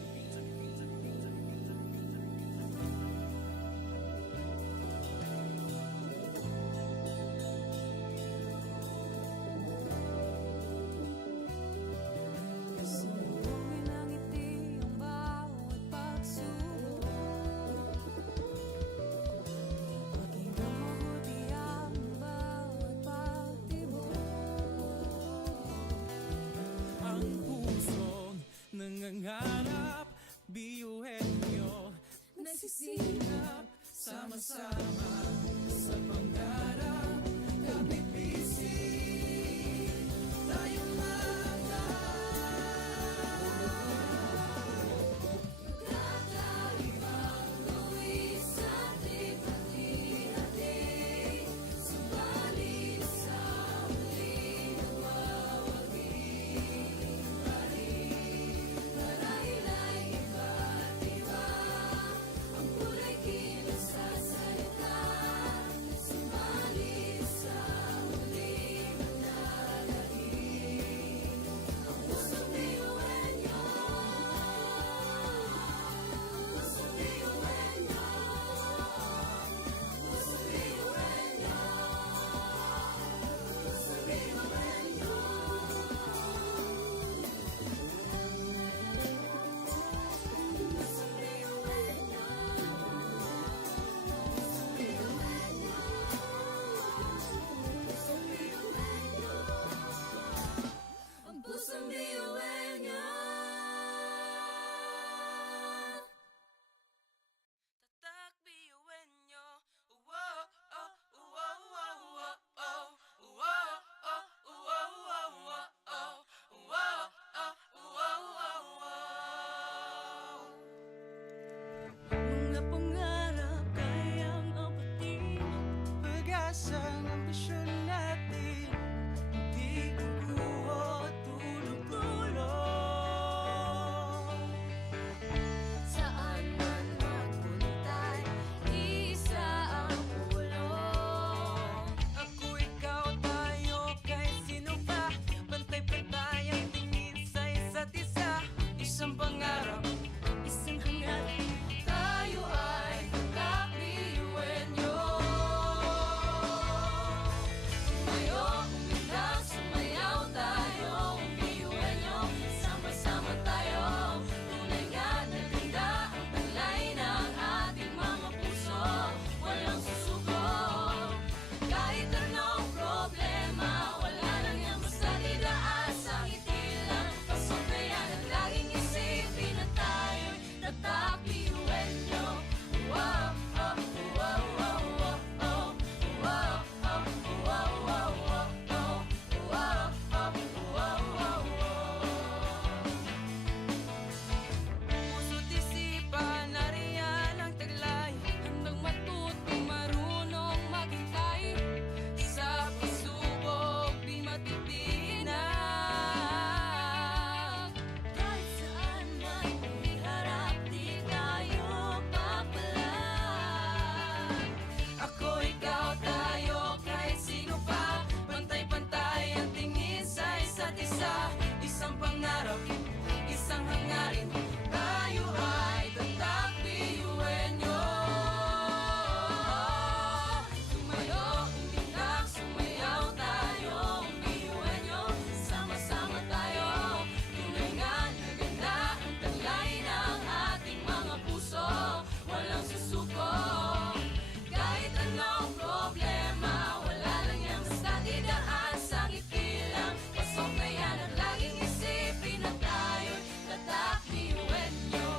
Sumubungin ang ngiti ang bawat pagsubok. Pakinggan mabuti ang bawat pagtibok. Ang pusong nangangarap, biyuhin nyo, nagsisikap, sama-sama sa pangarap. Kapit bisig, tayong Kakaibang luwis at hati-hati, subalit sa huli nagwawagi. Marahil ay iba't iba, ang kulay kilos sa salita, subalit sa huli manlalangin. Ang pusong biyuhin niyo, pusong biyuhin niyo, pusong biyuhin niyo, pusong biyuhin niyo. Ang pusong biyuhin niyo. Tatak biyuhin nyo. Wow, oh, wow, wow, wow, oh. Wow, oh, wow, wow, wow, oh. Wow, oh, wow, wow, wow. Mga pangarap kayang apatin, pag-asa ng ambisyon natin, di kukuha tulog-tulog. Saan man magpuntay, isa ang ulong. Ako, ikaw, tayo, kahit sino pa. Pantay-pantay ang tingin sa isa't isa. Isang pangarap, isang hangarin. Tayo ay kakabiyuhin niyo. Tumayo, umilag, sumayaw tayo. Biyuhin niyo, sama-sama tayo. Tunay nga na ganda ang talay ng ating mga puso. Walang susuko, kahit anong problema. Wala lang yan basta didaan sa ngiti lang. Pasok na yan at laging isipin na tayo'y tatakbiyuhin niyo. Wow, oh, wow, wow, wow, oh. Wow, oh, wow, wow, wow, oh. Wow, oh, wow, wow, wow. Puso't isipan, nariyan ang taglay. Handang matuto, marunong maghintay. Sa pagsubok, di matitinag. Kahit saan man iharap, di tayo papalag. Ako, ikaw, tayo, kahit sino pa. Pantay-pantay ang tingin sa isa't isa. Isang pangarap, isang hangarin. Tayo ay tatakbiyuhin nyo. Tumayo, umilag, sumayaw tayo. Biyuhin niyo, sama-sama tayo. Tunay nga na ganda ang talay ng ating mga puso. Walang susuko, kahit anong problema. Wala lang yan basta didaan sa ngiti lang. Pasok na yan at laging isipin na tayo'y tatakbiyuhin niyo.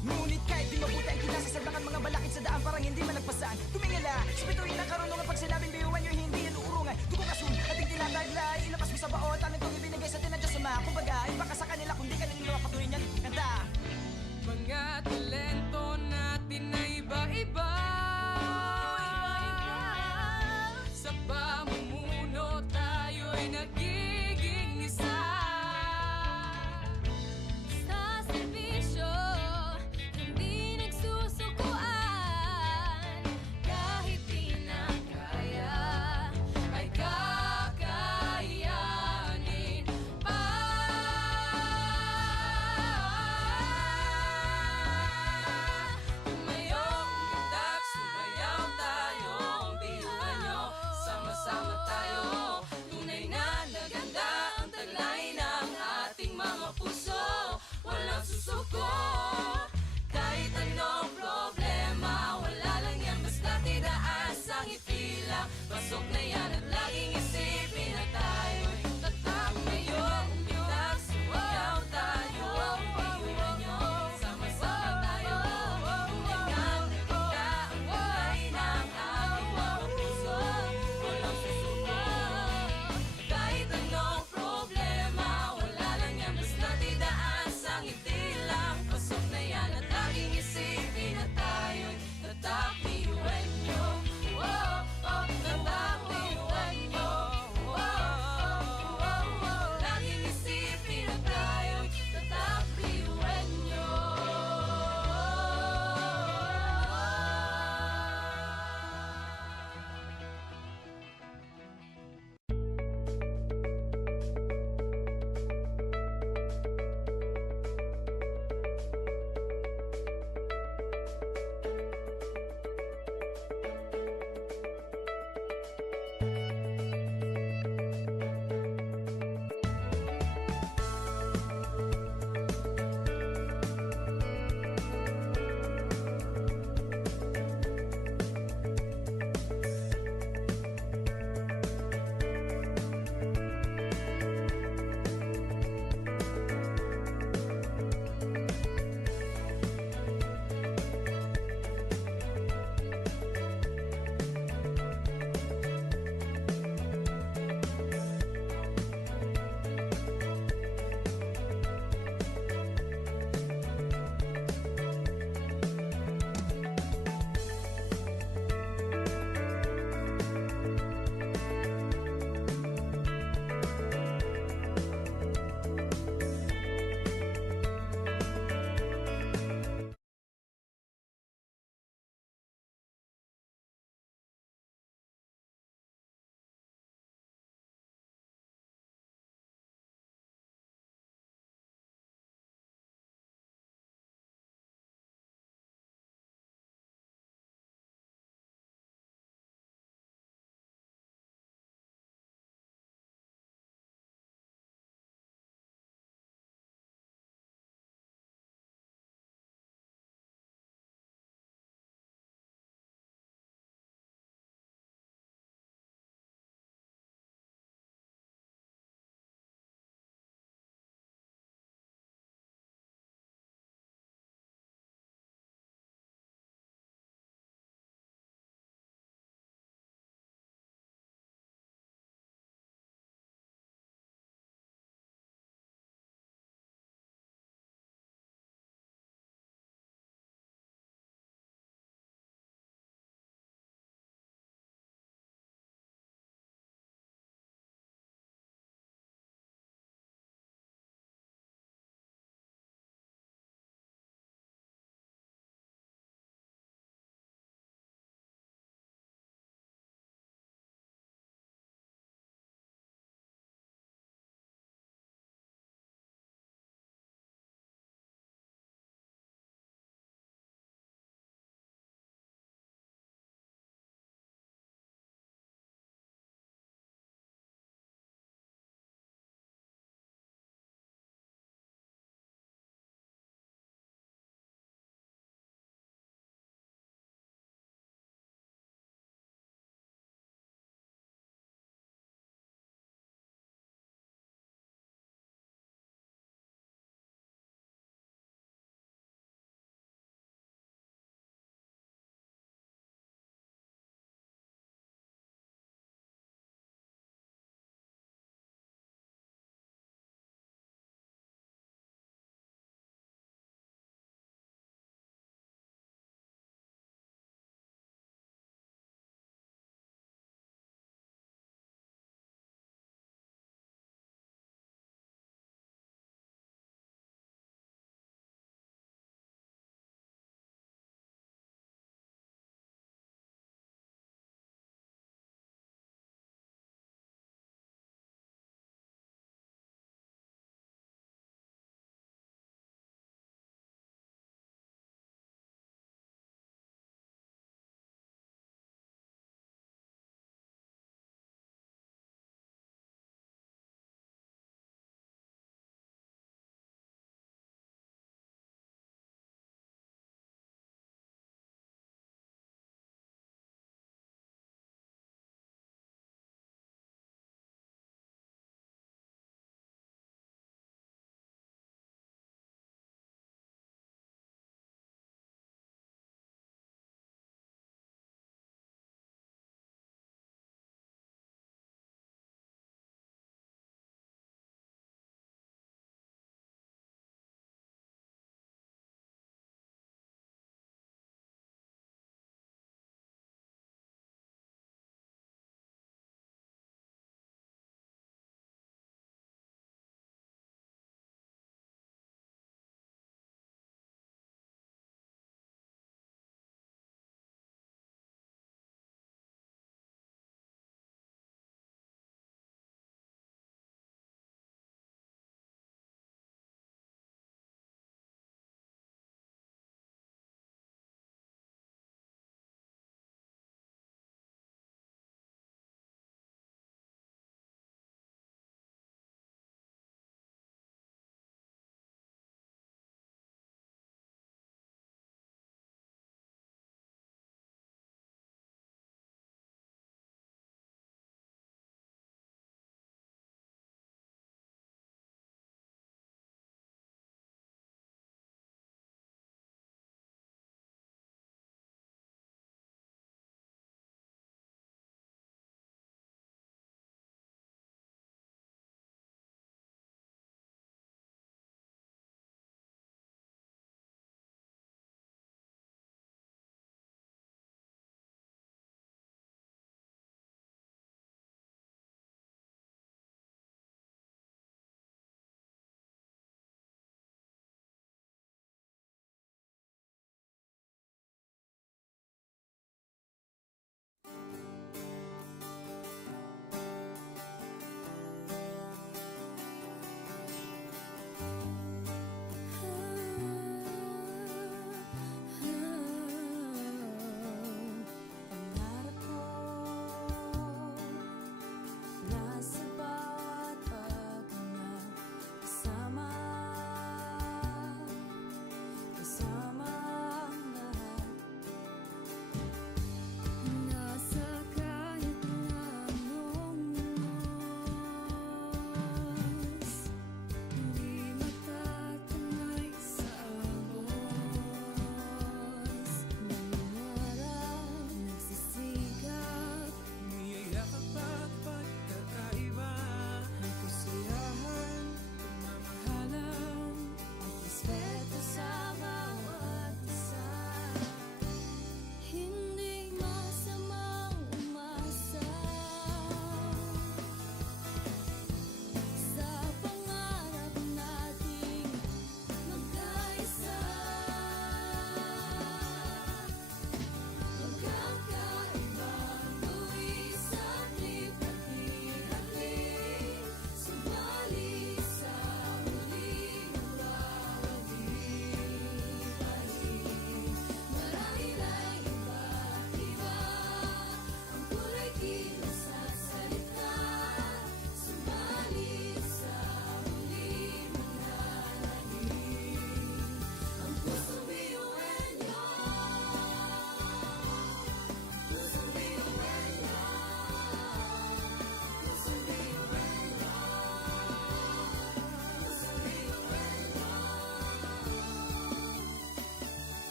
Ngunit kahit di mabuti ang kinasasaglangan, mga balakid sa daan parang hindi man nagpasan. Tumingala, sa bituin ng karunungan, pag sinabing biyuhan nyo, hindi yan uurungan. Dugo kasun, ating tinataglay, ilabas mo sa baon, tanong itong ibinigay sa atin ng Diyos Ama. Kumbaga, iba ka sa kanila, kundi ka nila patuloy niyan kanta. Mga talento natin na iba-iba.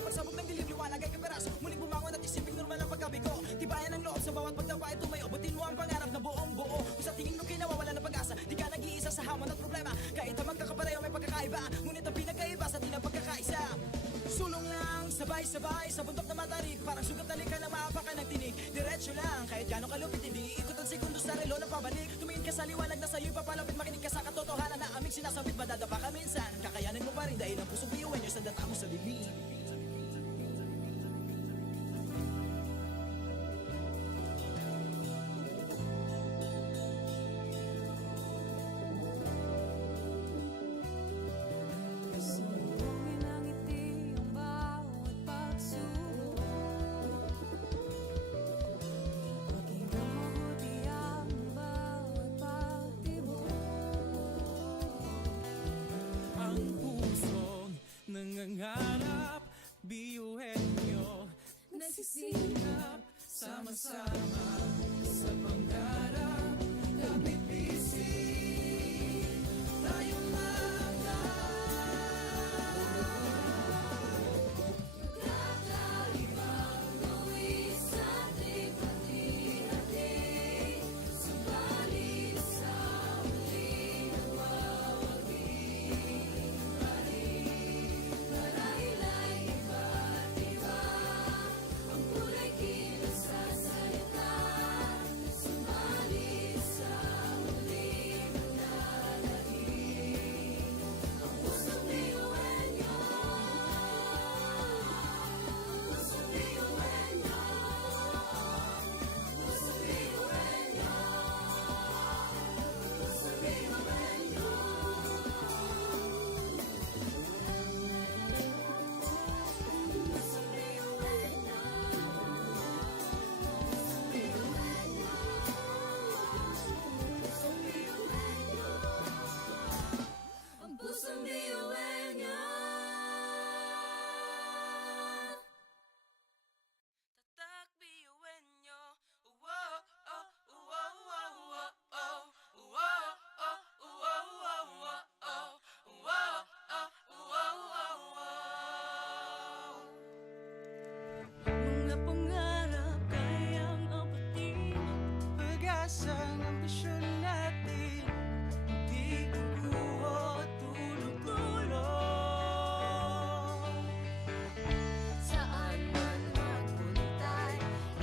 Sa pagsabog ng dilim, liwanag ay kaperas. Muling bumangon at isiping normal ang pagkabigo. Tibayan ang loob sa bawat pagtapa ay tumayo. Abutin mo ang pangarap na buong buo. Kung sa tingin mo kinawawala ng pag-asa, di ka nag-iisa sa hamon at problema. Kahit ang magkakapareho may pagkakaiba, ngunit ang pinagkaiba sa di na pagkakaisa. Sulong lang, sabay-sabay sa bundok na matarik. Parang sugat na lika na maapakan ng tinig. Diretso lang, kahit gano'ng kalupit, hindi ikot ang segundo sa relo na pabalik. Tumingin ka sa liwanag na sa'yo'y papalapit. Makinig ka sa katotohanan na aming sinasabit. Madadapa ka minsan, kakayanin mo pa rin dahil ang pusong biyuin nyo sa data mo sa dilim. Sumugin ang ngiti ang bawat pagsubok. Pakinggan mabuti ang bawat pagtibok. Ang pusong nangangarap, biyuhin nyo, Nagsisikap sama-sama sa pangarap. Kapit bisig, tayong Kakaibang buwis sa ating hati-hati. Subalit sa huli nagwawagi. Marahil ay iba't iba. Ang kulay kilos sa salita. Subalit sa huli manlalagi. Ang pusong biyuhin nyo. Pusong biyuhin nyo. Pusong biyuhin nyo. Pusong biyuhin nyo. Pusong biyuhin nyo. Pusong biyuhin nyo. Pusong biyuhin nyo. Ang pusong biyuhin nyo. Tatak biyuhin nyo. Uwo, oh, uwo, uwo, uwo, oh. Uwo, oh, uwo, uwo, uwo, oh. Uwo, oh, uwo, uwo, uwo. mga pangarap kayang apatin. Pag-asang ambisyon natin, di kukuha tulog-tulog. Saan man magpuntay,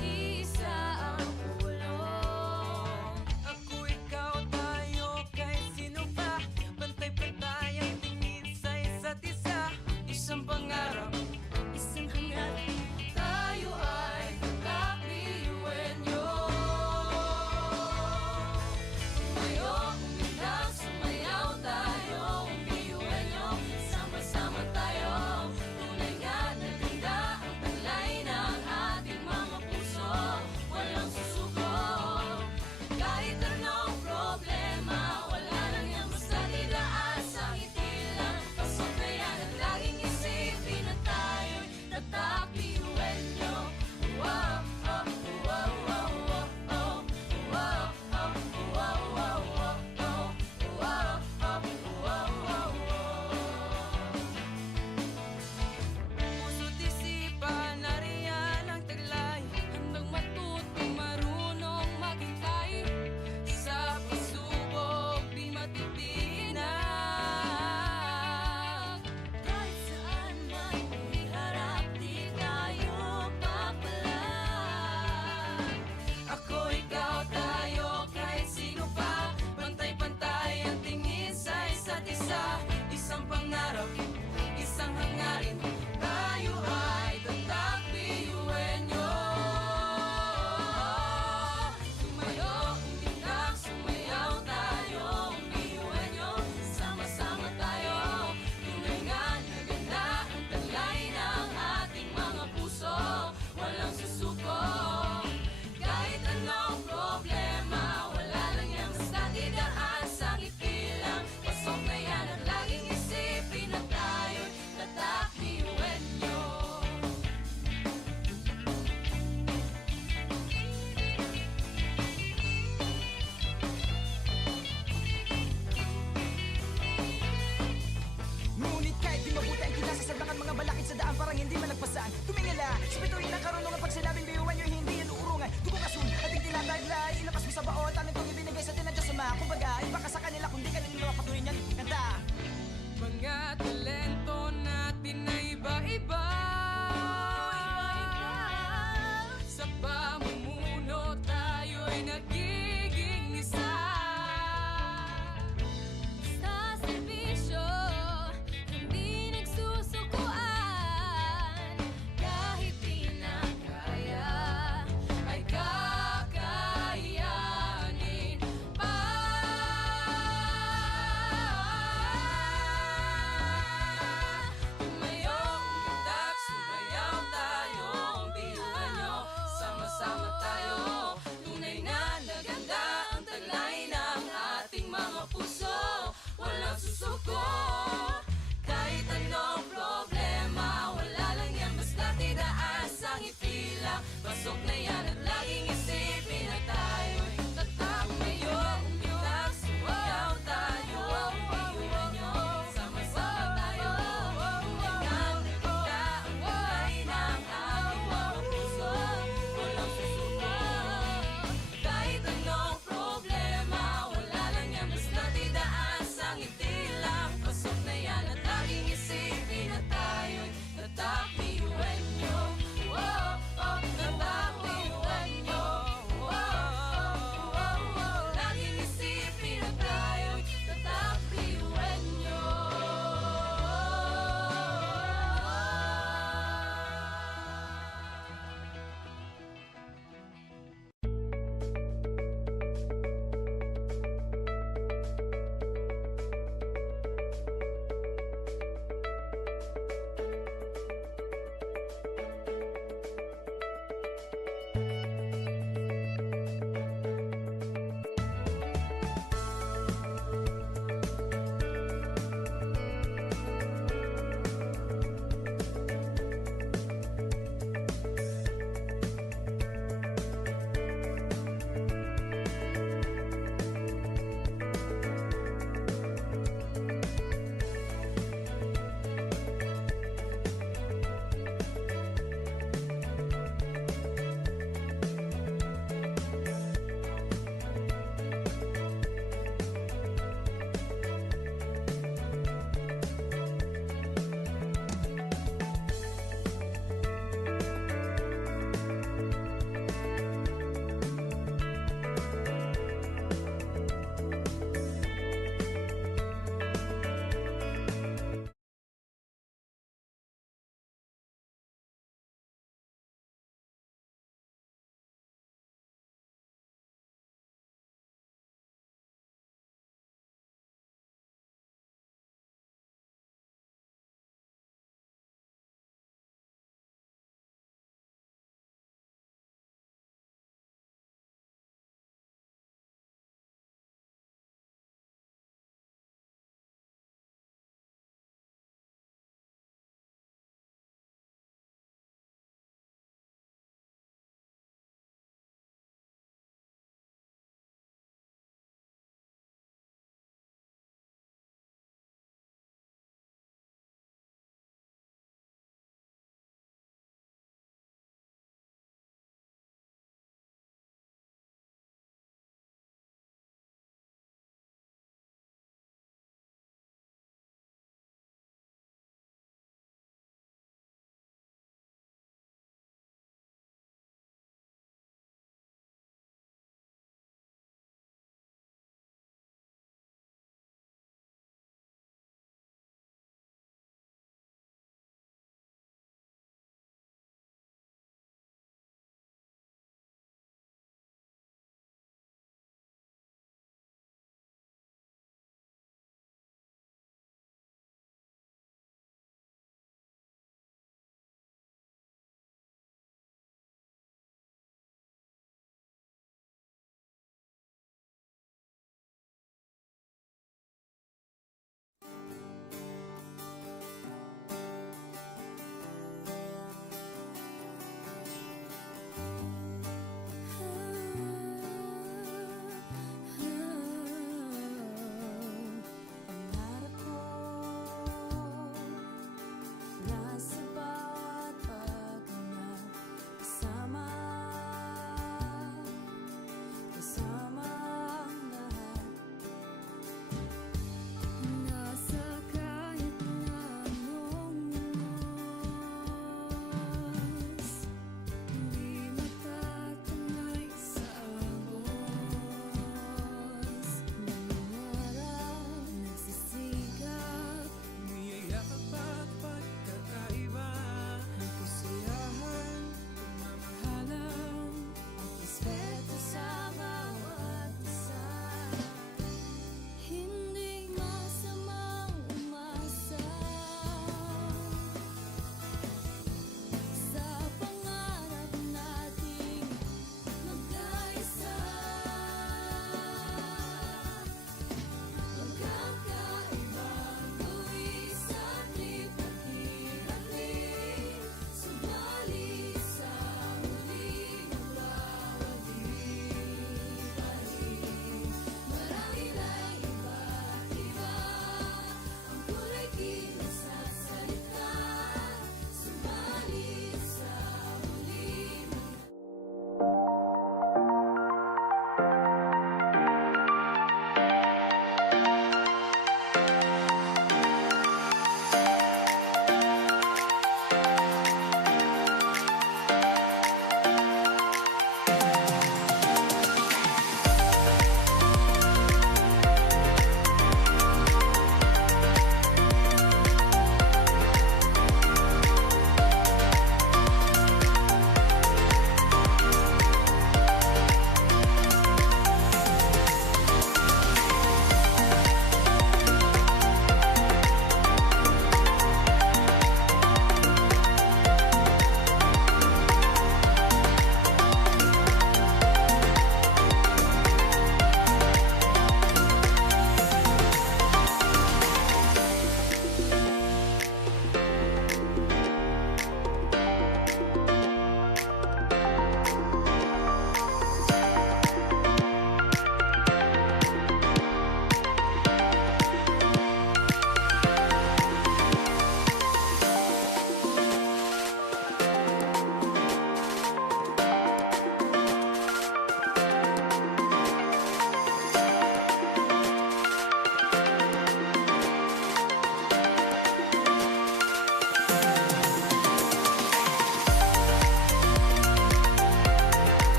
isa ang ulong. Ako, ikaw, tayo, kahit sino pa. Pantay-pantay ang tingin sa isa't isa. Isang pangarap, Isang hangarin, tayo ay kakbiyuhin nyo. lang tumingala sa bituin ng karunungan. Pag sinabing biyuan nyo, hindi yan uurungan. Dugo kasun, ating tinataglay, ilabas mo sa baon. Talent kong ibinigay sa atin ng Diyos Ama. Kumbaga, iba ka sa kanila, kundi kanila patuloy niyan kanta. Mga talento natin na iba-iba. Sa pamumuno tayo'y nagiging isa. Sa serbisyo, hindi nagsusukuan. Kahit di na kaya, Ay kakayanin pa. Tumayo, umitak, sumayaw tayo. Ang biyuhan nyo, sama-sama tayo. Tunay na naganda ang taglay ng ating mga puso. Walang susuko, kahit anong problema. Wala lang yan, basta tidaan sa ngiti lang. Pasok na yan at laging isipin na tayo'y tatak. Tumayo, umitak, sumayaw tayo. Ang biyuhan nyo, sama-sama tayo. Tunay na naganda ang taglay ng ating mga puso. Walang susuko, kahit anong problema. Wala lang yan, basta tidaan sa ngiti lang. Pasok na yan at laging isipin na tayo'y tatak. Biyuhan nyo, oh, oh, tatak.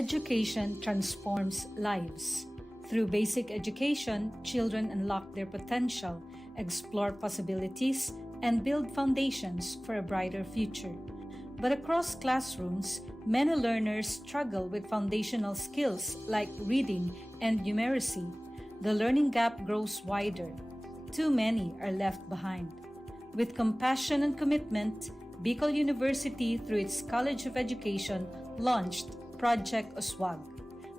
Education transforms lives. Through basic education, children unlock their potential, explore possibilities, and build foundations for a brighter future. But across classrooms, many learners struggle with foundational skills like reading and numeracy. The learning gap grows wider. Too many are left behind. With compassion and commitment, Bicol University, through its College of Education, launched Project Uswag.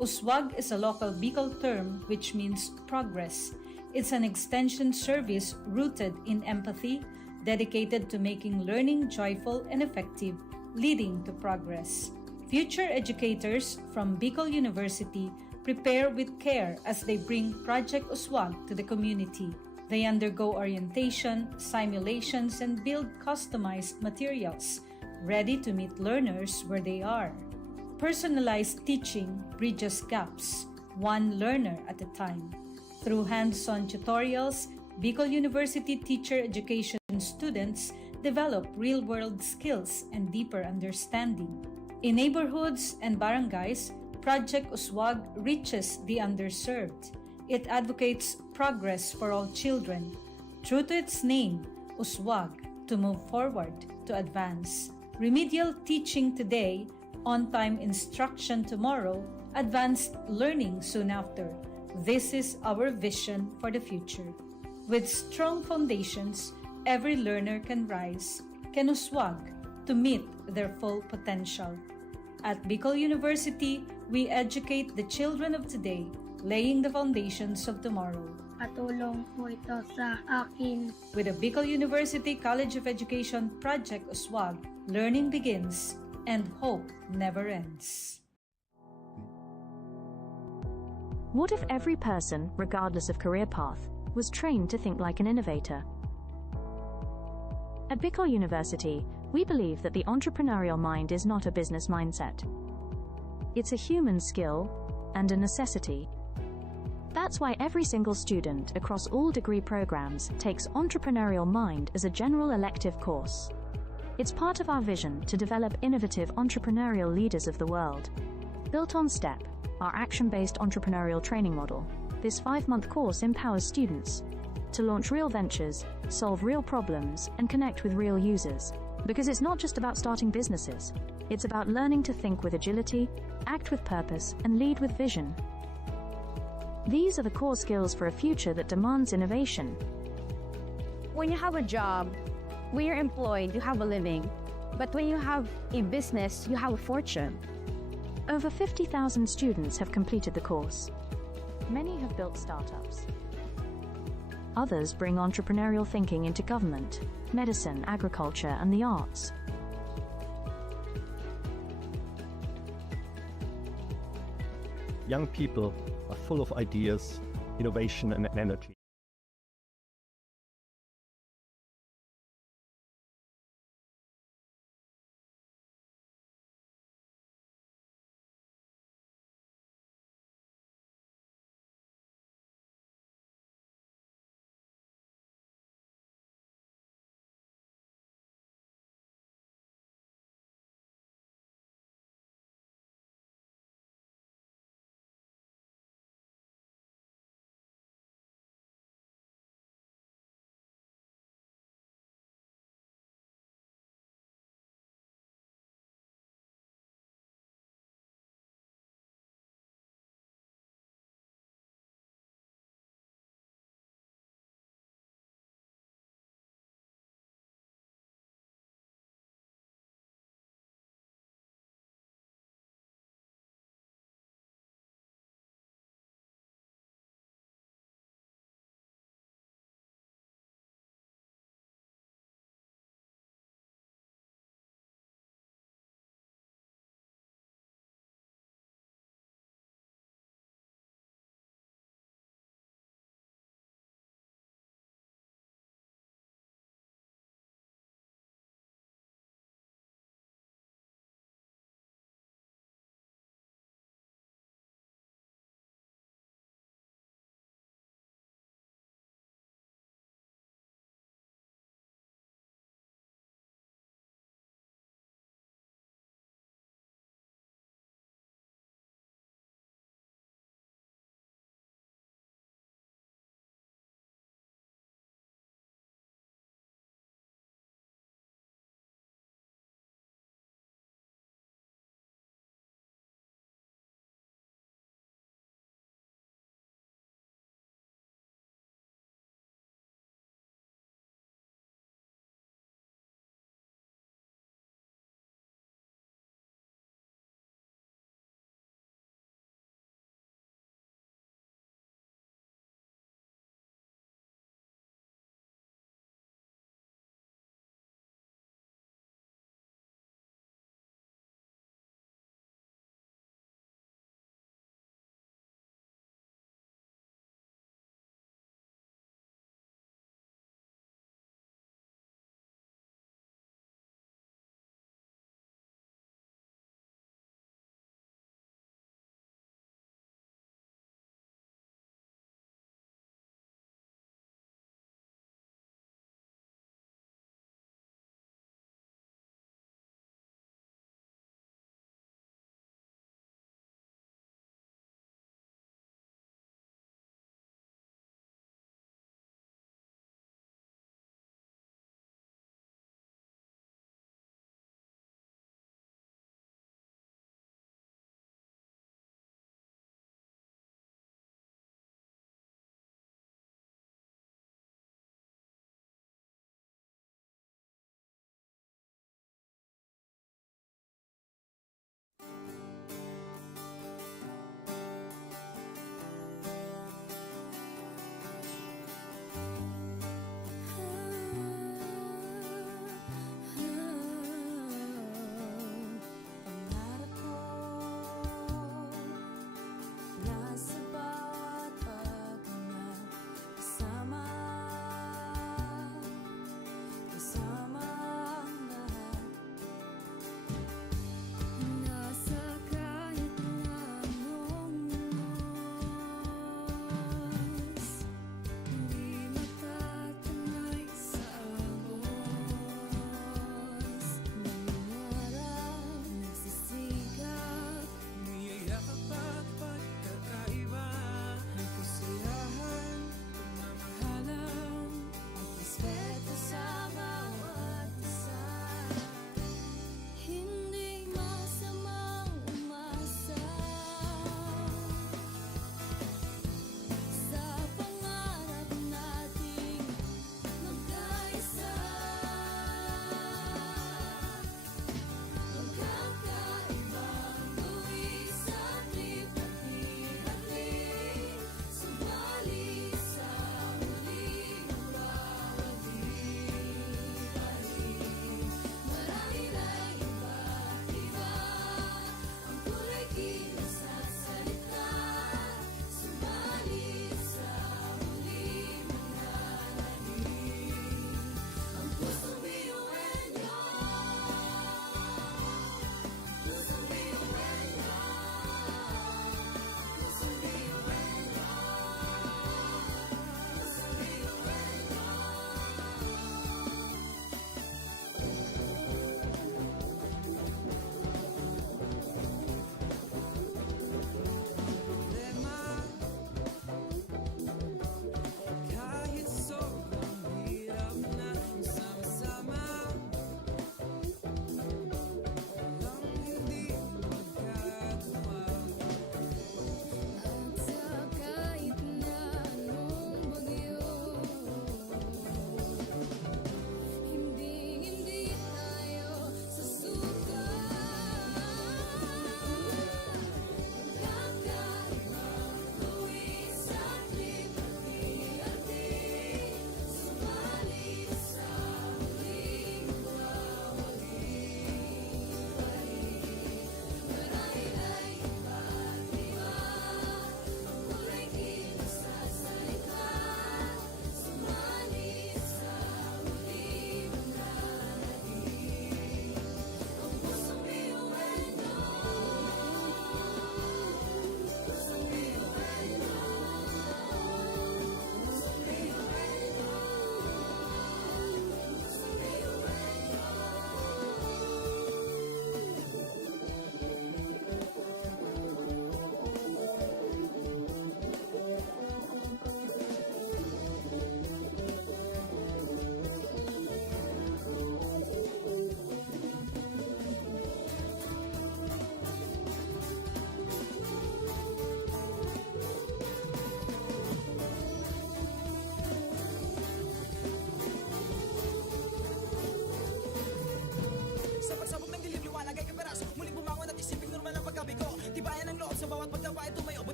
Uswag is a local Bicol term which means progress. It's an extension service rooted in empathy, dedicated to making learning joyful and effective, leading to progress. Future educators from Bicol University prepare with care as they bring Project Uswag to the community. They undergo orientation, simulations, and build customized materials, ready to meet learners where they are. Personalized teaching bridges gaps, one learner at a time. Through hands-on tutorials, Bicol University teacher education students develop real-world skills and deeper understanding. In neighborhoods and barangays, Project Uswag reaches the underserved. It advocates progress for all children. True to its name, Uswag, to move forward, to advance. Remedial teaching today, on-time instruction tomorrow, advanced learning soon after. This is our vision for the future. With strong foundations, every learner can rise, can uswag, to meet their full potential. At Bicol University, we educate the children of today, laying the foundations of tomorrow. Katulong po ito sa akin. With the Bicol University College of Education Project Uswag, learning begins and hope never ends. What if every person, regardless of career path, was trained to think like an innovator? At Bicol University, we believe that the entrepreneurial mind is not a business mindset. It's a human skill and a necessity. That's why every single student across all degree programs takes Entrepreneurial Mind as a general elective course. It's part of our vision to develop innovative entrepreneurial leaders of the world. Built on STEP, our action-based entrepreneurial training model, this 5-month course empowers students to launch real ventures, solve real problems, and connect with real users. Because it's not just about starting businesses, it's about learning to think with agility, act with purpose, and lead with vision. These are the core skills for a future that demands innovation. When you have a job, when you're employed, you have a living. But when you have a business, you have a fortune. Over 50,000 students have completed the course. Many have built startups. Others bring entrepreneurial thinking into government, medicine, agriculture, and the arts. Young people are full of ideas, innovation, and energy.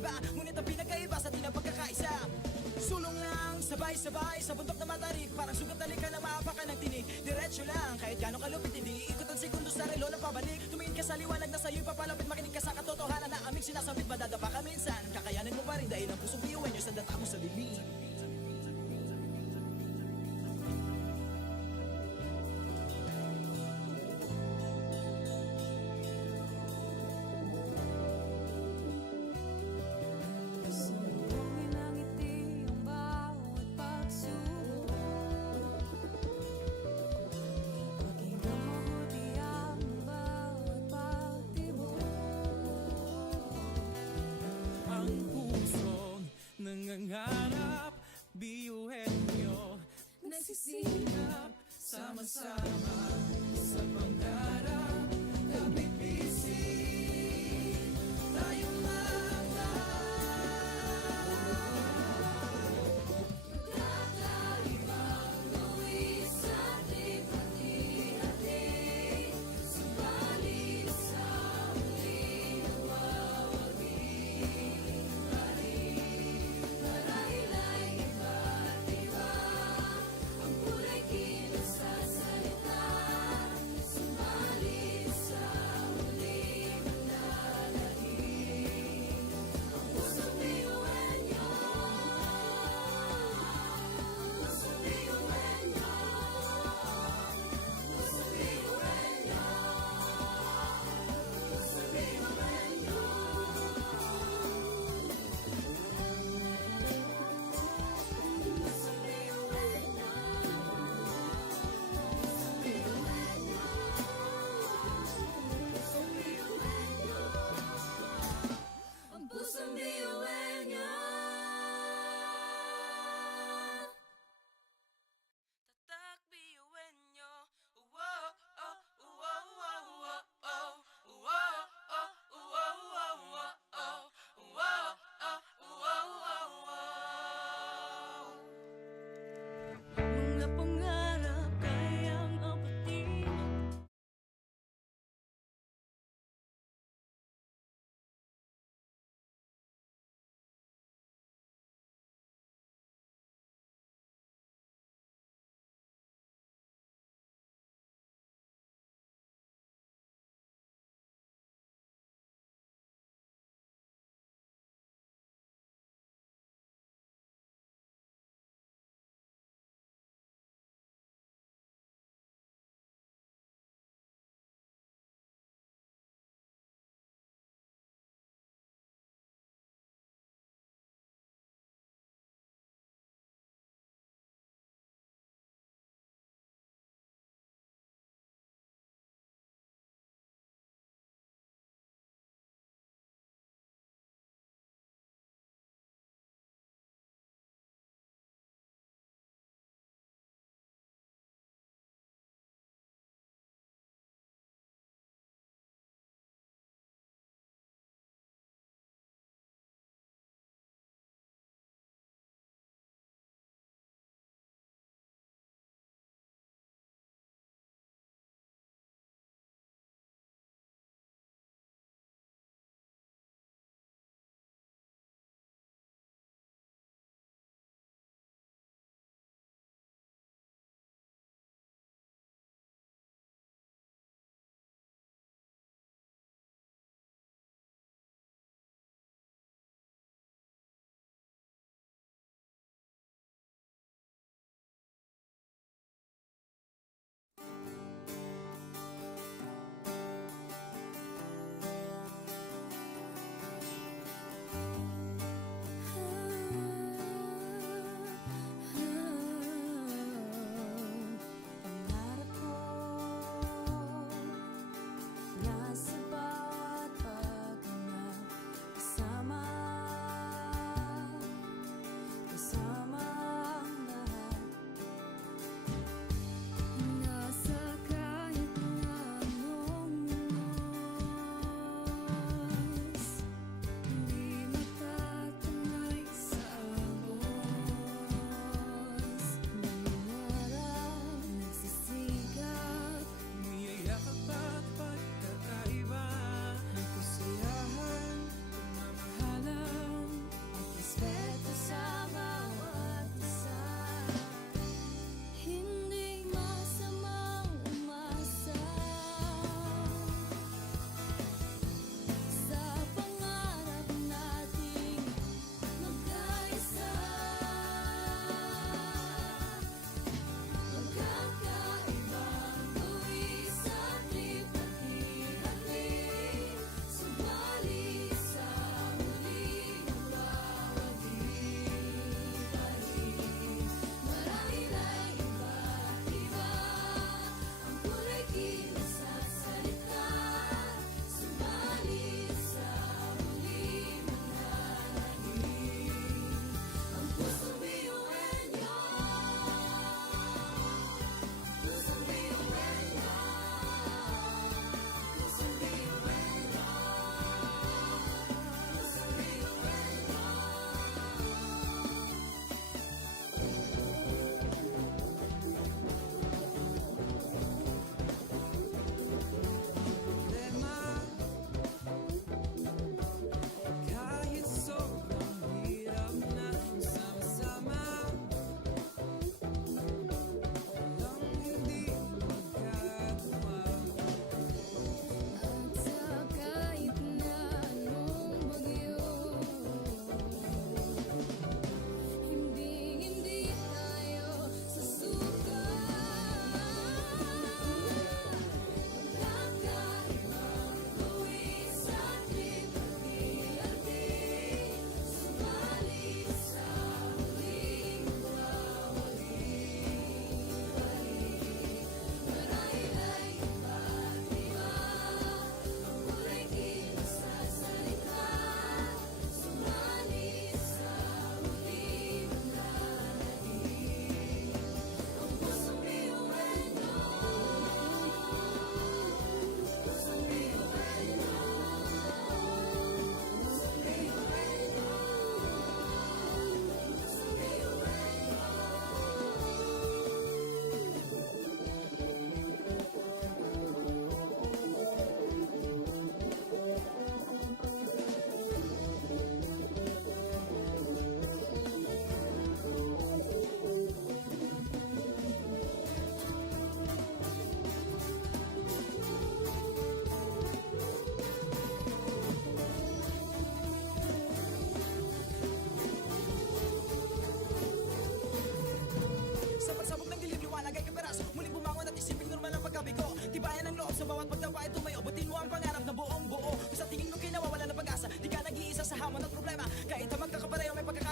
magkakaiba Ngunit ang pinagkaiba sa ating ang pagkakaisa Sulong lang, sabay-sabay sa bundok na matarik Parang sugat na lika na maapakan ng tinig Diretso lang, kahit gano'ng kalupit Hindi iikot ang segundo sa relo na pabalik Tumingin ka sa liwanag na sa'yo'y papalapit Makinig ka sa katotohanan na aming sinasambit Madadapa ka minsan, kakayanin mo pa rin Dahil ang pusong biyuin nyo sa data mo sa lilim Sumugin ang ngiti ang bawat pagsubok Pakinggan mabuti ang bawat pagtibok Ang pusong nangangarap, biyuhin nyo Nagsisikap sama-sama sa pangarap. Kapit-bisig tayong mga Kakaibang luwis sa ating hati-hati Subalit sa muling nagwawagi Marahil ay iba't iba Ang kulay kinasasalita Subalit sa muling nananahig Ang pusong biyuhin nyo Pusong biyuhin nyo Pusong biyuhin nyo Pusong biyuhin nyo Pusong biyuhin nyo Pusong biyuhin nyo Pusong biyuhin nyo Ang pusong biyuhin nyo tatak biyuhin nyo. Whoa, oh, whoa, whoa, whoa, oh, whoa, oh, whoa, whoa, whoa, oh, whoa, oh, whoa, whoa, whoa. Mga pangarap kayang apatin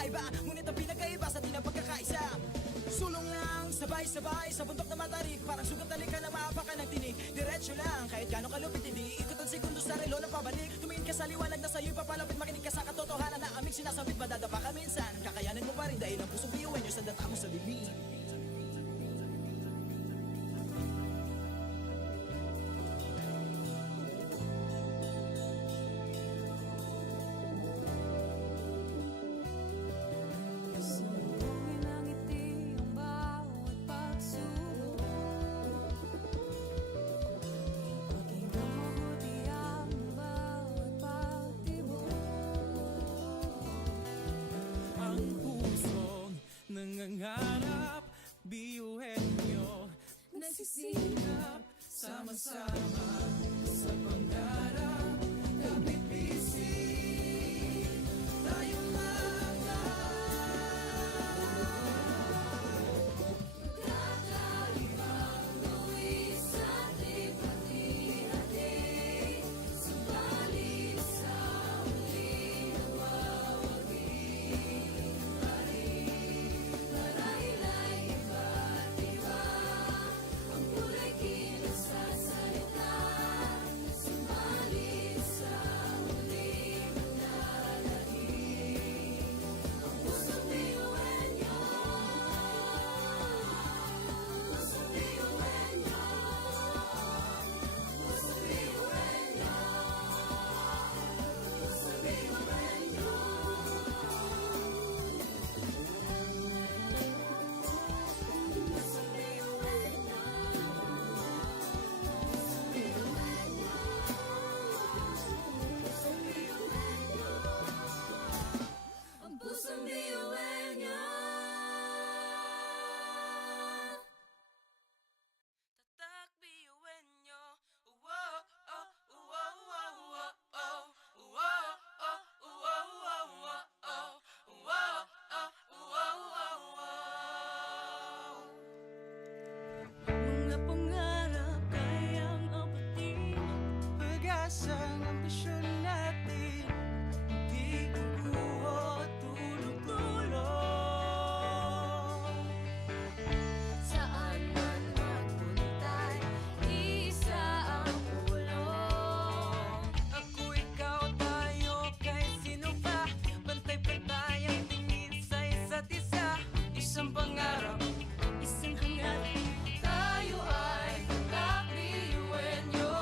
magkakaiba Ngunit ang pinagkaiba sa atin ang pagkakaisa Sulong lang, sabay-sabay sa bundok na matarik Parang sugat talikan na maapakan ng tinig Diretso lang, kahit gano'ng kalupit hindi Ikot ang segundo sa relo na pabalik Tumingin ka sa liwanag na sa'yo'y papalapit Makinig ka sa katotohanan na aming sinasabit Madadapa ka minsan, kakayanin mo pa rin Dahil ang pusong biyuin nyo sa data mo sa bibig Sambuhin ang ngiti ang bawat pagsubok Pakinggan mabuti ang bawat pagtibok Ang pusong nangangarap biyuhin nyo Nagsisikap Sama-sama sa pangarap Kapit bisig Tayo mga Kakaibang luwis at ipati-hati Subalit sa huli nawawagi Marahila'y iba't iba Ang kulay kinasasalita Subalit sa huli manlalahig Ang pusong biyuhin nyo Pusong biyuhin nyo Pusong biyuhin nyo Pusong biyuhin nyo Pusong biyuhin nyo Pusong biyuhin nyo Pusong biyuhin nyo Ang pusong biyuhin nyo Tatak biyuin nyo. Wow, oh, wow, wow, wow, oh. Wow, oh, wow, wow, wow, oh. Wow, oh, wow, wow, wow. Mga pangarap kayang abutin Pag-asang ambisyon natin Di kukuha tulog-tulog Saan man magpuntay, isa ang ulo Ako, ikaw, tayo, kahit sino pa Pantay-pantay ang tingin sa isa't isa Isang pangarap, Isang hangarin Tayo ay tatakbiyuhin nyo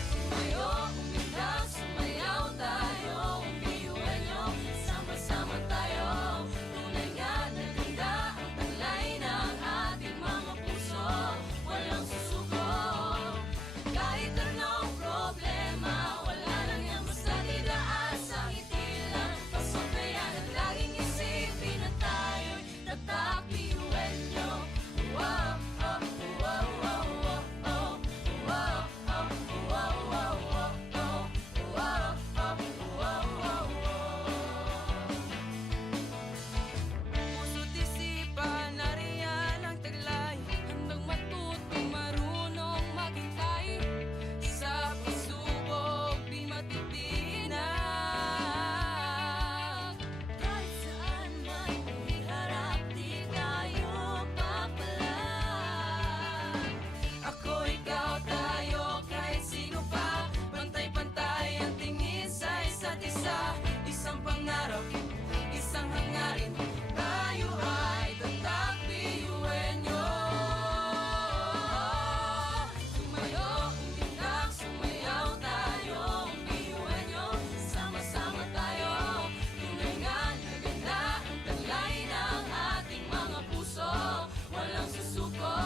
Tumayo, umilag, sumayaw tayo Biyuhin nyo, sama-sama tayo Tunay nga na ganda ang talay ng ating mga puso Walang susuko Kahit anong problema Wala lang yan basta didaan sa ngiti lang Pasok na yan at laging isipin na tayo'y tatakbiyuhin nyo Wow, oh, wow, wow, wow, oh Wow, oh, wow, wow, wow, oh Wow, oh, wow, wow, wow puso't isipan, nariyan ang taglay Handang matutong marunong maghintay Sa pagsubok, di matitinag Kahit saan man iharap, di tayo papalag Ako, ikaw, tayo, kahit sino pa Pantay-pantay ang tingin sa isa't isa Isang pangarap, isang hangarin Tayo ay tatakbiyuhin nyo Tumayo, umilag, sumayaw tayo Biyuhin nyo, sama-sama tayo Tunay nga na ganda ang talay ng ating mga puso Walang susuko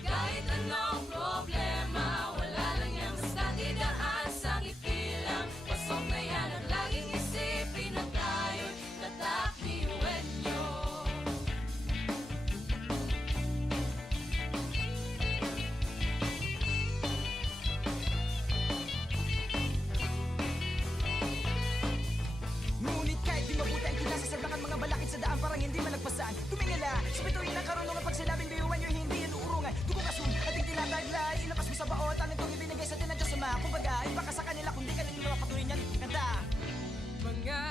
Kahit anong problema Wala lang yan basta didaan sa ngiti lang Pasok na yan at laging isipin na tayo'y tatakbiyuhin nyo Ngunit kahit di mabuti ang kinasasabakan mga balakid sa daan parang hindi malagpasan Tumingala, sa bituin ng karunungan pag sinabing biyuhan nyo hindi yan uurungan Dugo kasun, ating tinataglay, ilabas mo sa baon Tanong itong ibinigay sa atin ng Diyos Ama Kumbaga, iba ka sa kanila kundi kanila patuloy niyan kanta Mga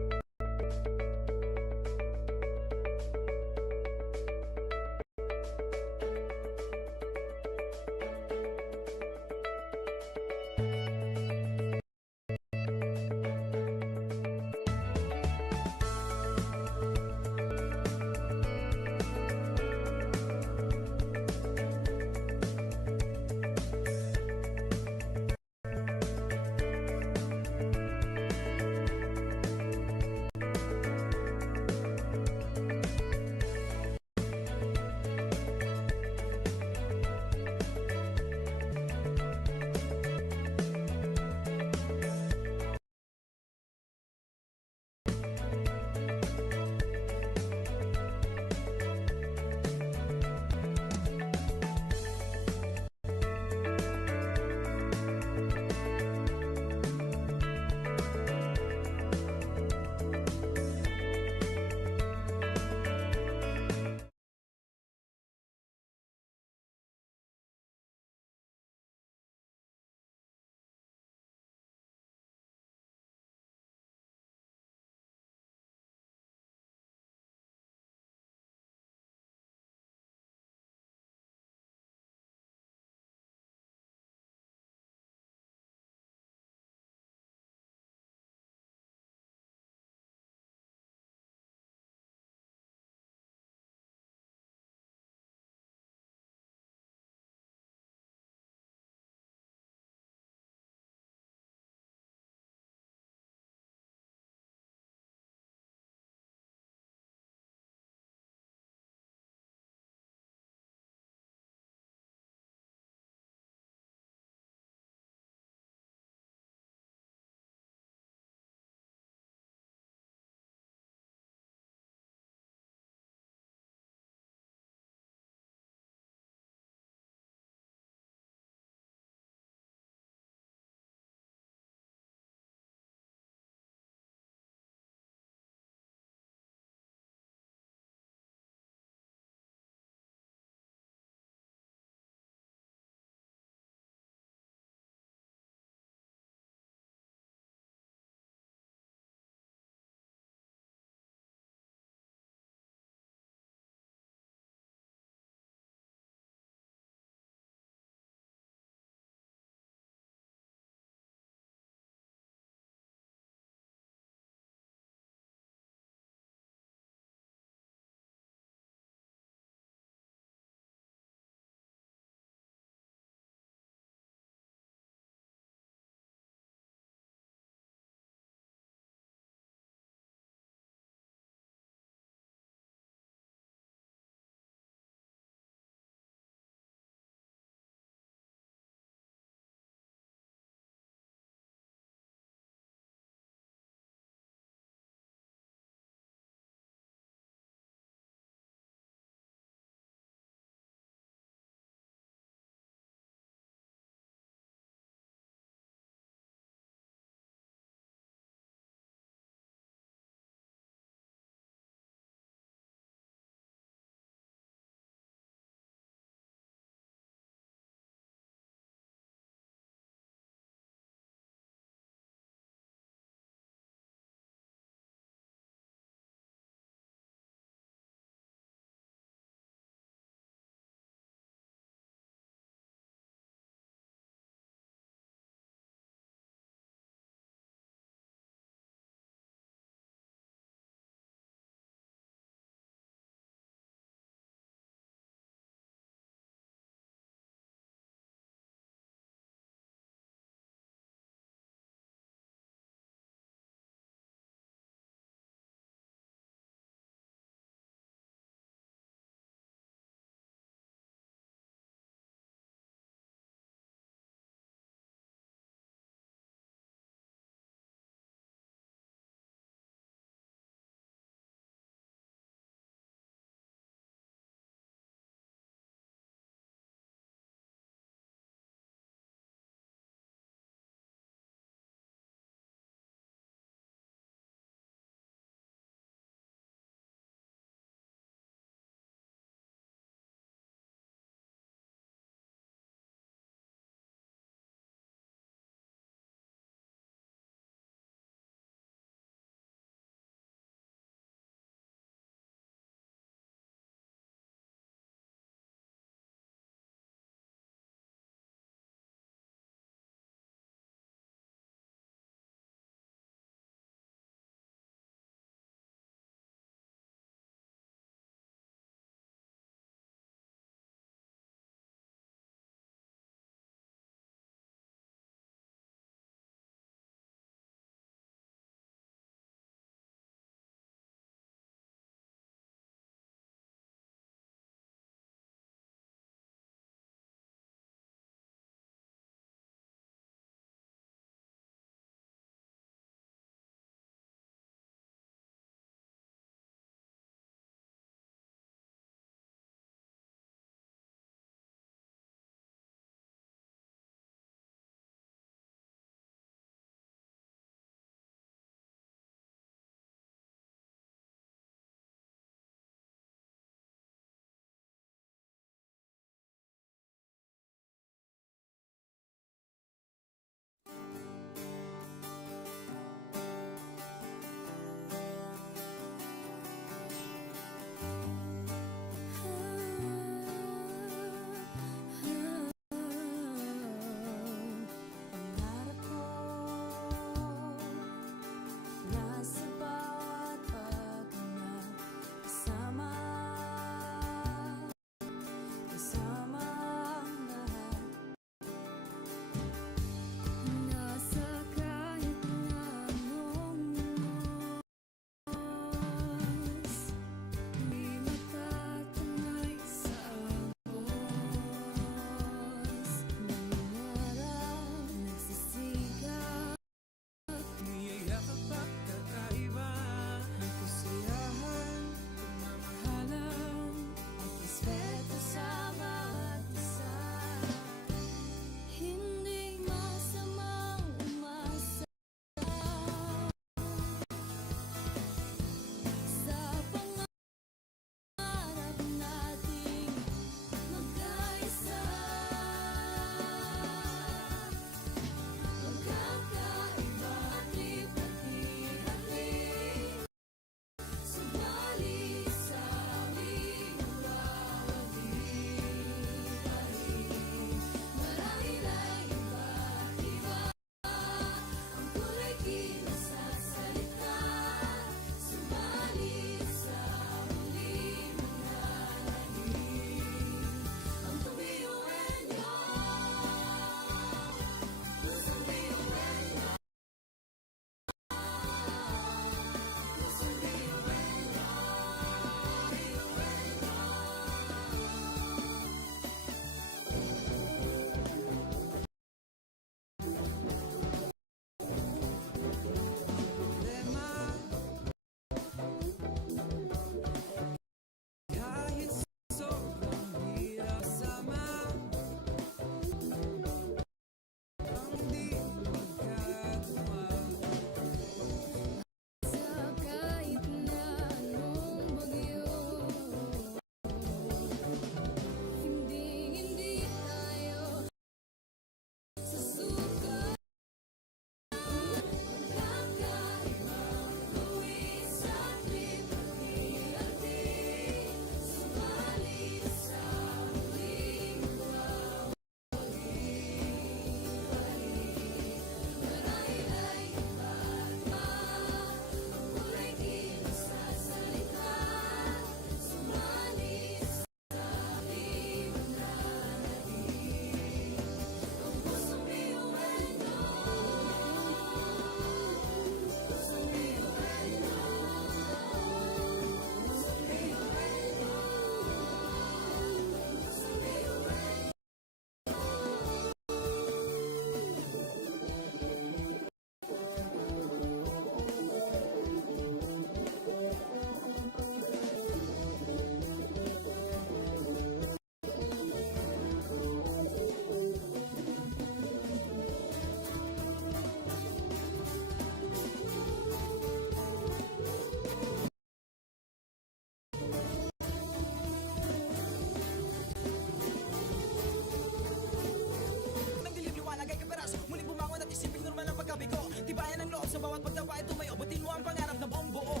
loob sa bawat pagtawa ay tumayo. Abutin mo ang pangarap na buong buo.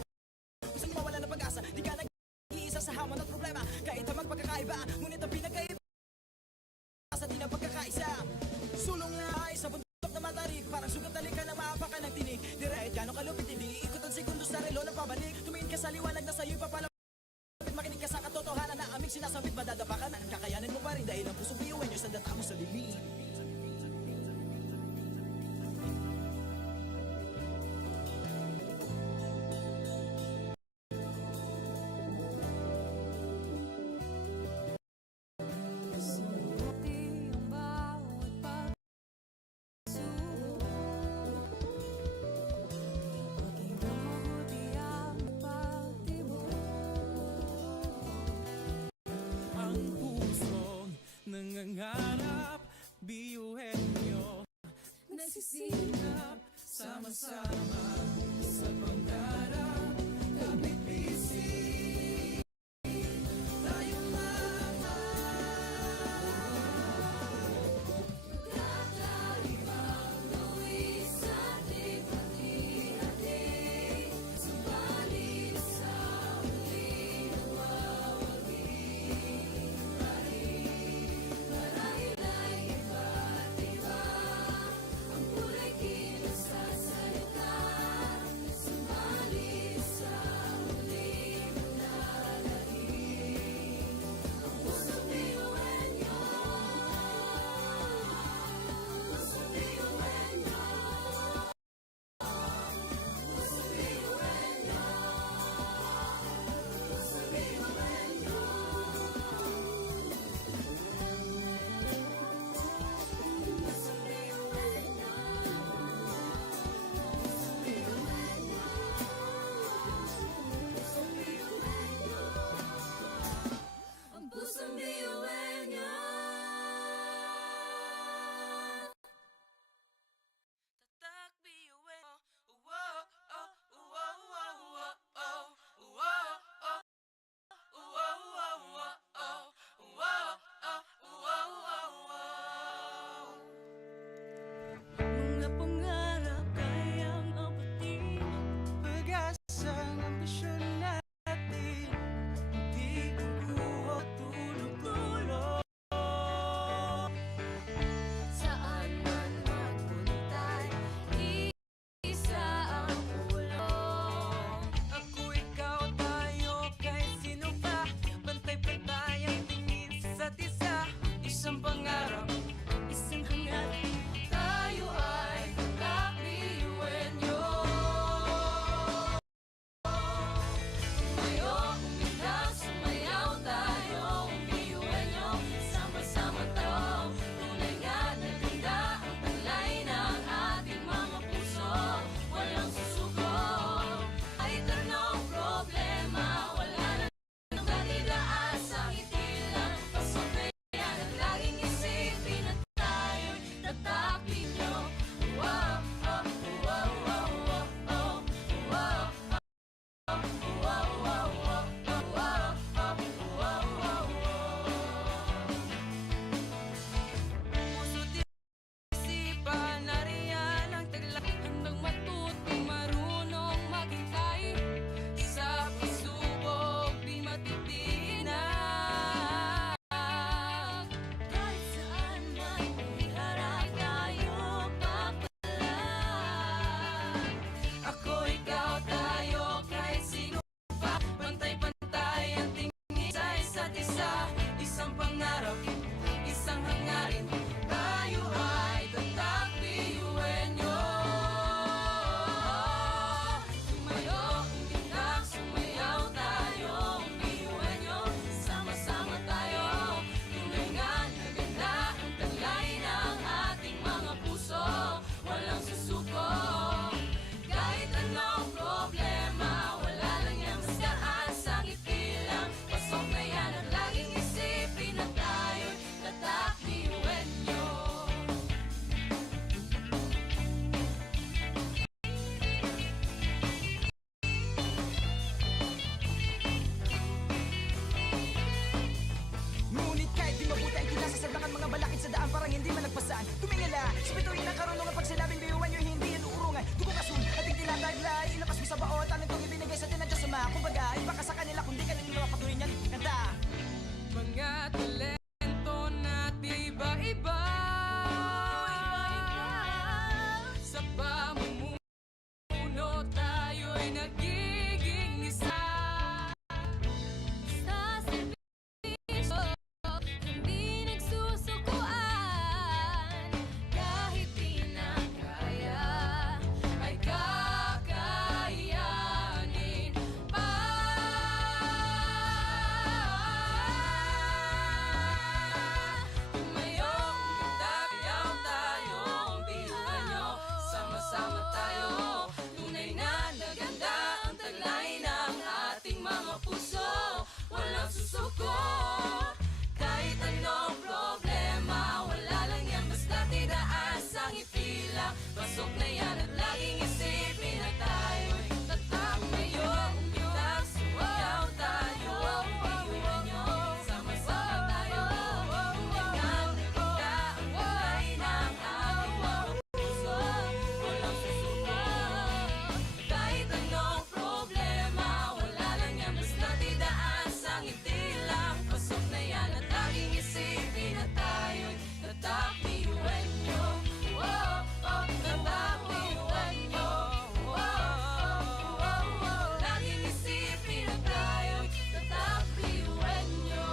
Gusto niyo mawala ng pag-asa, di ka nag-iisa sa hamon at problema. Kahit ang magpagkakaiba, ngunit ang pinagkaiba sa di na pagkakaisa. Sulong na ay sa bundok na matarik, parang sugat na lika ng maapakan ng tinig. Direct, gano'ng kalupit, hindi ikot ang segundo sa relo ng pabalik. Tumingin ka sa liwanag na sa'yo'y papalapit. Makinig ka sa katotohanan na aming sinasabit, madadapa ka na. Kakayanin mo pa rin dahil ang pusong biyuin nyo sa data mo sa lilim. Ang pusong nangangarap, biyuhin nyo. Nagsisikap, sama-sama sa pangarap. Kapit-bisig, tayong Kakaibang luwi sa ating hati-hati, subalit sa huli nawawagi pa rin. Marahil ay iba't iba ang kulay kilos sa salita, subalit ang patuloy niyan ganda. Mga talento na't iba-iba, sa pamumuno tayo'y nagiging isa. Sa serbisyo, hindi nagsusukuan. Kahit di na kaya, ay kakayanin pa. Tumayo, magtabiyaw tayo, ang biyuhan nyo, sama-sama tayo. Tunay na naganda ang taglay ng ating mga puso, walang susuko. Kahit anong problema, wala lang yan, basta tidaas ang ngiti lang. Pasok na yan at laging isipin na tayo'y tatak. Tumayo, umitak, sumayaw tayo, ang biyuhan nyo, sama-sama tayo. Tunay na naganda ang taglay ng ating mga puso, walang susuko. Kahit anong problema, wala lang yan, basta tidaas ang ngiti lang. Pasok na yan at laging isipin na tayo'y tatak. Biyuhan nyo, oh, oh, tatak. Biyuhan nyo, oh, oh, oh, oh. Laging isipin na tayo'y tatak. Biyuhan nyo.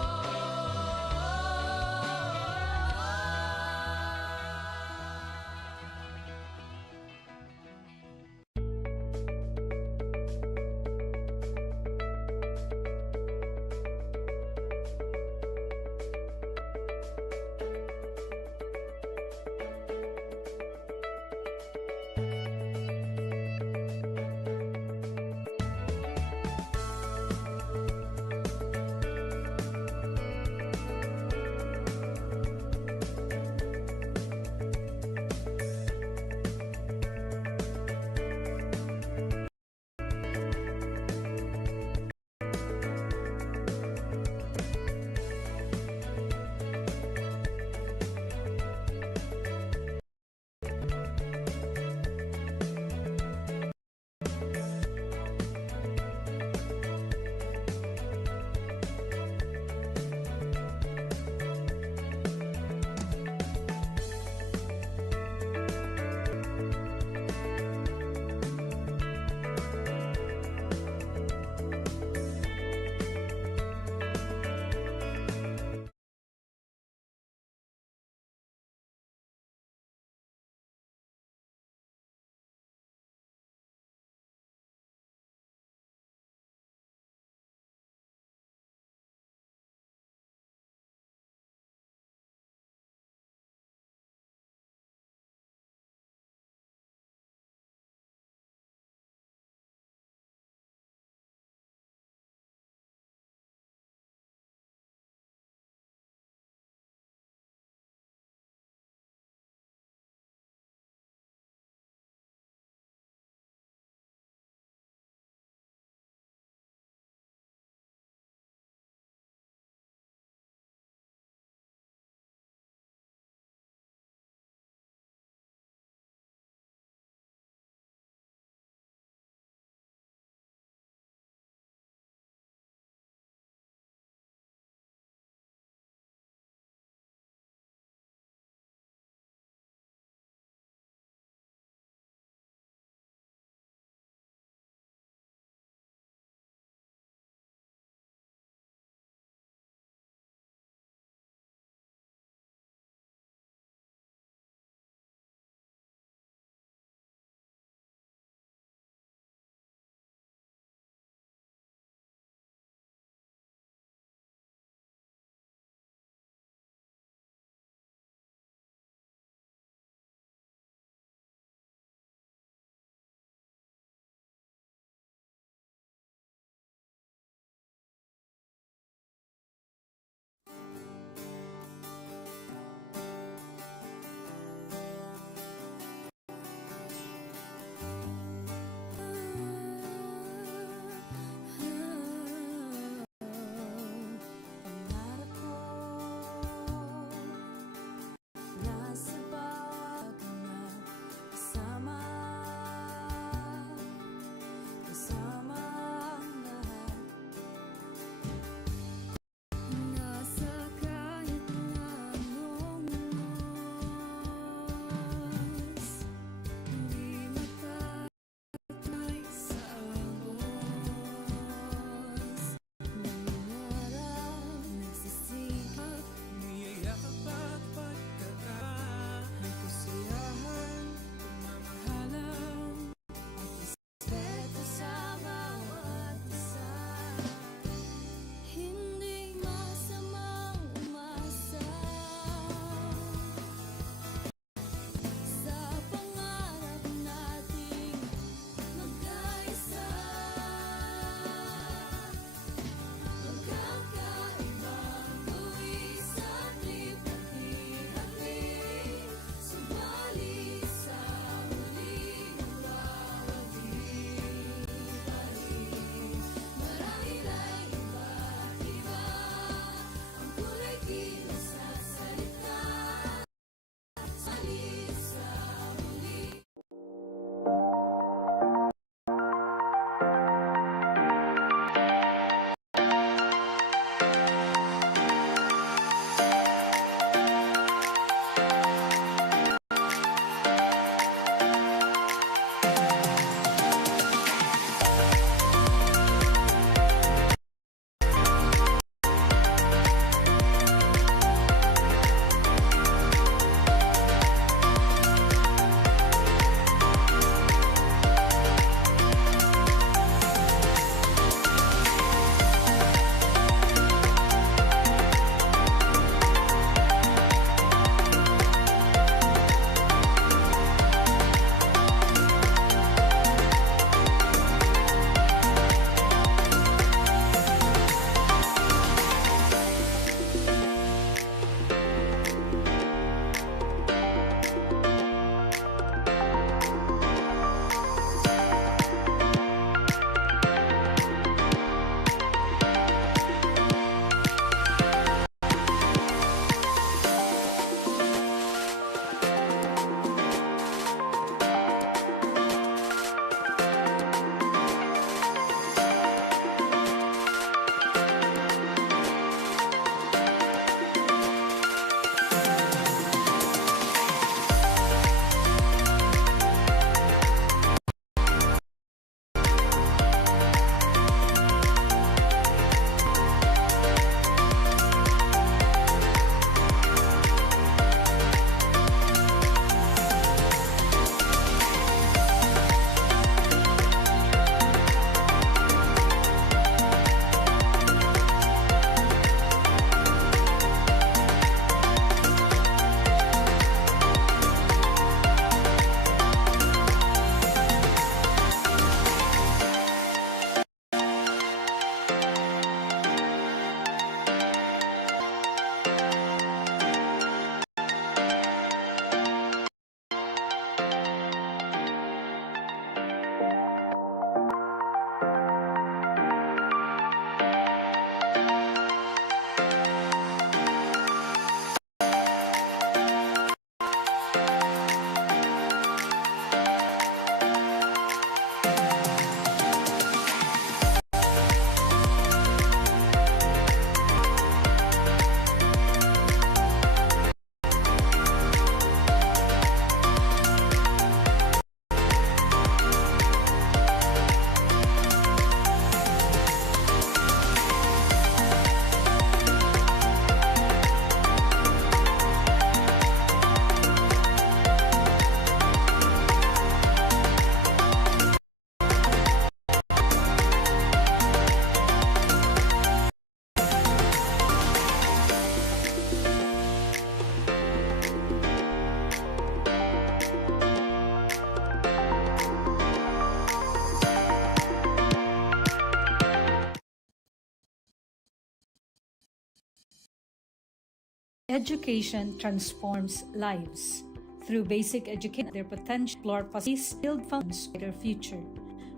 Education transforms lives. Through basic education, their potential, explore possibilities, build foundations for their future.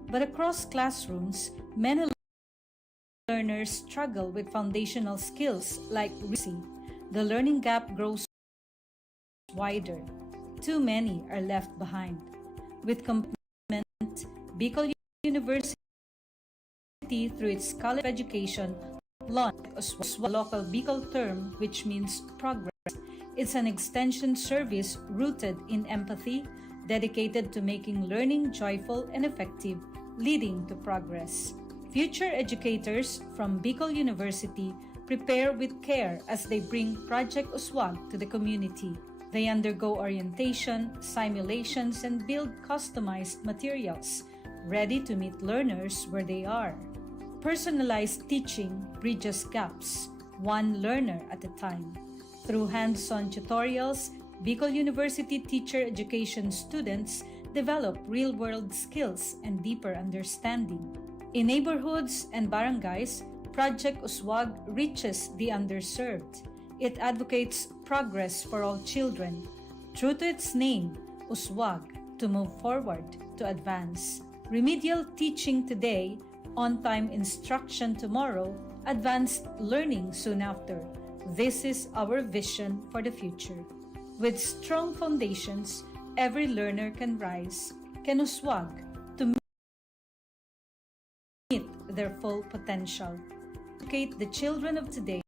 But across classrooms, many learners struggle with foundational skills like reading. The learning gap grows wider. Too many are left behind. With commitment, Bicol University, through its College of Education, launched a local Bicol term which means progress. It's an extension service rooted in empathy, dedicated to making learning joyful and effective, leading to progress. Future educators from Bicol University prepare with care as they bring Project Uswag to the community. They undergo orientation, simulations, and build customized materials, ready to meet learners where they are. Personalized teaching bridges gaps, one learner at a time. Through hands-on tutorials, Bicol University teacher education students develop real-world skills and deeper understanding. In neighborhoods and barangays, Project Uswag reaches the underserved. It advocates progress for all children. True to its name, Uswag, to move forward, to advance. Remedial teaching today, on-time instruction tomorrow, advanced learning soon after. This is our vision for the future. With strong foundations, every learner can rise, can Uswag, to meet their full potential. Educate the children of today,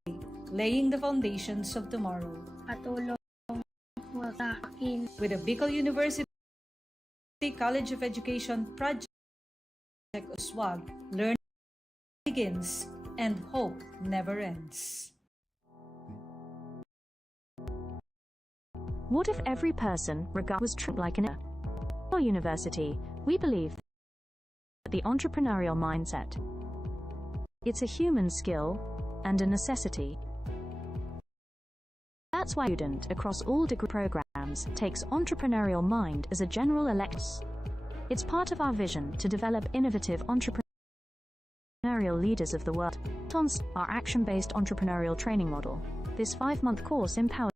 laying the foundations of tomorrow. Patulong po sa akin. With the Bicol University College of Education Project Uswag, learning begins and hope never ends. What if every person was treated like an university? We believe that the entrepreneurial mindset, it's a human skill and a necessity. That's why student across all degree programs takes entrepreneurial mind as a general elective. It's part of our vision to develop innovative entrepreneurial leaders of the world. Our action-based entrepreneurial training model. This 5-month course empowers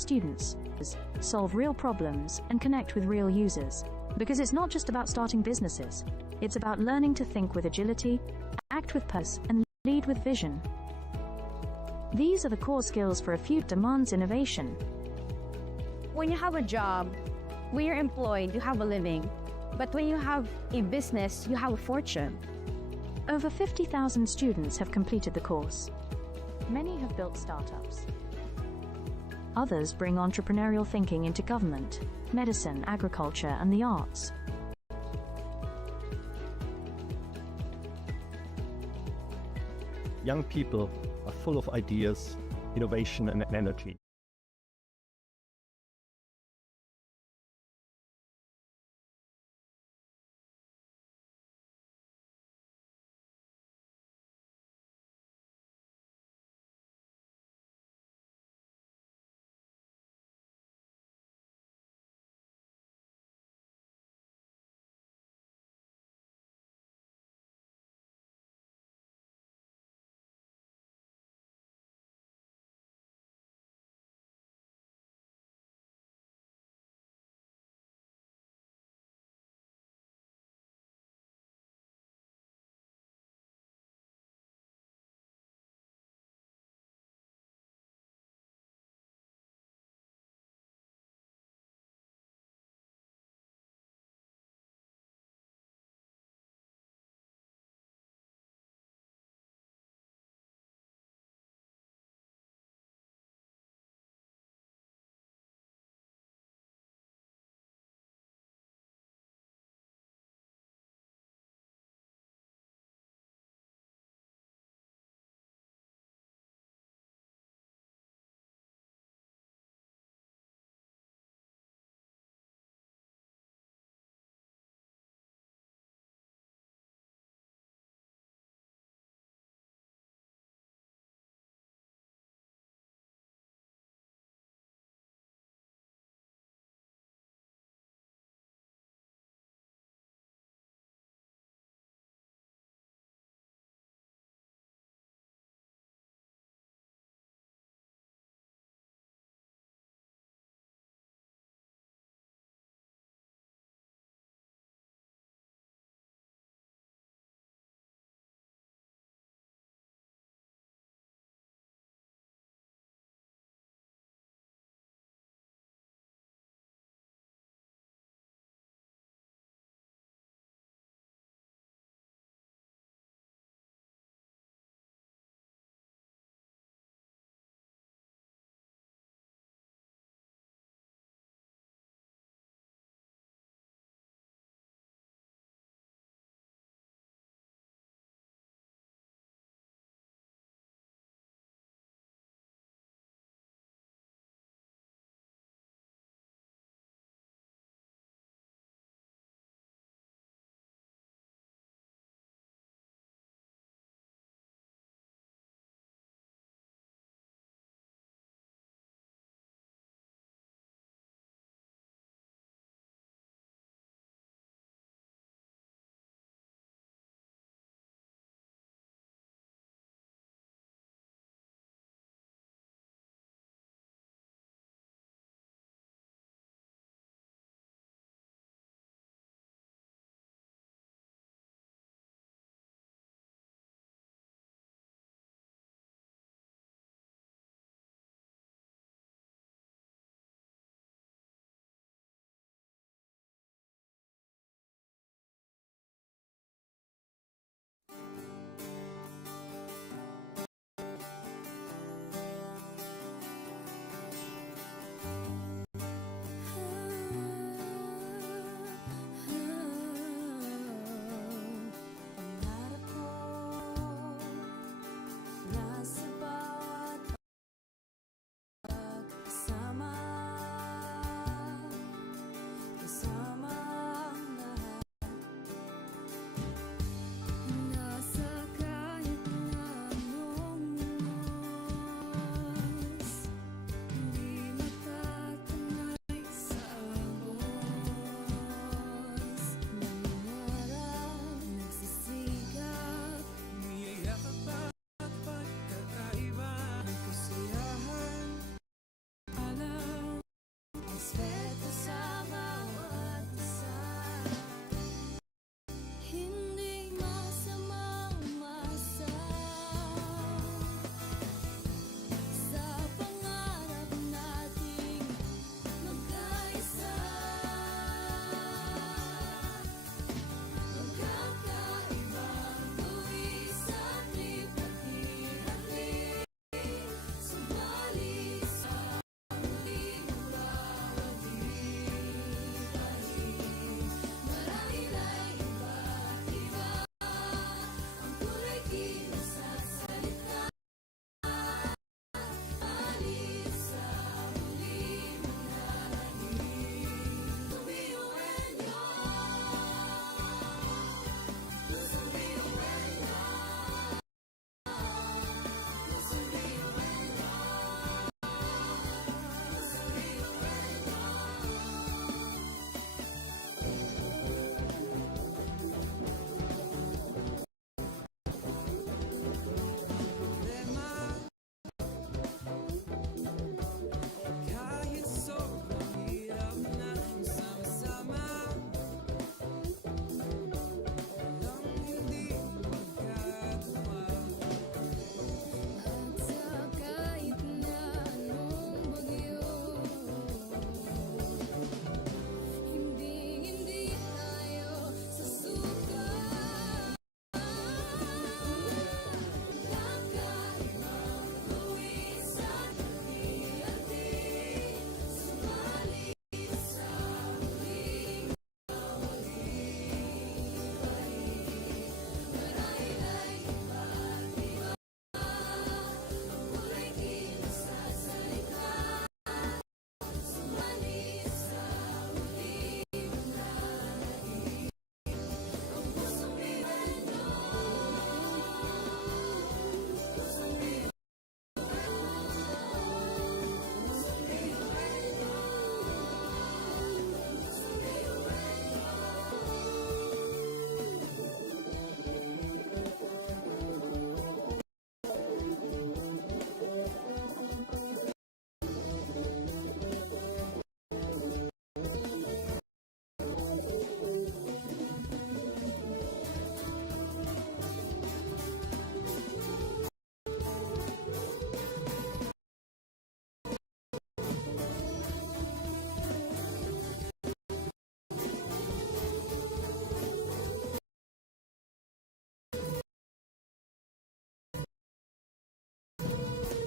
students to solve real problems and connect with real users. Because it's not just about starting businesses, it's about learning to think with agility, act with purpose, and lead with vision. These are the core skills for a future demands innovation. When you have a job, when you're employed, you have a living. But when you have a business, you have a fortune. Over 50,000 students have completed the course. Many have built startups. Others bring entrepreneurial thinking into government, medicine, agriculture, and the arts. Young people are full of ideas, innovation, and energy.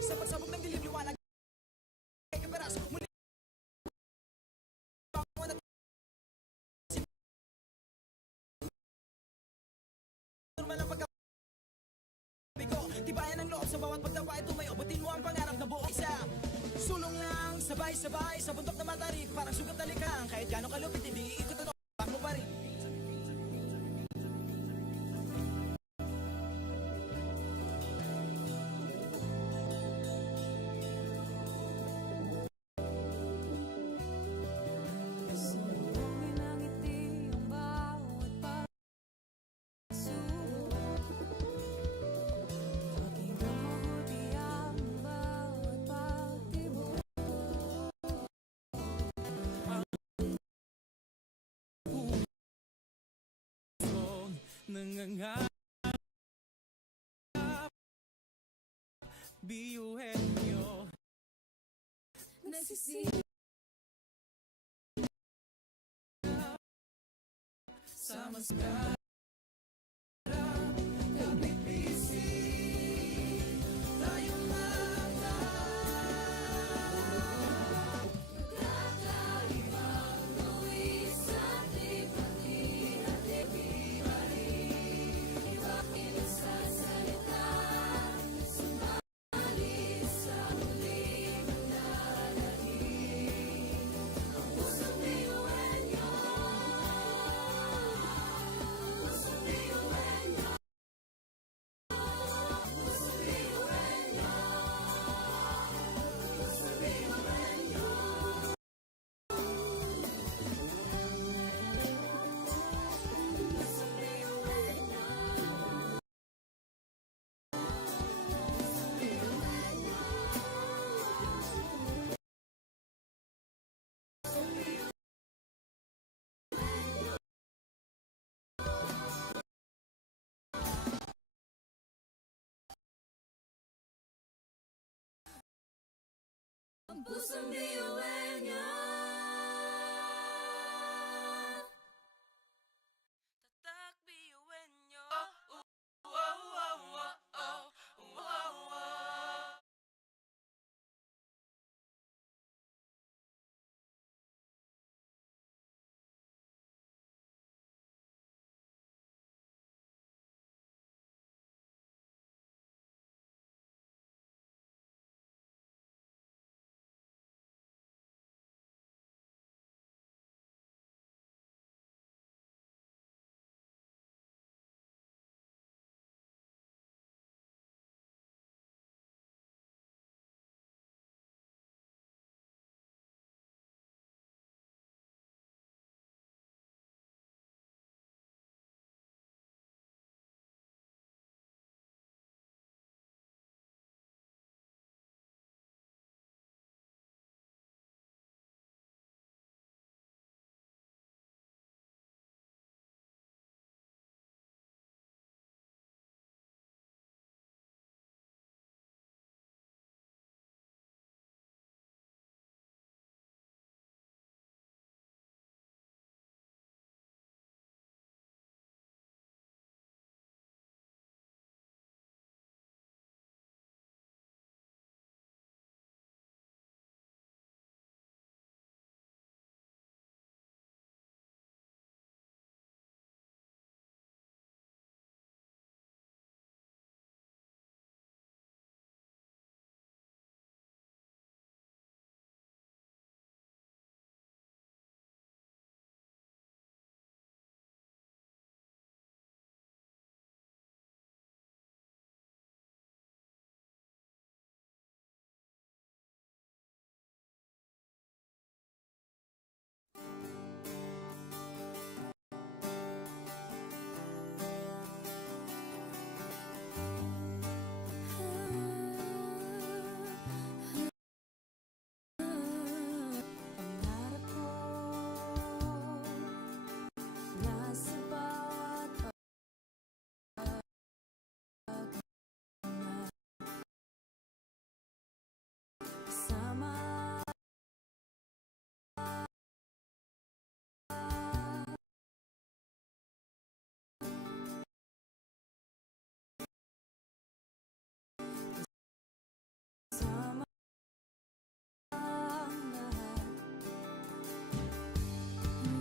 Sa pagsabog ng dilim, liwanag ay kaperas. Muli bangon at normal ang pagkabigo. Tibayan ang loob sa bawat pagtawa. Ito may abutin mo ang pangarap na buo isa. Sulong lang, sabay-sabay sa bundok na matarik. Parang sugat na likhang kahit gano'ng kalupit, hindi ikot ano, bak mo pa rin. Sumulongin ang ngiti ang bawat pagsubok. Pakinggan mabuti ang bawat pagtibok. Nangangarap biyuhin nyo. Nagsisisi Sama sa ang pusong biyuhin niyo.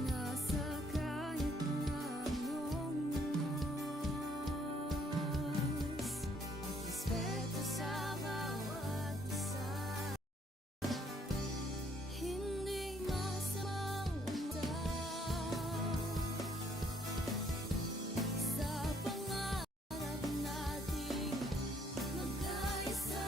Nasa kahit na anong oras, respeto sa bawat isa. Hindi masamang umdam sa pangarap nating magkaisa.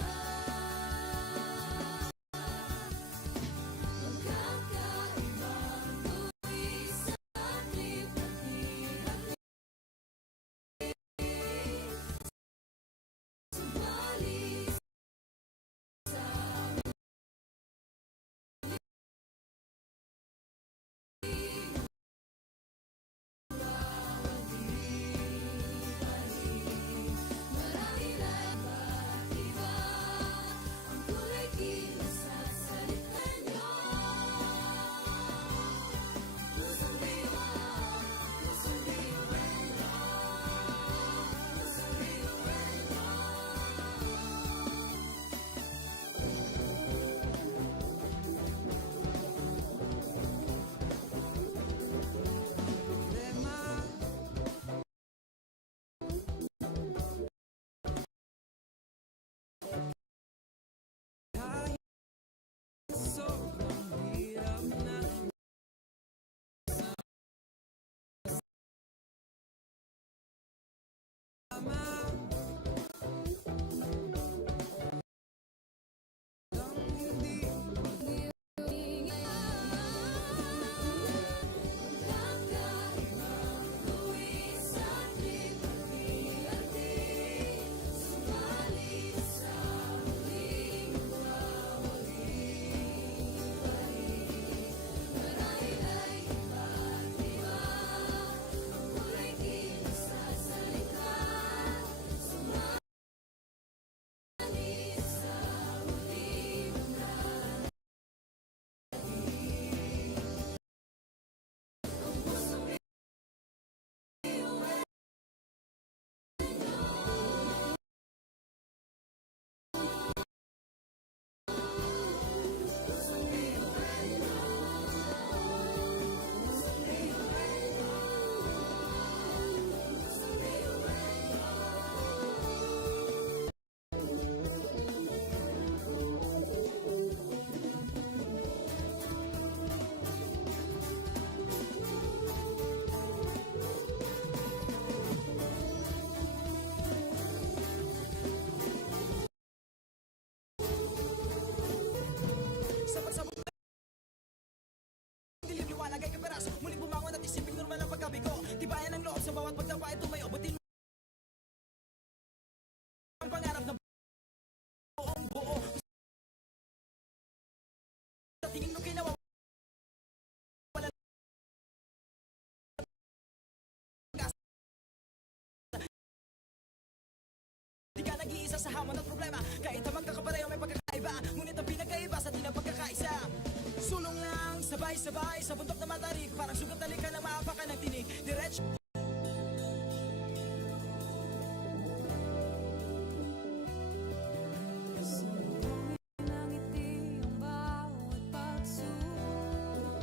Magkakaibang tuwis at lipat-lipat, subalit sa marahil ay iba-iba ang kulay kilos at salita niyo. Pusong diwa, pusong diwelo, pusong diwelo. Magkakaibang tuwis at lipat-lipat, subalit sa huling magwawagi pa rin. Marahil ay iba't-iba ang kulay kilos at salita, subalit sa huling maglalagi. Ang pusong sa pagsabot ng dilim, liwanag ay kaperas. Muling bumangon at isiping normal ang pagkabigo. Tibayan ang loob sa bawat pagtapa ay tumayo. Butin ang pangarap na buong buo. Sa tingin mo kinawa wala pag-asa. Di ka nag-iisa sa hamon at problema. Kahit na magkakapareho may pagkakaiba, ngunit ang pinagkaiba sa atin ang pagkakaisa. Sulong lang, sabay-sabay sa bundok na matarik, parang sugat na lika na maapakan ng tinig. Diretso ng ngiti ang bawat pagsubok.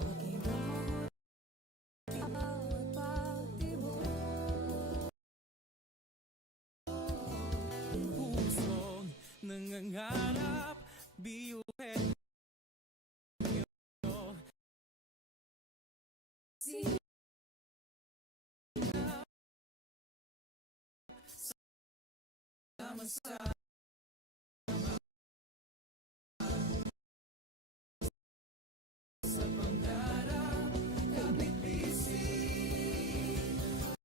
Pag-ibang mabuti bawat pagtibok. pusong nangangarap, biyuhin nyo. Sama-sama sa pangarap, kapit-bisig.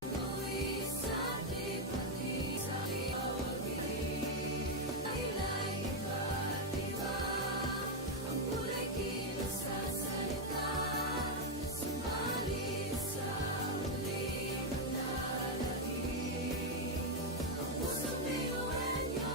Tuwis at lipat-lipat sa bawat bibig. Dahil ay iba't-iba ang kulay kilos at salita, subalit sa huling maglalagi. Ang pusong diwenyo,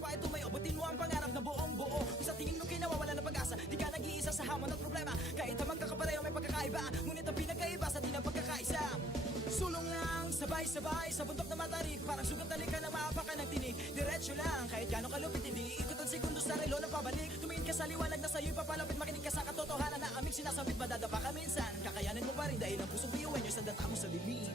pa ito may abutin mo ang pangarap na buong buo. Kung sa tingin mo kinawawala ng pag-asa, di ka nag-iisa sa hamon at problema. Kahit na magkakapareho may pagkakaiba, ngunit ang pinagkaiba sa di na pagkakaisa. Sulong lang, sabay-sabay sa bundok na matarik, parang sugat na lika na maapakan ng tinig. Diretso lang, kahit gano'ng kalupit, hindi ikot ang segundo sa relo na pabalik. Tumingin ka sa liwanag na sa'yo'y papalapit, makinig ka sa katotohanan na aming sinasabit. Madadapa ka minsan, kakayanin mo pa rin dahil ang pusong biyuin nyo sa data mo sa bibig.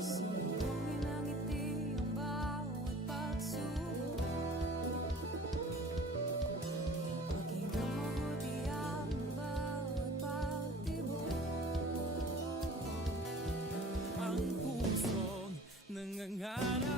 Sumbongin ang ngiti ang bawat pagsubok. Pakinggan mabuti ang bawat pagtibok. Ang pusong nangangarap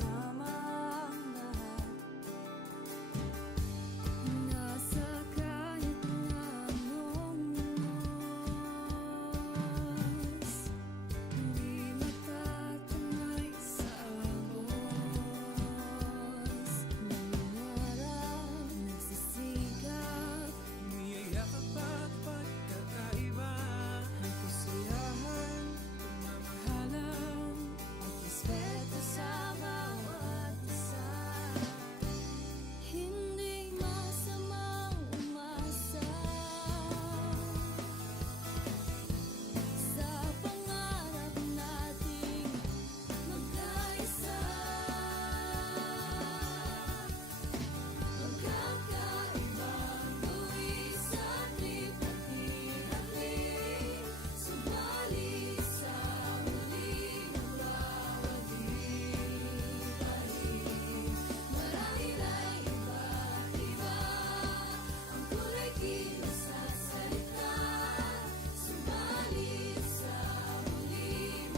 Sama ang lahat. Nasa kahit na anong oras, di matatamay sa agos. Nangarap, nagsisigap, Niyayakap at pagkakaiba, may kasiyahan, pagmamahalan, at respeto sa bawat isa. Hindi masamang umasa sa pangarap nating magkaisa. Magkakaibang buwis at lipat-hirapi, subalit sa huli magwawagi-balik. Marahil ay iba't iba ang kulay kilos at salita, subalit sa huli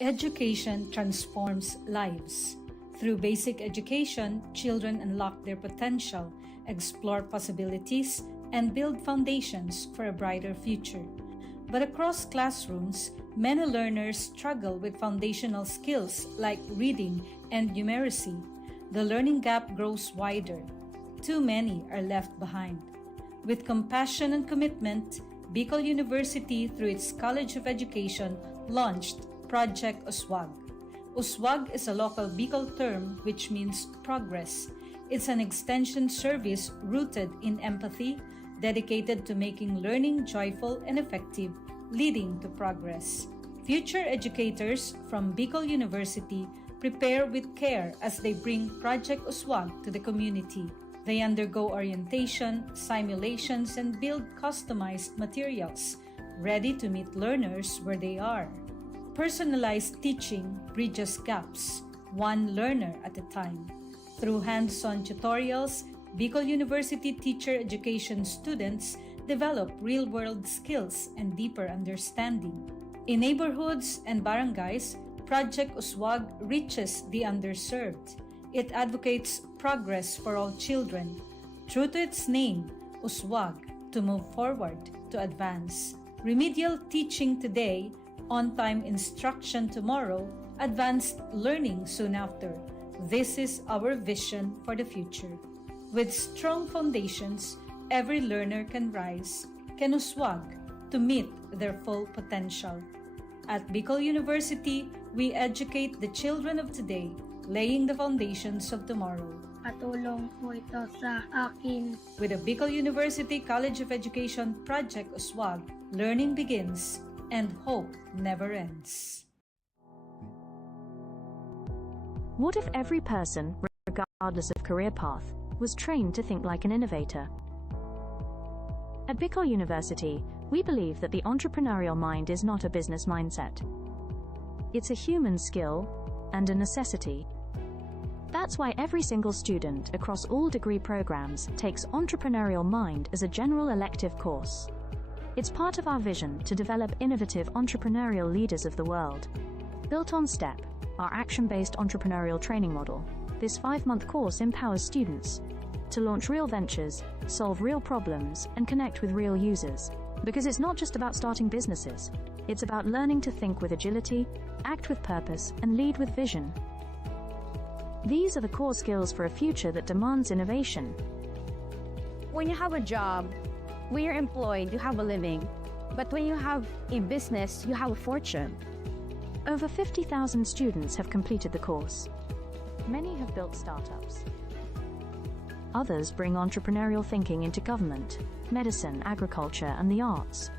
Education transforms lives. Through basic education, children unlock their potential, explore possibilities, and build foundations for a brighter future. But across classrooms, many learners struggle with foundational skills like reading and numeracy. The learning gap grows wider. Too many are left behind. With compassion and commitment, Bicol University, through its College of Education, launched Project Uswag. Uswag is a local Bicol term which means progress. It's an extension service rooted in empathy, dedicated to making learning joyful and effective, leading to progress. Future educators from Bicol University prepare with care as they bring Project Uswag to the community. They undergo orientation, simulations, and build customized materials, ready to meet learners where they are. Personalized teaching bridges gaps, one learner at a time. Through hands-on tutorials, Bicol University teacher education students develop real-world skills and deeper understanding. In neighborhoods and barangays, Project Uswag reaches the underserved. It advocates progress for all children. True to its name, Uswag, to move forward, to advance. Remedial teaching today, on-time instruction tomorrow, advanced learning soon after. This is our vision for the future. With strong foundations, every learner can rise, can uswag, to meet their full potential. At Bicol University, we educate the children of today, laying the foundations of tomorrow. Patulong po ito sa akin. With the Bicol University College of Education Project Uswag, learning begins and hope never ends. What if every person, regardless of career path, was trained to think like an innovator? At Bicol University, we believe that the entrepreneurial mind is not a business mindset. It's a human skill and a necessity. That's why every single student across all degree programs takes Entrepreneurial Mind as a general elective course. It's part of our vision to develop innovative entrepreneurial leaders of the world. Built on STEP, our action-based entrepreneurial training model, this 5-month course empowers students to launch real ventures, solve real problems, and connect with real users. Because it's not just about starting businesses, it's about learning to think with agility, act with purpose, and lead with vision. These are the core skills for a future that demands innovation. When you have a job, when you're employed, you have a living. But when you have a business, you have a fortune. Over 50,000 students have completed the course. Many have built startups. Others bring entrepreneurial thinking into government, medicine, agriculture, and the arts.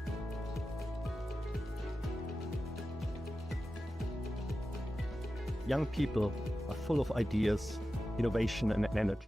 Young people are full of ideas, innovation, and energy.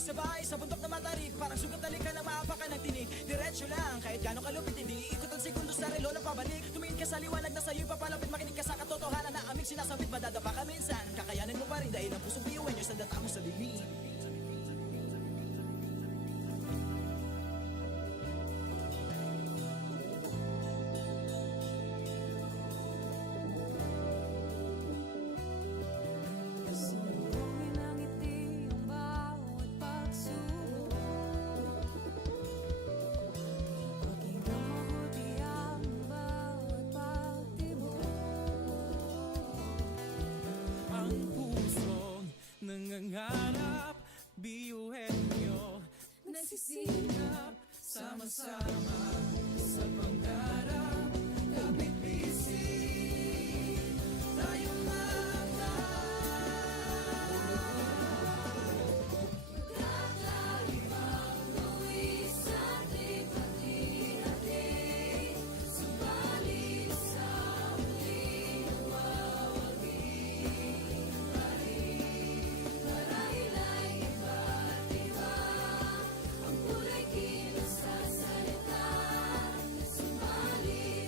Sabay-sabay sa bundok na matarik, parang sugat talikan na maapakan ng tinig. Diretso lang, kahit gano'ng kalupit, hindi ikot ang segundo sa relo na pabalik. Tumingin ka sa liwanag na sa'yo'y papalapit, makinig ka sa katotohanan na aming sinasabit. Madadapa ka minsan, kakayanin mo pa rin dahil ang pusong biyuan nyo sa data mo sa bibig. Salubungin ng ngiti ang bawat pagsubok. Pakinggan mabuti ang bawat pagtibok. Ang pusong nangangarap, biyuhin nyo, nagsisikap, sama-sama sa pangarap. Kapit bisig, tayo Kakaibang luwis at lipat-hati, subalit sa muling mawawagi pa rin. Marahil ay iba't iba ang kulay kilos sa salita, subalit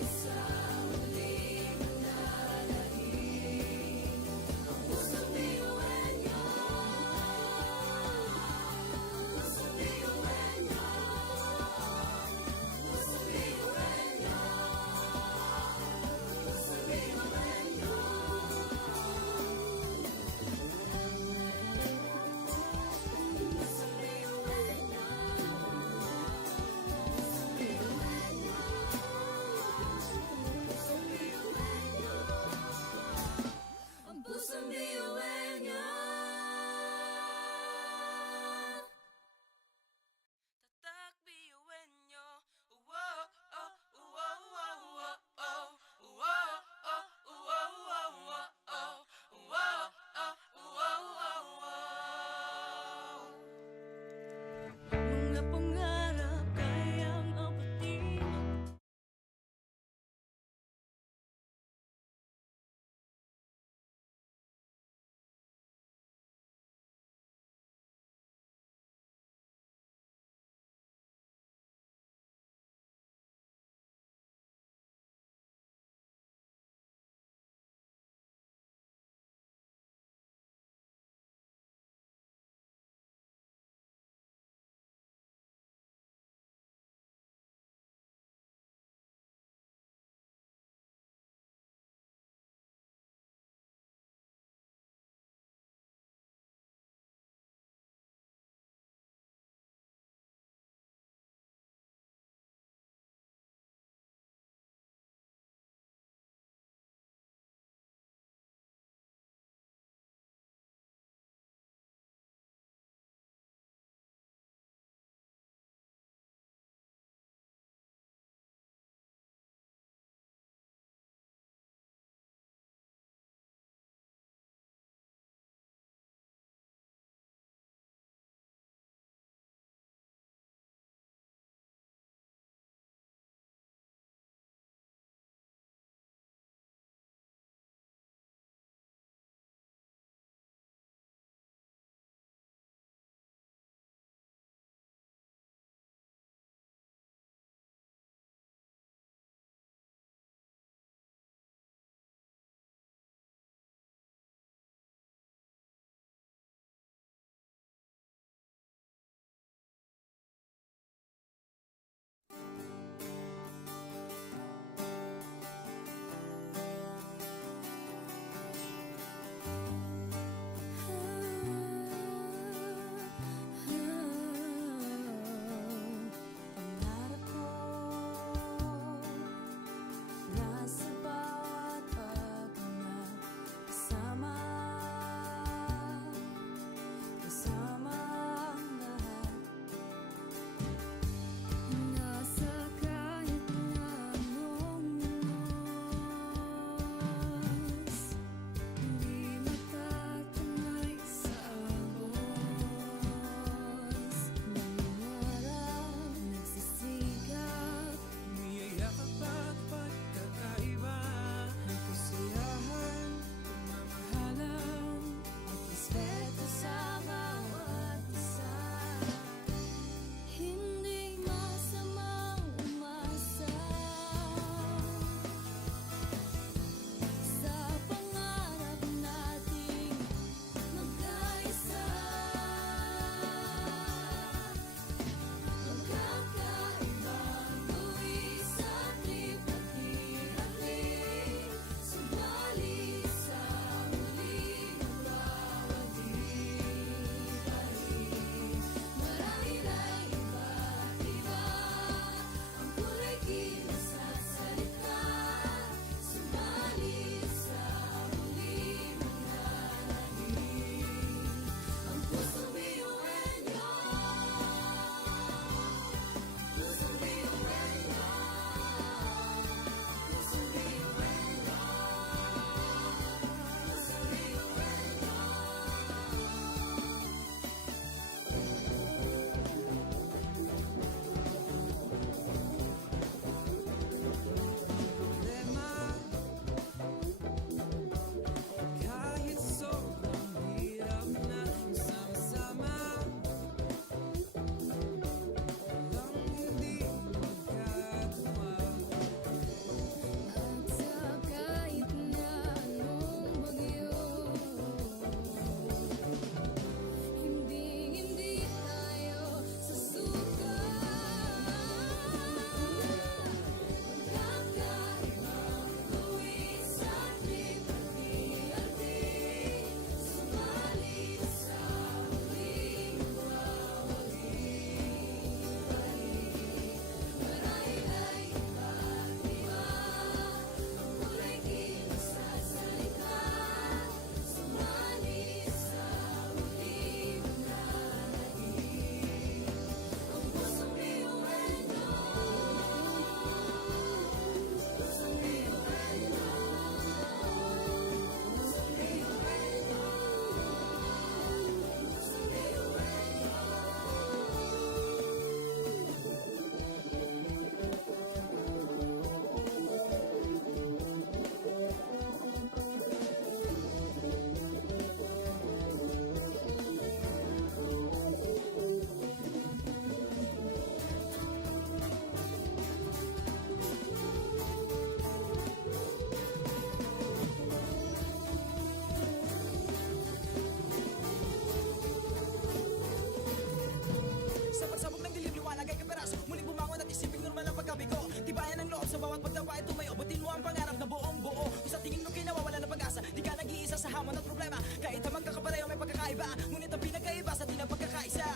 Sa pagsabog ng dilim, liwanag ay kaperaso. Muling bumangon at isiping normal ang pagkabigo. Tibayan ang loob sa bawat pagdapa ay tumayo. Butin mo ang pangarap na buong buo. Kung sa tingin mo kayo nawawala ng pag-asa, di ka nag-iisa sa hamon at problema. Kahit na magkakapareho may pagkakaiba, ngunit ang pinagkaiba sa tinang pagkakaisa.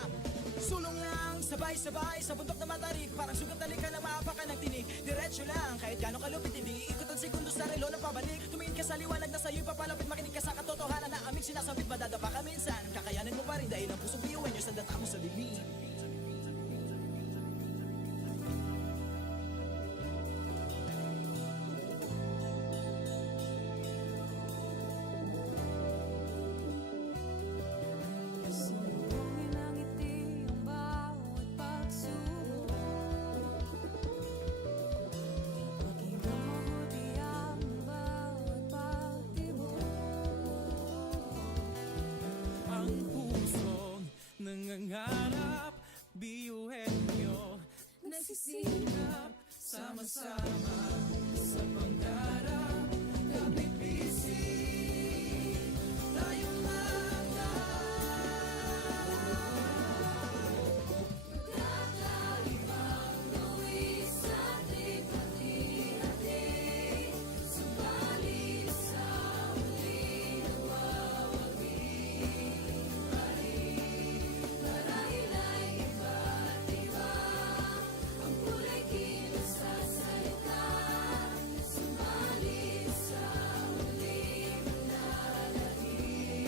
Sulong lang, sabay-sabay sa bundok na matarik. Parang sugat na lika na maapakan ng tinig. Diretso lang, kahit gano'ng kalupit, hindi ikot ang segundo sa relo na pabalik. Tumingin ka sa liwanag na sa'yo'y papalapit. Makinig ka sa katotohanan na aming sinasabit. Madadapa ka minsan, kakayanin mo pa rin dahil ang pusong biyuan nyo sa data mo sa dilim. Sumbungin ang ngiti ang bawat pagsubok. Pakinggan mabuti ang bawat pagtibok. Ang pusong nangangarap, biyuhin nyo, nagsisikap, sama-sama sa pangarap. Kapit bisig, tayong Kakaibang luwis sa ating hati-hati. Subalit sa huli nawawagi pa rin. Marahil ay iba't iba ang kulay kilos sa salita. Subalit sa huli manlalagi.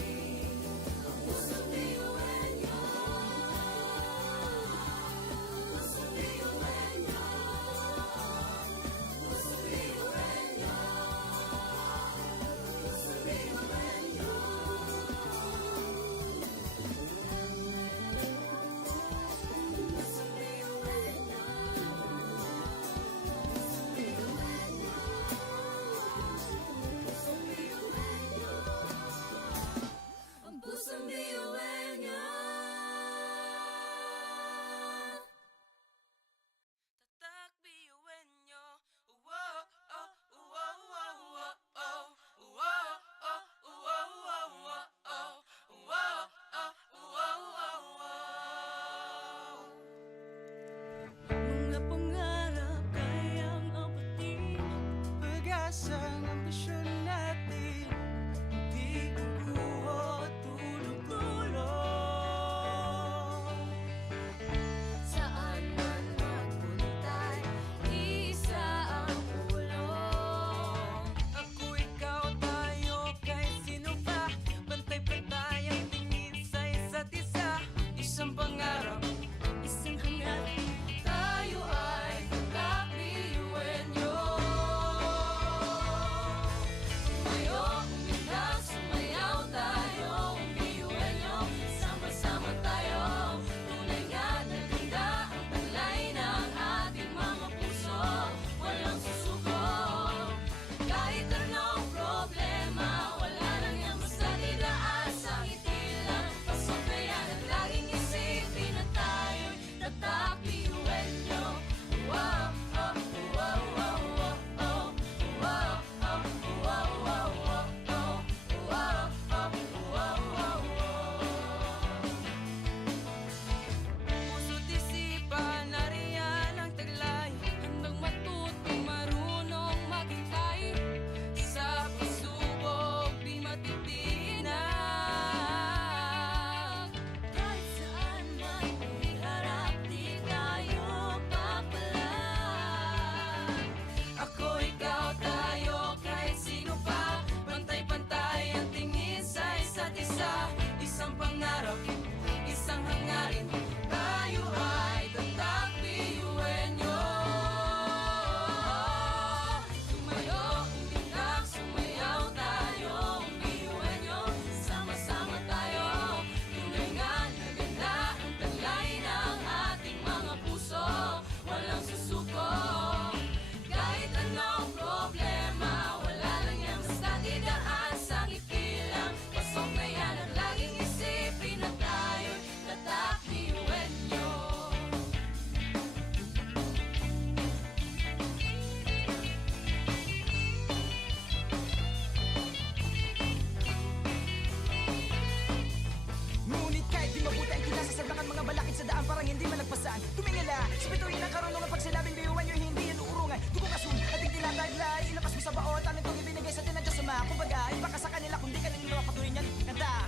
kailangan tumingala sa bituin ng karunungan. Pag sinabing biyuan nyo, hindi yan uurungan. Dugong asul, ating tinataglay, ilakas mo sa baon. Talentong ibinigay sa atin ng Diyos Ama. Kumbaga, iba ka sa kanila kung di ka nila patuloy niyan. Kanta.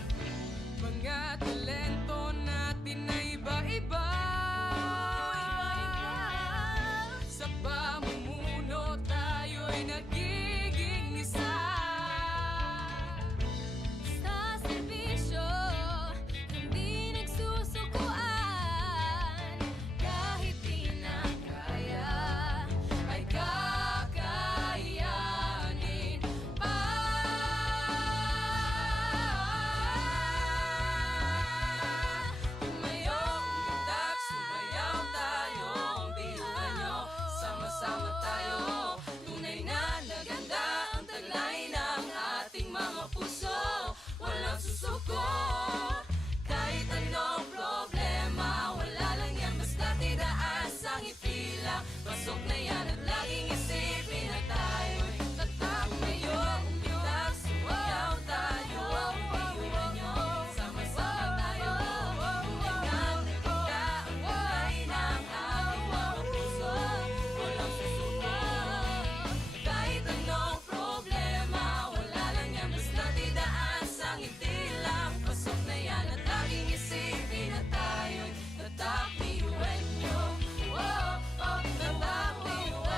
Mga talento natin na iba-iba. Sa pamumuno tayo'y nagiging isa. Sa serbisyo, hindi nagsusukuan. Kahit di na kaya, ay kakayanin pa. Tumayong itak, sumayaw tayo, ang biyuhan nyo, sama-sama tayo. Tunay na naganda ang taglay ng ating mga puso. Walang susuko, kahit anong problema. Wala lang yan, basta tidaas ang ipila. Pasok na yan at laging isipin na tayo'y tatak. Mayong itak, sumayaw tayo, ang biyuhan nyo, sama-sama tayo. Tunay na naganda ang taglay ng ating mga puso. Walang susuko, kahit anong problema. Wala lang yan, basta tidaas ang itilang. Pasok na yan at laging isipin na tayo'y tatak, biyuhan nyo. Oh, oh, tatak, biyuhan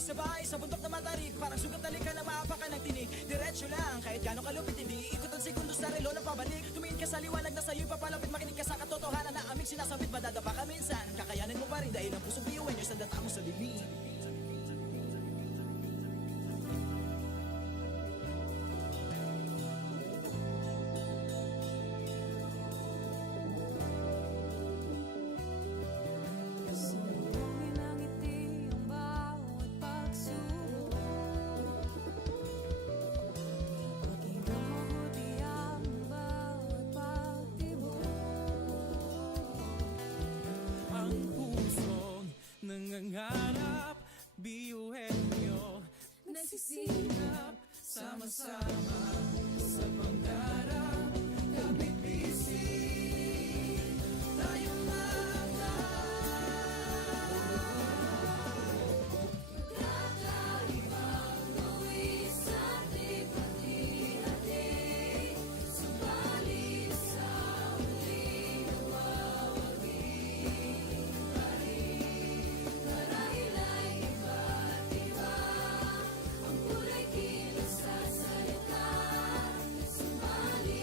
sabay-sabay sa bundok na matarik. Parang sugat na lika na maapakan ng tinig. Diretso lang, kahit gano'ng kalupit hindi ikot ang sekundos sa relo na pabalik. Tumingin ka sa liwanag na sa'yo'y papalapit. Makinig ka sa katotohanan na aming sinasabit. Madadapa ka minsan, kakayanin mo pa rin dahil ang pusong biyuin nyo sa data mo sa dilim. Sumugin ang ngiti ang bawat pagsubok. Pakinggan mabuti ang bawat pagtibok. Ang pusong nangangarap, biyuhin nyo, nagsisikap, sama-sama sa pangarap. Kapit bisig, tayong Kakaibang buwis at hati-hati. Subalit sa huling nawawagi pa rin. Marahil ay iba't iba ang kulay kilos sa salita. Subalit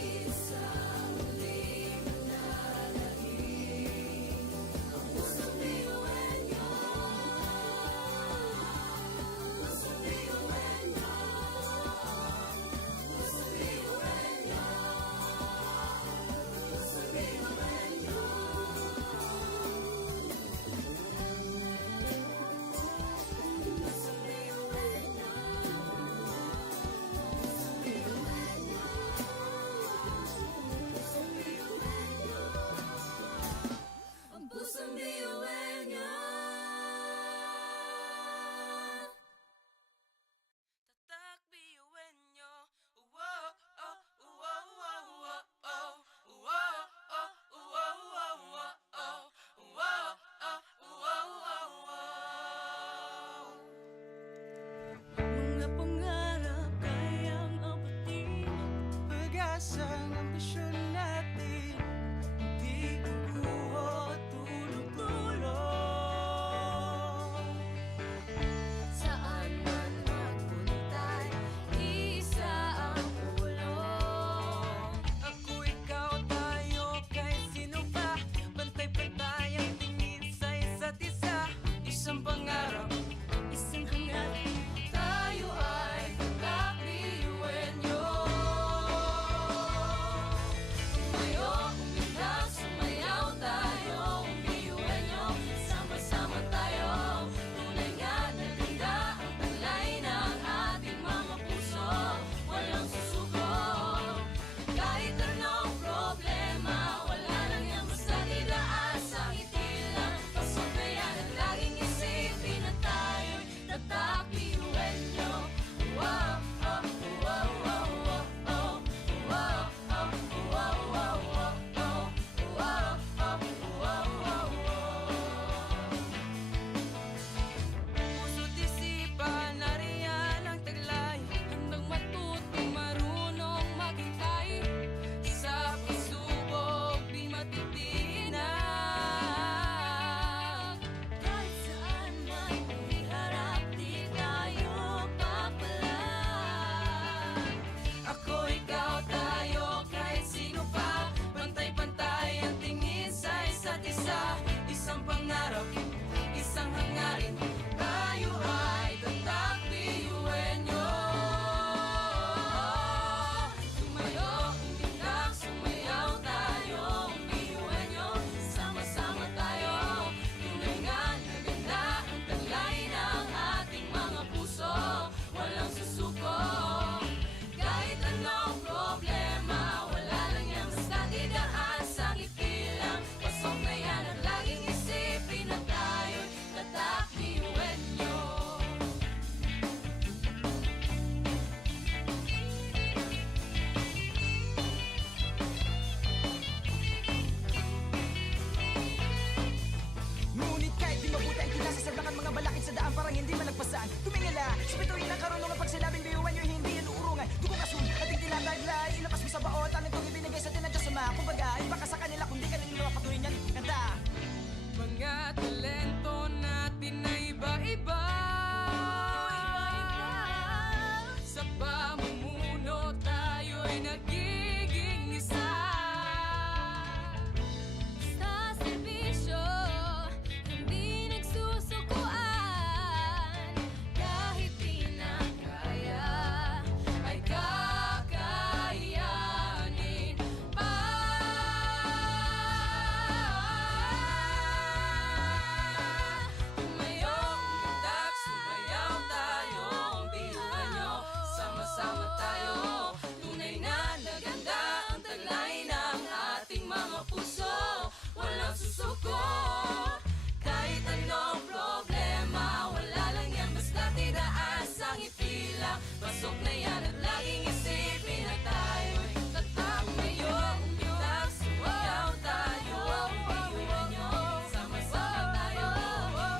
tila. Pasok na yan at laging isipin na tayo'y tatak ngayong umitak. Sumayaw tayo, piulan nyo, sama-sama tayo.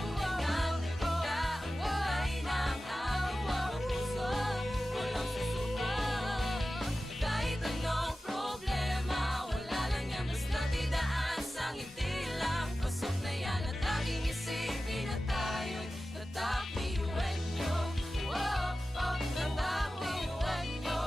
Tulingan na ganda ang kulay ng ating mga puso. Walang susuko, kahit anong problema, wala lang yan basta't idaan sa ngiti lang. Pasok na yan at laging isipin na tayo'y tatak piulan nyo. Tatak piulan nyo.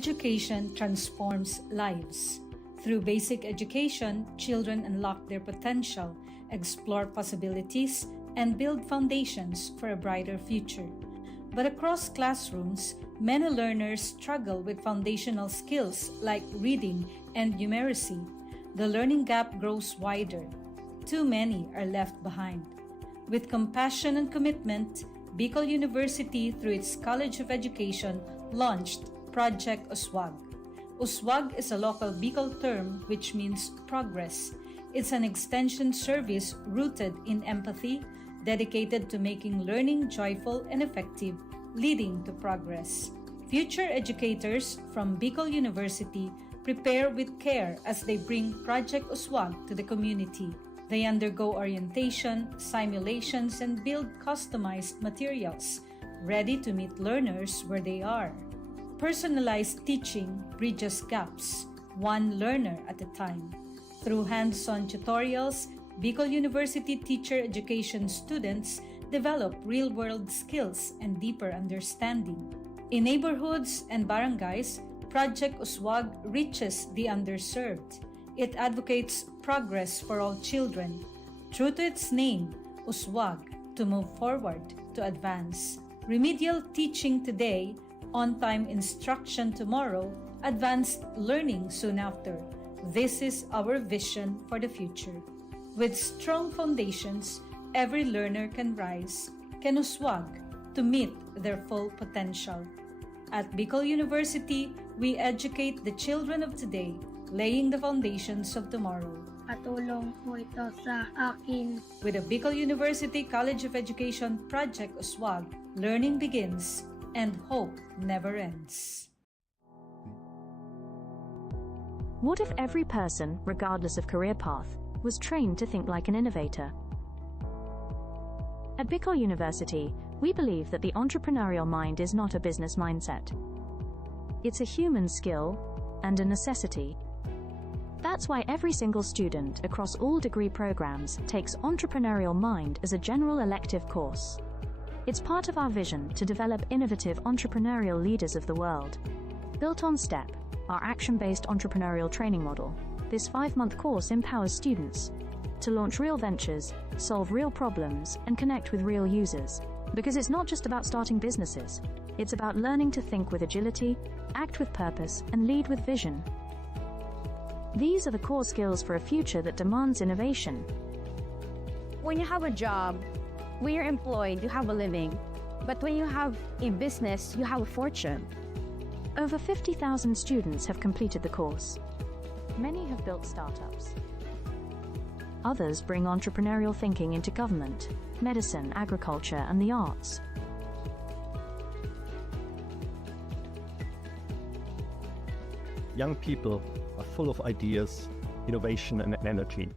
Education transforms lives. Through basic education, children unlock their potential, explore possibilities, and build foundations for a brighter future. But across classrooms, many learners struggle with foundational skills like reading and numeracy. The learning gap grows wider. Too many are left behind. With compassion and commitment, Bicol University, through its College of Education, launched Project USWAG. USWAG is a local Bicol term which means progress. It's an extension service rooted in empathy, dedicated to making learning joyful and effective, leading to progress. Future educators from Bicol University prepare with care as they bring Project USWAG to the community. They undergo orientation, simulations, and build customized materials, ready to meet learners where they are. Personalized teaching bridges gaps, one learner at a time. Through hands-on tutorials, Bicol University teacher education students develop real-world skills and deeper understanding. In neighborhoods and barangays, Project USWAG reaches the underserved. It advocates progress for all children. True to its name, USWAG, to move forward, to advance. Remedial teaching today, on-time instruction tomorrow, advanced learning soon after. This is our vision for the future. With strong foundations, every learner can rise, can USWAG, to meet their full potential. At Bicol University, we educate the children of today, laying the foundations of tomorrow. Katulong po ito sa akin. With the Bicol University College of Education Project USWAG, learning begins and hope never ends. What if every person, regardless of career path, was trained to think like an innovator? At Bicol University, we believe that the entrepreneurial mind is not a business mindset. It's a human skill and a necessity. That's why every single student across all degree programs takes Entrepreneurial Mind as a general elective course. It's part of our vision to develop innovative entrepreneurial leaders of the world. Built on STEP, our action-based entrepreneurial training model, this 5-month course empowers students to launch real ventures, solve real problems, and connect with real users. Because it's not just about starting businesses, it's about learning to think with agility, act with purpose, and lead with vision. These are the core skills for a future that demands innovation. When you have a job, when you're employed, you have a living. But when you have a business, you have a fortune. Over 50,000 students have completed the course. Many have built startups. Others bring entrepreneurial thinking into government, medicine, agriculture, and the arts. Young people are full of ideas, innovation, and energy.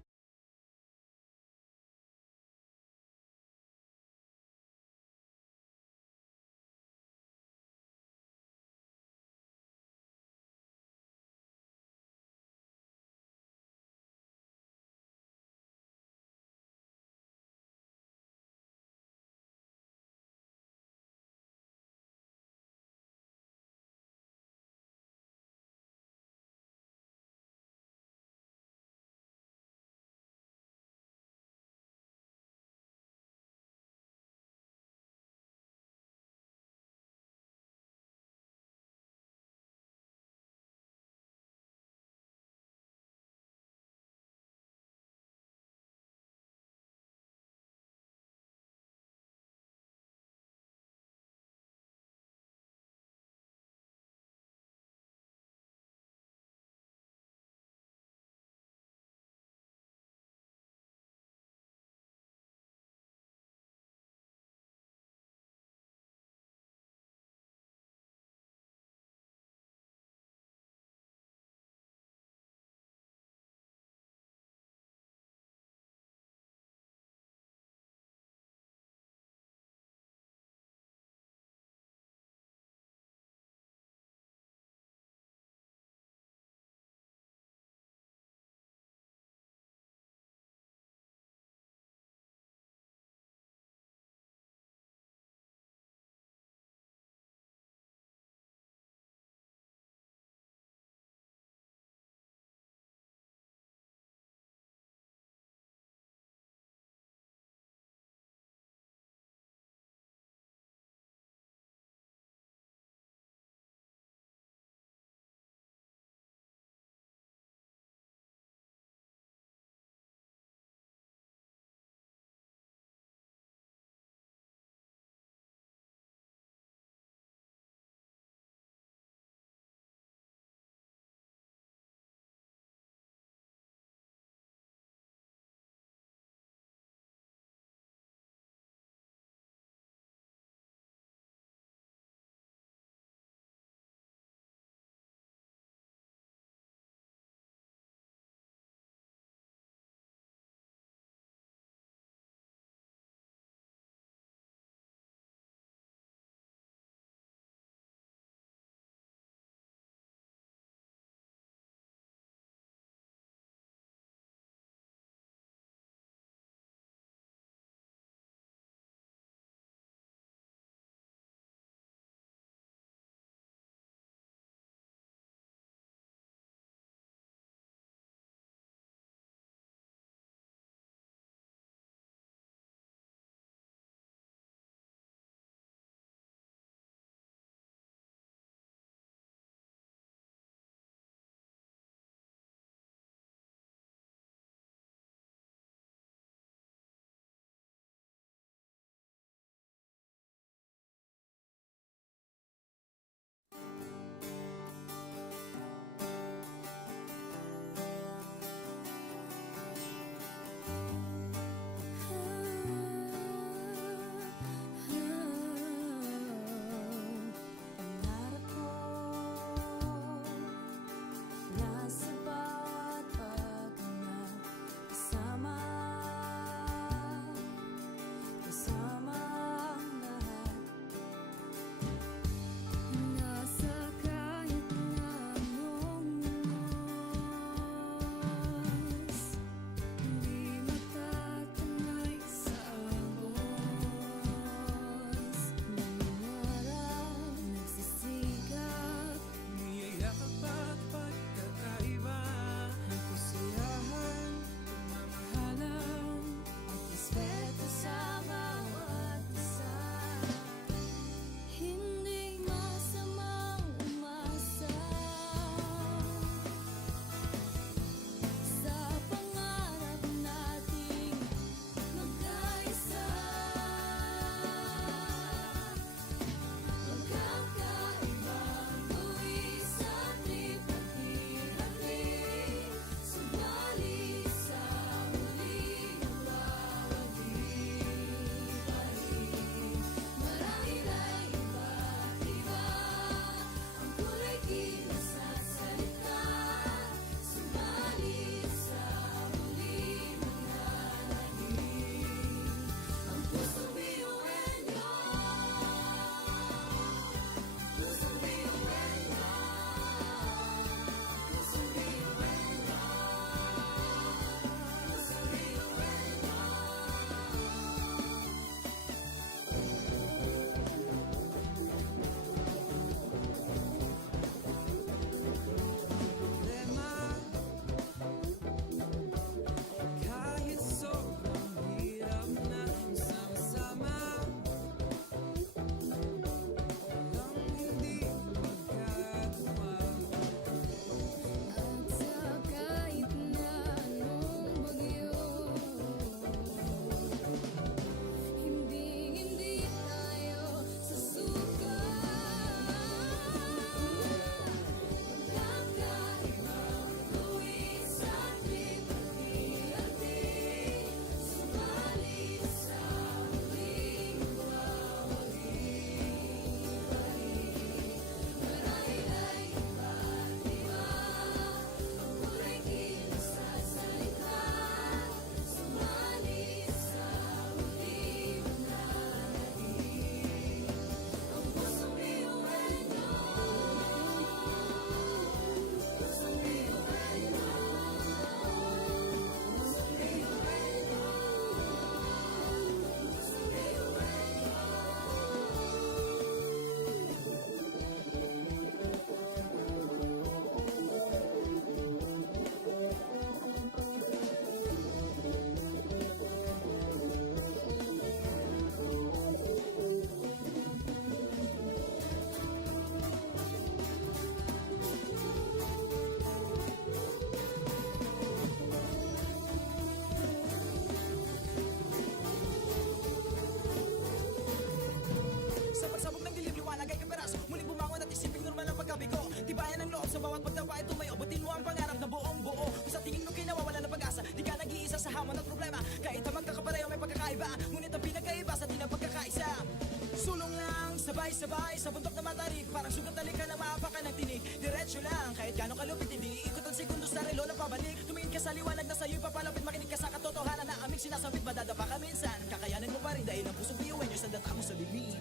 Sabay-sabay sa bundok na matarik, parang sugat ka na maapakan ng tinig. Diretso lang, kahit gano'ng kalupit, hindi ikot ang sekundos sa relo na pabalik. Tumingin ka sa liwanag na sa'yo'y papalapit, makinig ka sa katotohanan na aming sinasabit. Madadapa ka minsan, kakayanin mo pa rin dahil ang pusong biyuin nyo sa data mo sa bibig.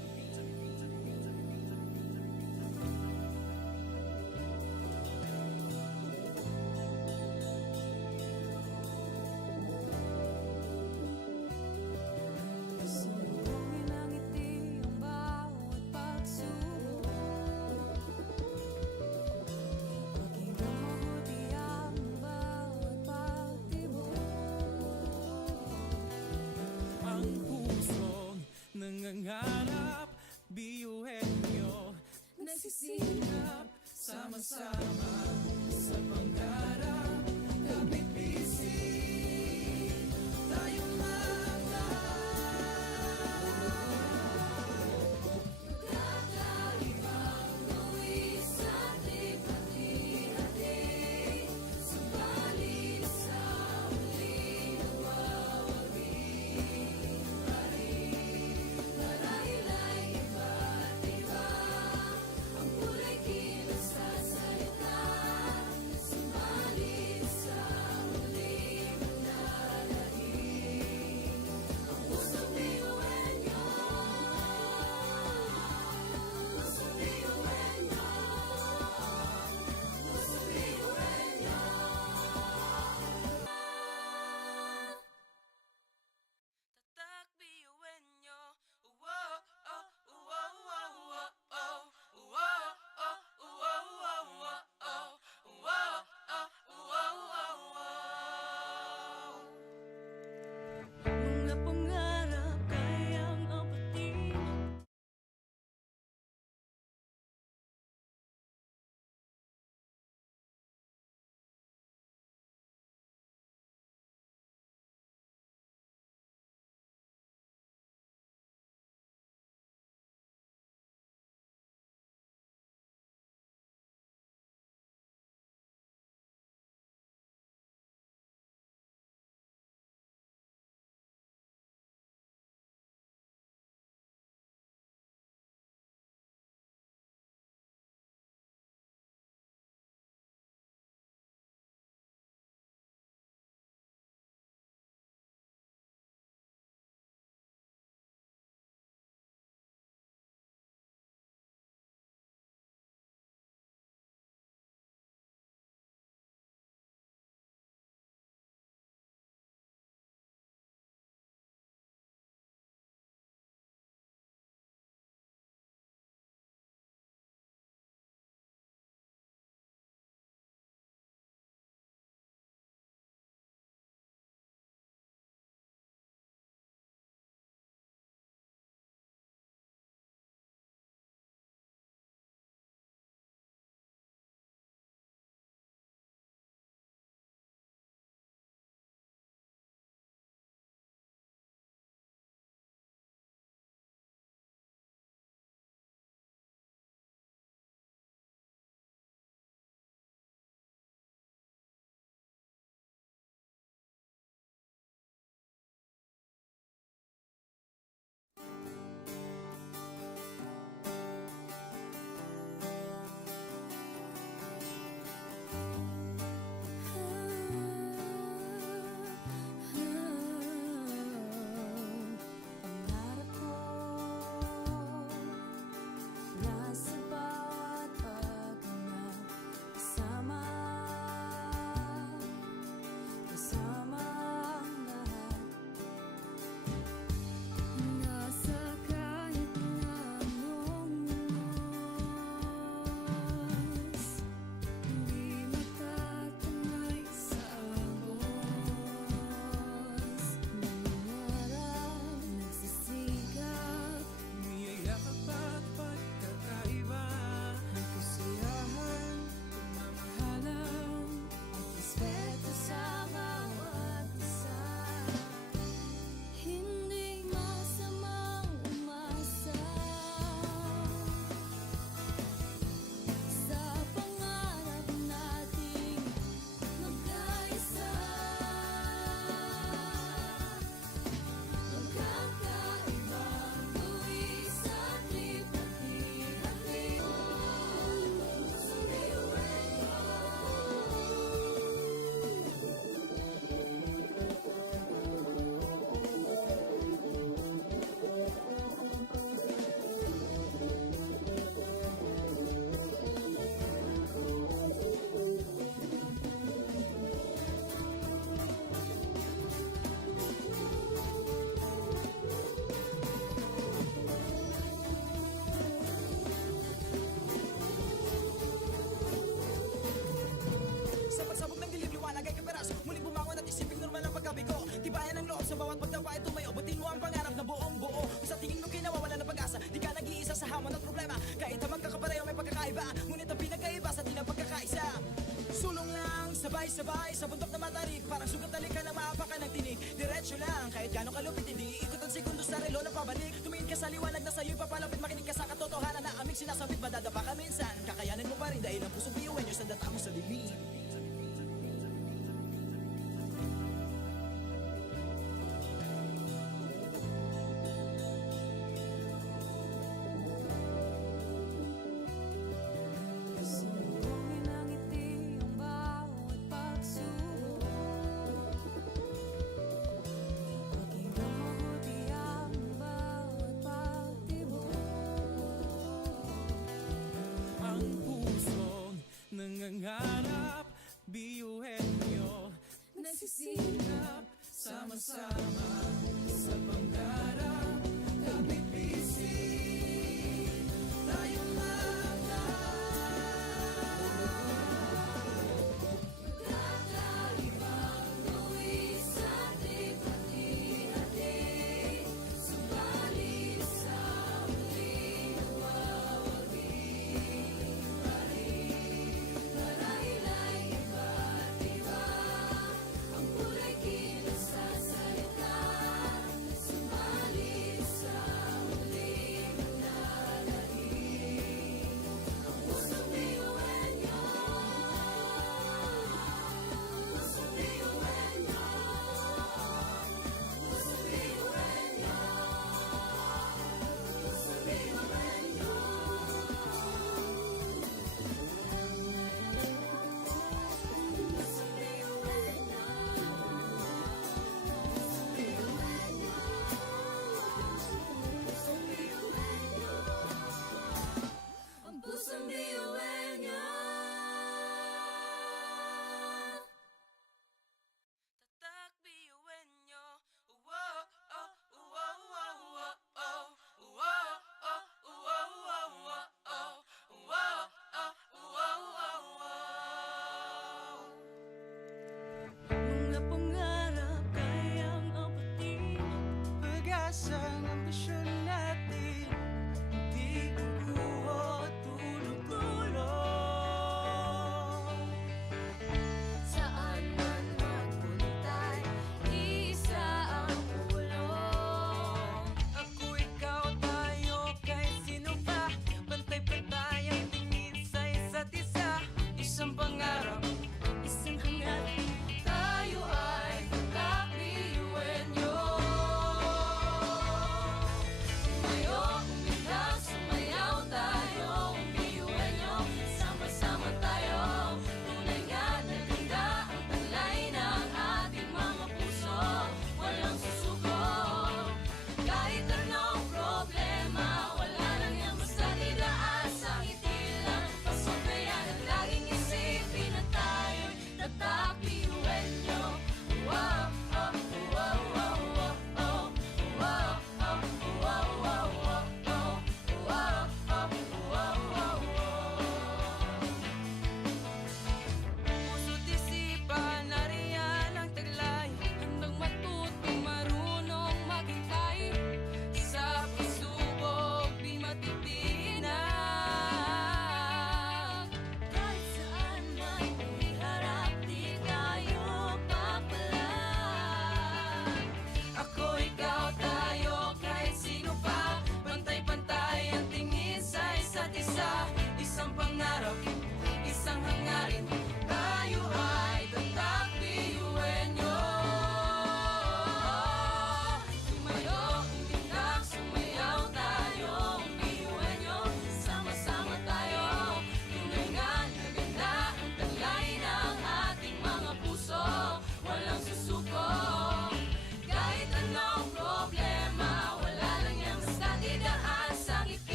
Sumbungin ang ngiti ang bawat pagsubok. Pakinggan mabuti ang bawat pagtibok. Ang pusong nangangarap, biyuhin nyo nagsisikap, sama-sama sa pangarap. Kapit bisig, tayong mga Kakaibang buwis at lipat-hati, subalit sa huli nawawagi pa rin. Marahil ay iba't iba, ang kulay kilos sa salita, subalit sabay sa bundok na matarik. Parang sugat talikan na maapakan ng tinig. Diretso lang, kahit gano'ng kalupit, hindi ikot ang segundo sa relo na pabalik. Tumingin ka sa liwanag na sa'yo'y papalapit. Makinig ka sa katotohanan na aming sinasabit. Madadapa ka minsan, kakayanin mo pa rin dahil ang pusong biyuin nyo sa data mo sa dilim. Sumbungin ang ngiti ang bawat pagsubok. Pakinggan mabuti ang bawat pagtibok. Ang pusong nangangarap, biyuhin nyo Nagsisikap sama-sama sa pangarap. Kapipisin tayong Kakaibang tuwid sa ating hati-hati. Subalit sa huli nawawagi pa rin. Marahil ay iba't iba ang kulay kilos sa salita. Subalit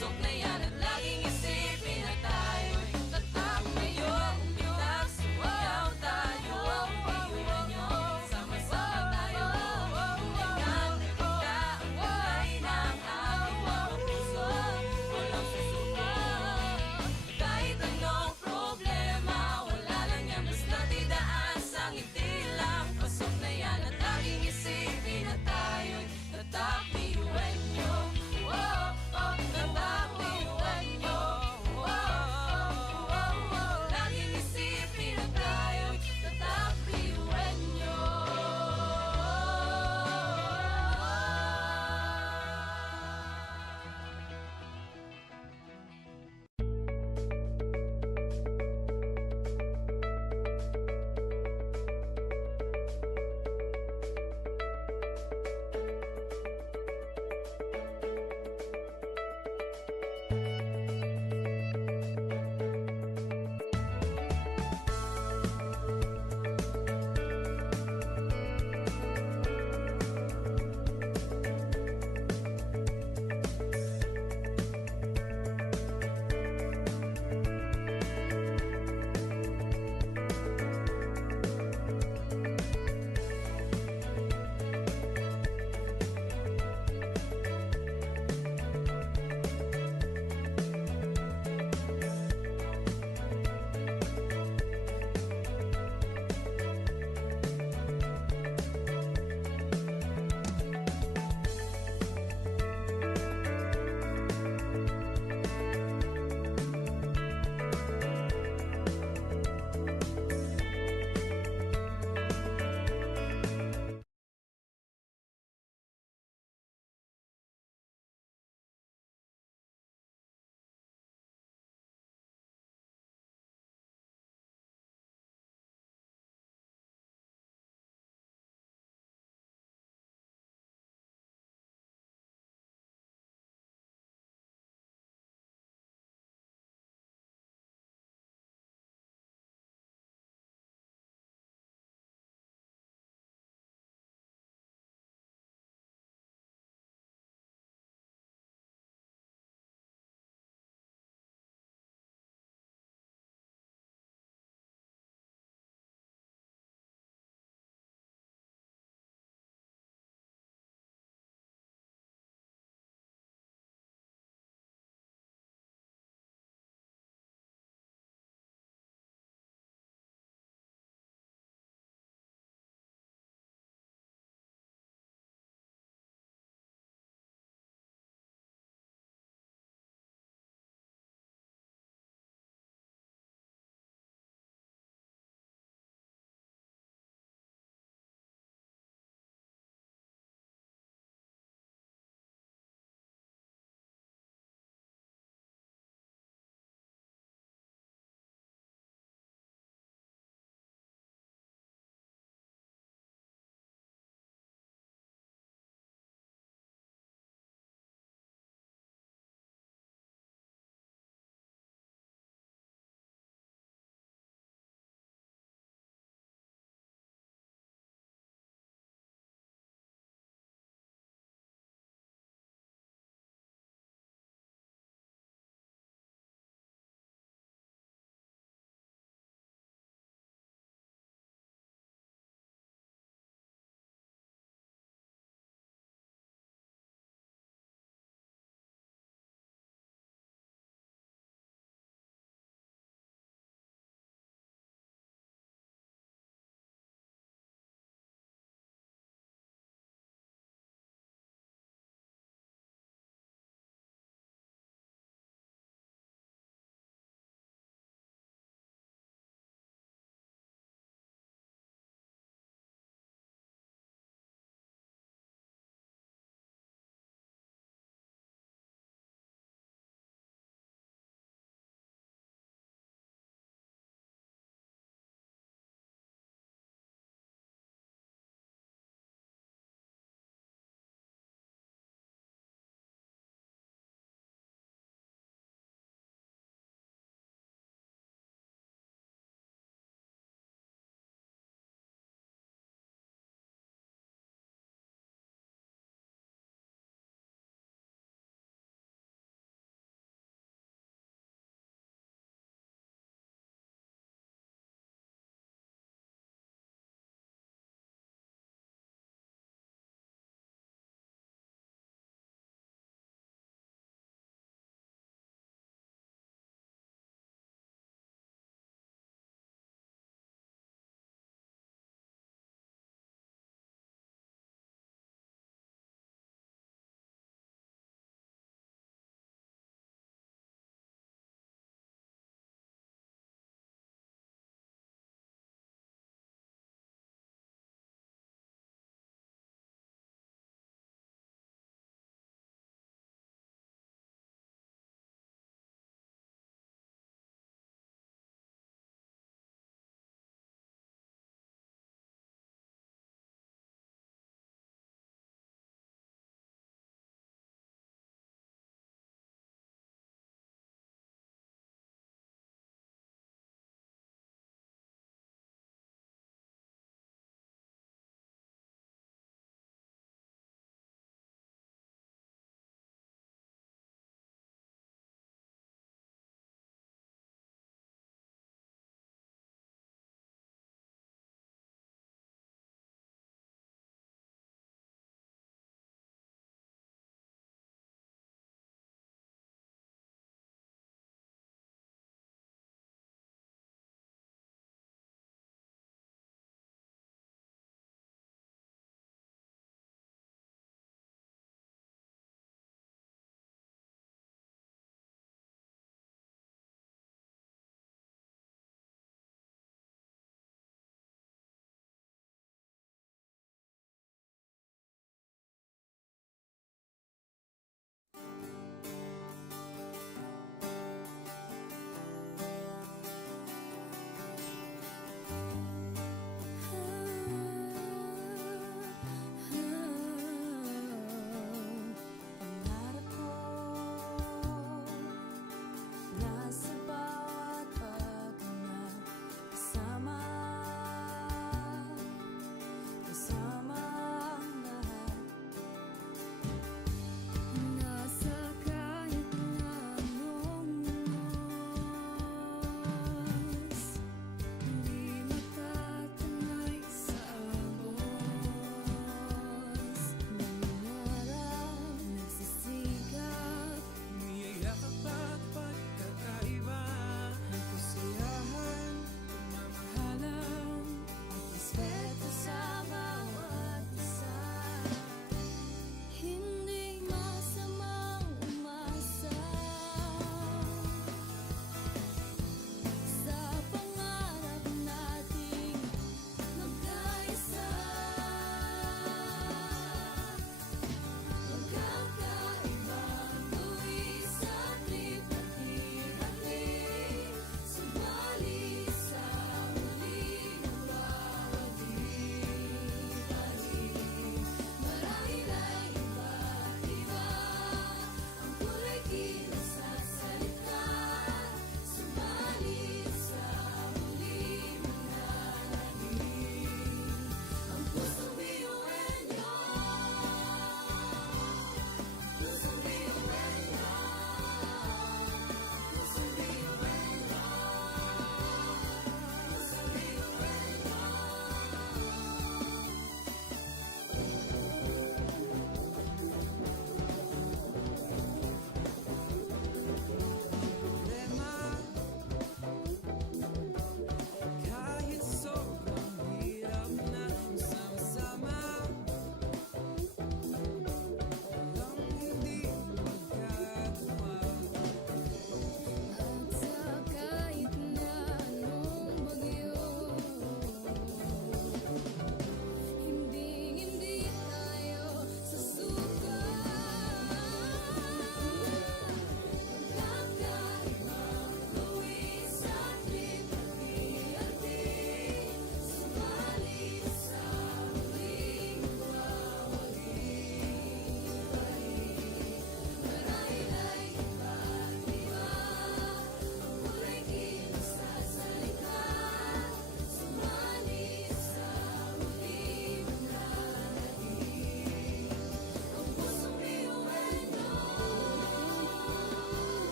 Pasok na yan at laging isipin na tayo'y tatak ngayon. Bilang sumayaw tayo, iwan nyo, sama-sama tayo. Tulingan na kita ang kulay ng ating mga puso. Walang susuko. Kahit anong problema, wala lang yan, basta't idaan sa ngiti lang. Pasok na yan at laging isipin na tayo'y tatak, iwan nyo. Tatak, iwan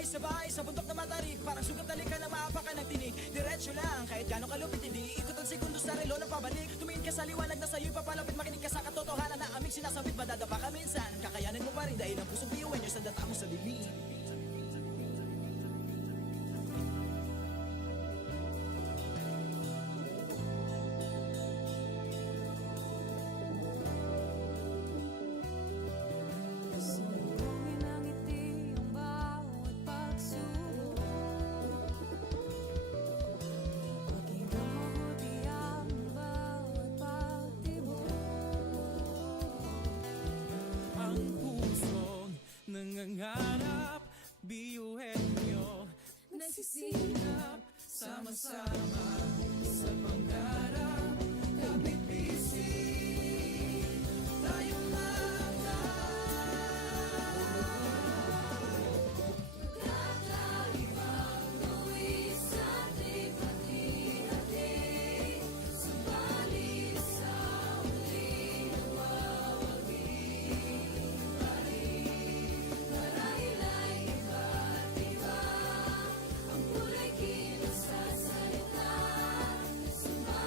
Sabay-sabay sa bundok na matarik, parang sugap na lika ng maapakan ng tinig. Diretso lang, kahit gano'ng kalupit, hindi ikot ang segundo sa relo ng pabalik. Tumingin ka sa liwanag na sa'yo'y papalapit, makinig ka sa katotohanan na aming sinasabit. Madadapa ka minsan, kakayanin mo pa rin dahil ang pusong piyuwen nyo sa data mo sa dilim. Sumugin ang ngiti ang bawat pagsubok. Pakinggan mabuti ang bawat pagtibok. Ang pusong nangangarap, biyuhin nyo Nagsisilap, sama-sama sa pangarap. Kapit-bisig tayong kakaibang luwis ating hati-hati. Subalit sa huling nawawagi pa rin. Marahil ay iba't iba ang kulay kilos sa salita. Subalit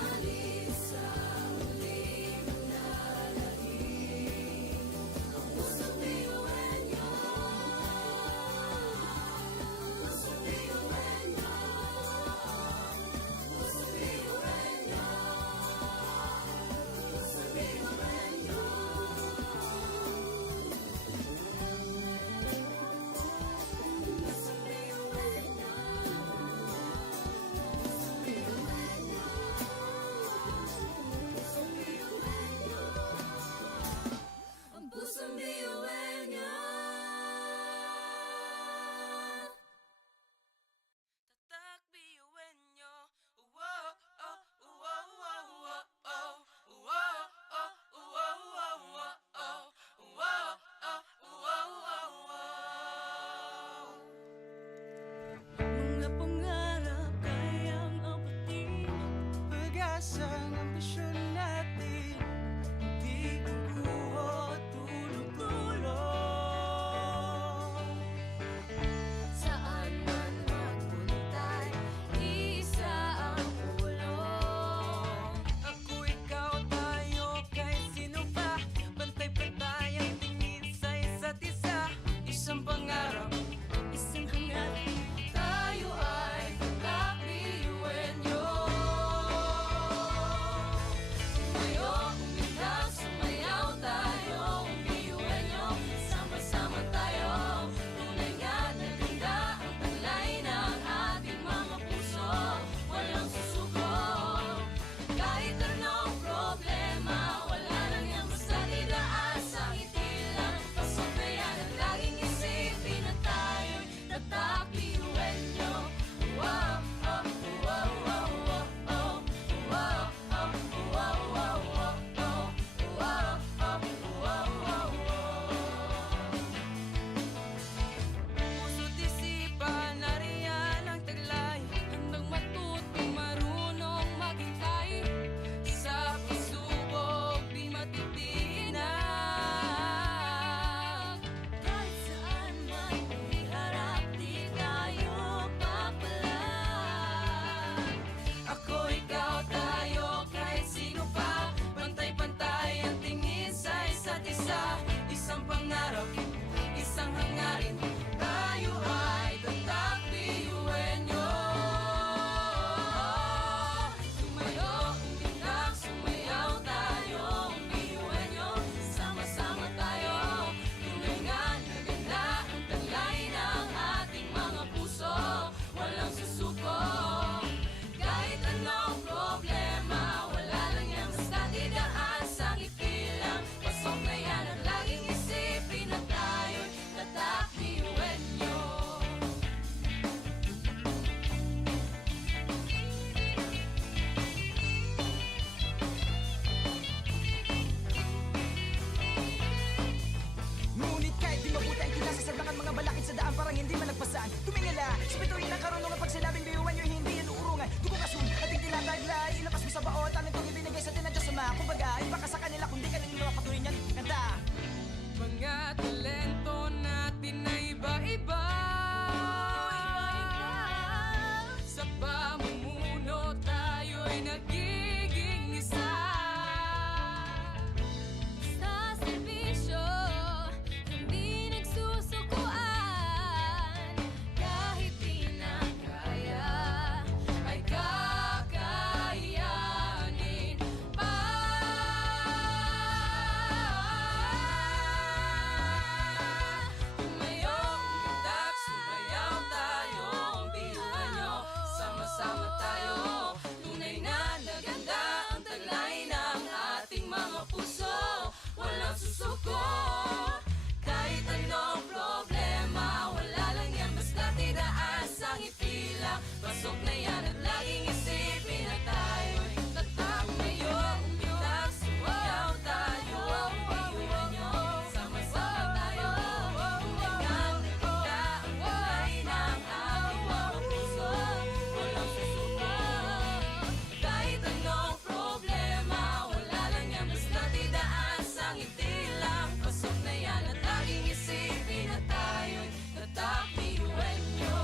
ngiti lang, pasok na yan. At laging isipin na tayo'y tatak Biuenyo.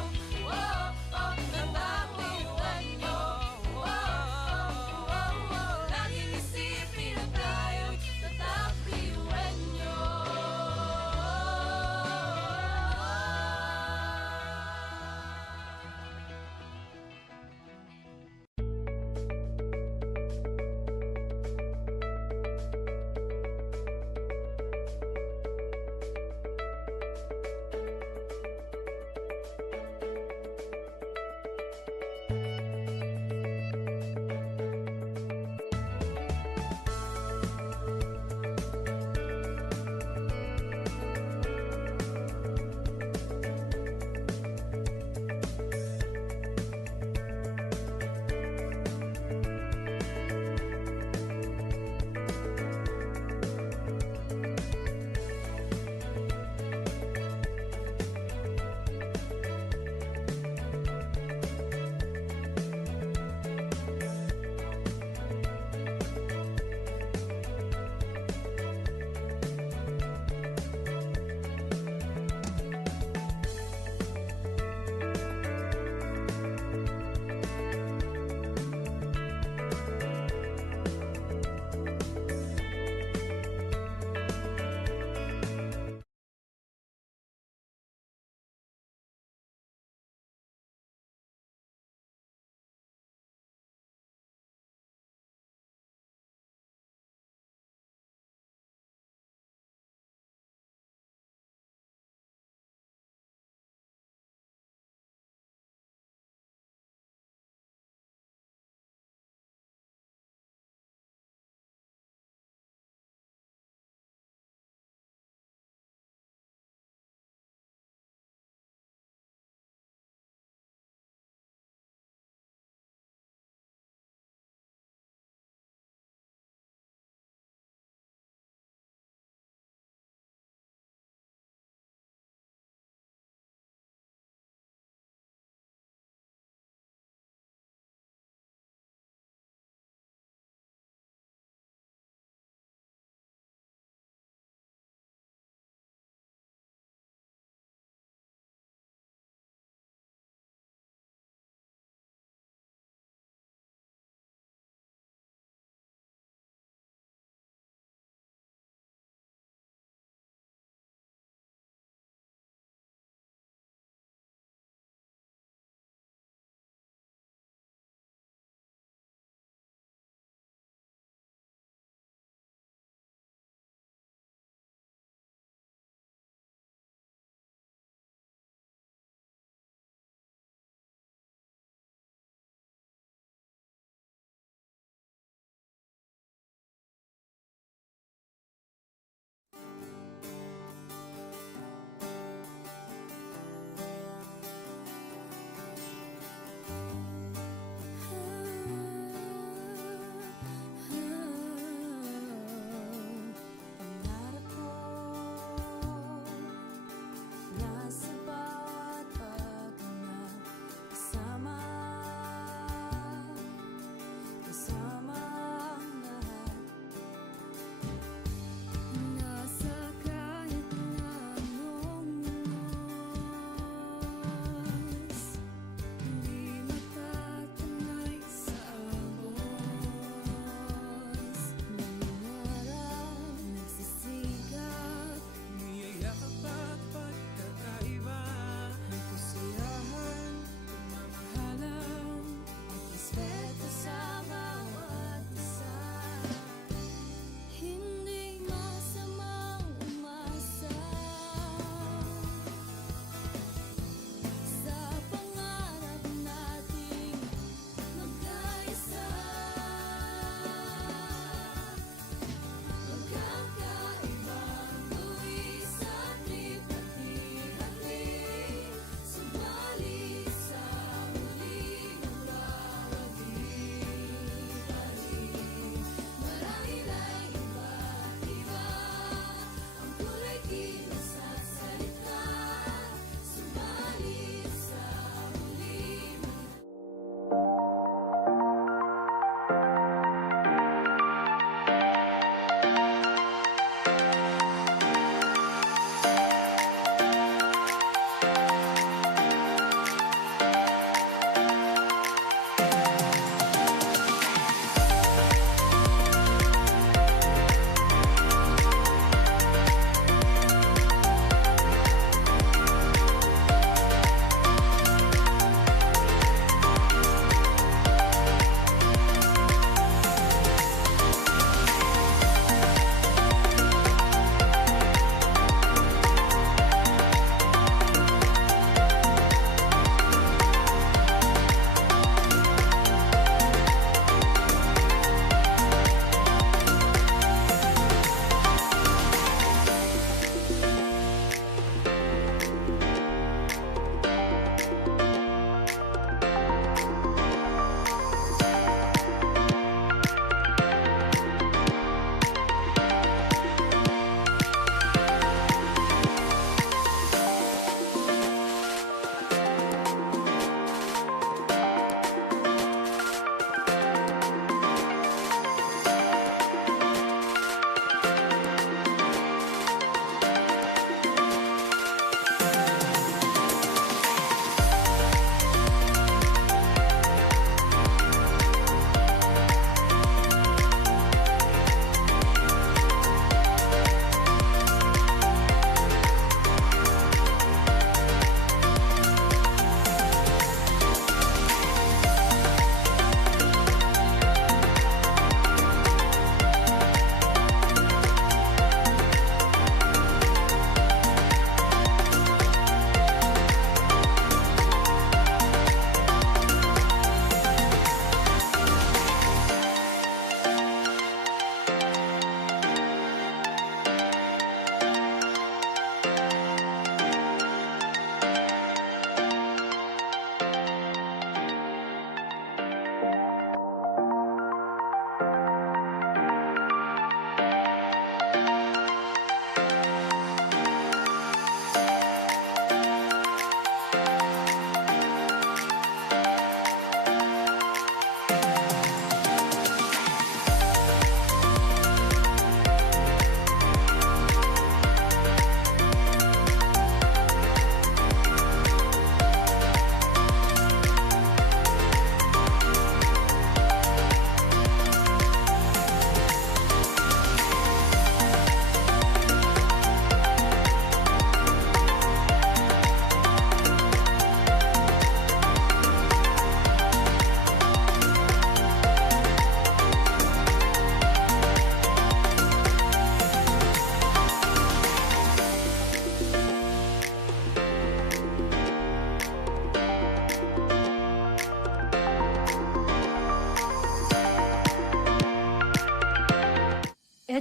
Oh, oh, tatak Biuenyo. Oh, oh, oh, oh, laging isipin na tayo'y tatak Biuenyo.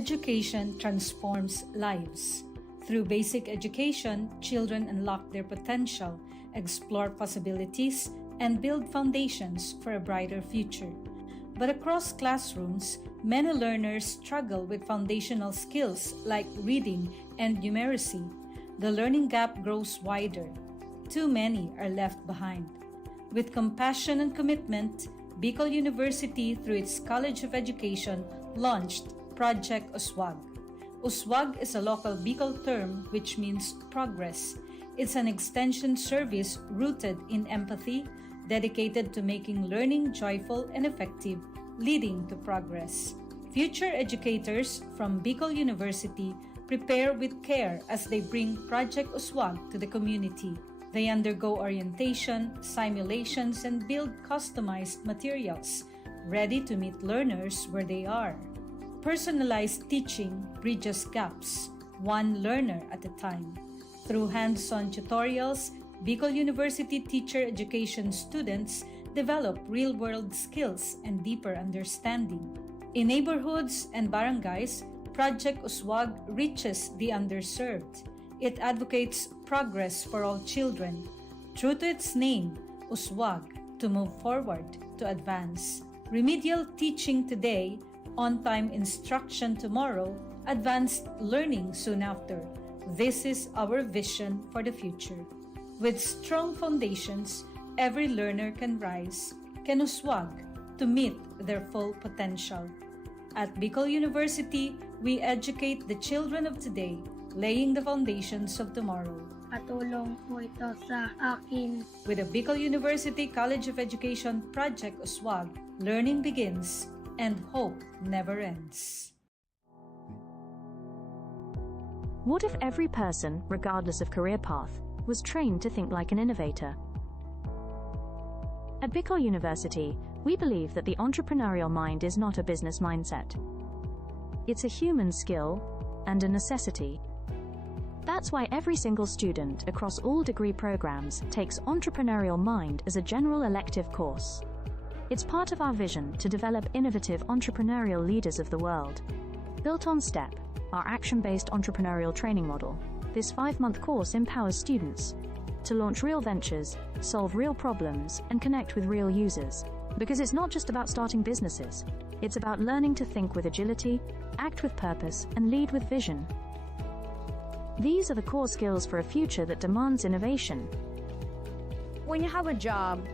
education transforms lives. Through basic education, children unlock their potential, explore possibilities, and build foundations for a brighter future. But across classrooms, many learners struggle with foundational skills like reading and numeracy. The learning gap grows wider. Too many are left behind. With compassion and commitment, Bicol University, through its College of Education, launched Project Uswag. Uswag is a local Bicol term which means progress. It's an extension service rooted in empathy, dedicated to making learning joyful and effective, leading to progress. Future educators from Bicol University prepare with care as they bring Project Uswag to the community. They undergo orientation, simulations, and build customized materials, ready to meet learners where they are. Personalized teaching bridges gaps, one learner at a time. Through hands-on tutorials, Bicol University teacher education students develop real-world skills and deeper understanding. In neighborhoods and barangays, Project Uswag reaches the underserved. It advocates progress for all children. True to its name, Uswag, to move forward, to advance. Remedial teaching today, on-time instruction tomorrow, advanced learning soon after. This is our vision for the future. With strong foundations, every learner can rise, can uswag, to meet their full potential. At Bicol University, we educate the children of today, laying the foundations of tomorrow. Patulong po ito sa akin. With the Bicol University College of Education Project Uswag, learning begins and hope never ends. What if every person, regardless of career path, was trained to think like an innovator? At Bicol University, we believe that the entrepreneurial mind is not a business mindset. It's a human skill and a necessity. That's why every single student across all degree programs takes Entrepreneurial Mind as a general elective course. It's part of our vision to develop innovative entrepreneurial leaders of the world. Built on STEP, our action-based entrepreneurial training model, this 5-month course empowers students to launch real ventures, solve real problems, and connect with real users. Because it's not just about starting businesses, it's about learning to think with agility, act with purpose, and lead with vision. These are the core skills for a future that demands innovation. When you have a job,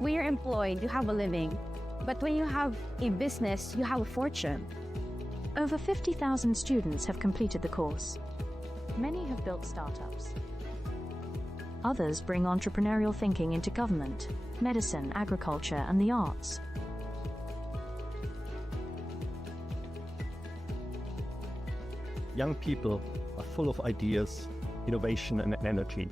when you're employed, you have a living. But when you have a business, you have a fortune. Over 50,000 students have completed the course. Many have built startups. Others bring entrepreneurial thinking into government, medicine, agriculture, and the arts. Young people are full of ideas, innovation, and energy.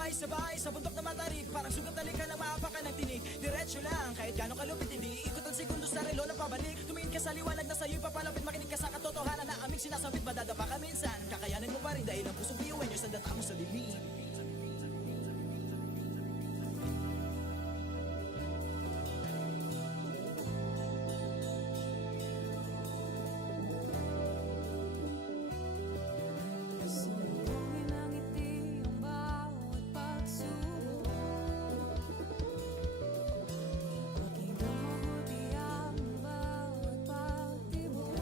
Sabay-sabay sa bundok na matarik, parang sugat na lika lang maapakan ng tinig. Diretso lang, kahit gano'ng kalupit, hindi ikot ang segundo sa relo na pabalik. Tumingin ka sa liwanag na sa'yo'y papalapit, makinig ka sa katotohanan na aming sinasabit. Madadapa ka minsan, kakayanin mo pa rin dahil ang pusong biyuin nyo sa data mo sa dilim. Sumbongin ang ngiti ang bawat pagsubok. Pakinggan mabuti ang bawat pagtibok.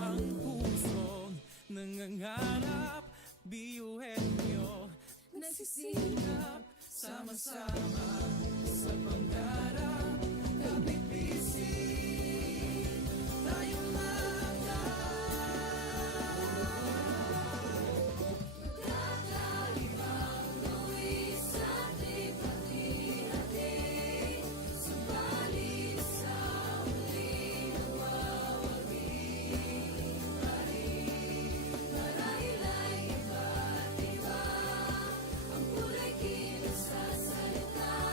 Ang pusong nangangarap, biyuhin nyo Nagsisikap, sama-sama sa pangarap. Kapit bisig, tayong kakaibang luwi sa ating pati-hati. Subalit sa huli nawawagi pa rin. Marahil ay iba't iba ang kulay kilos sa salita.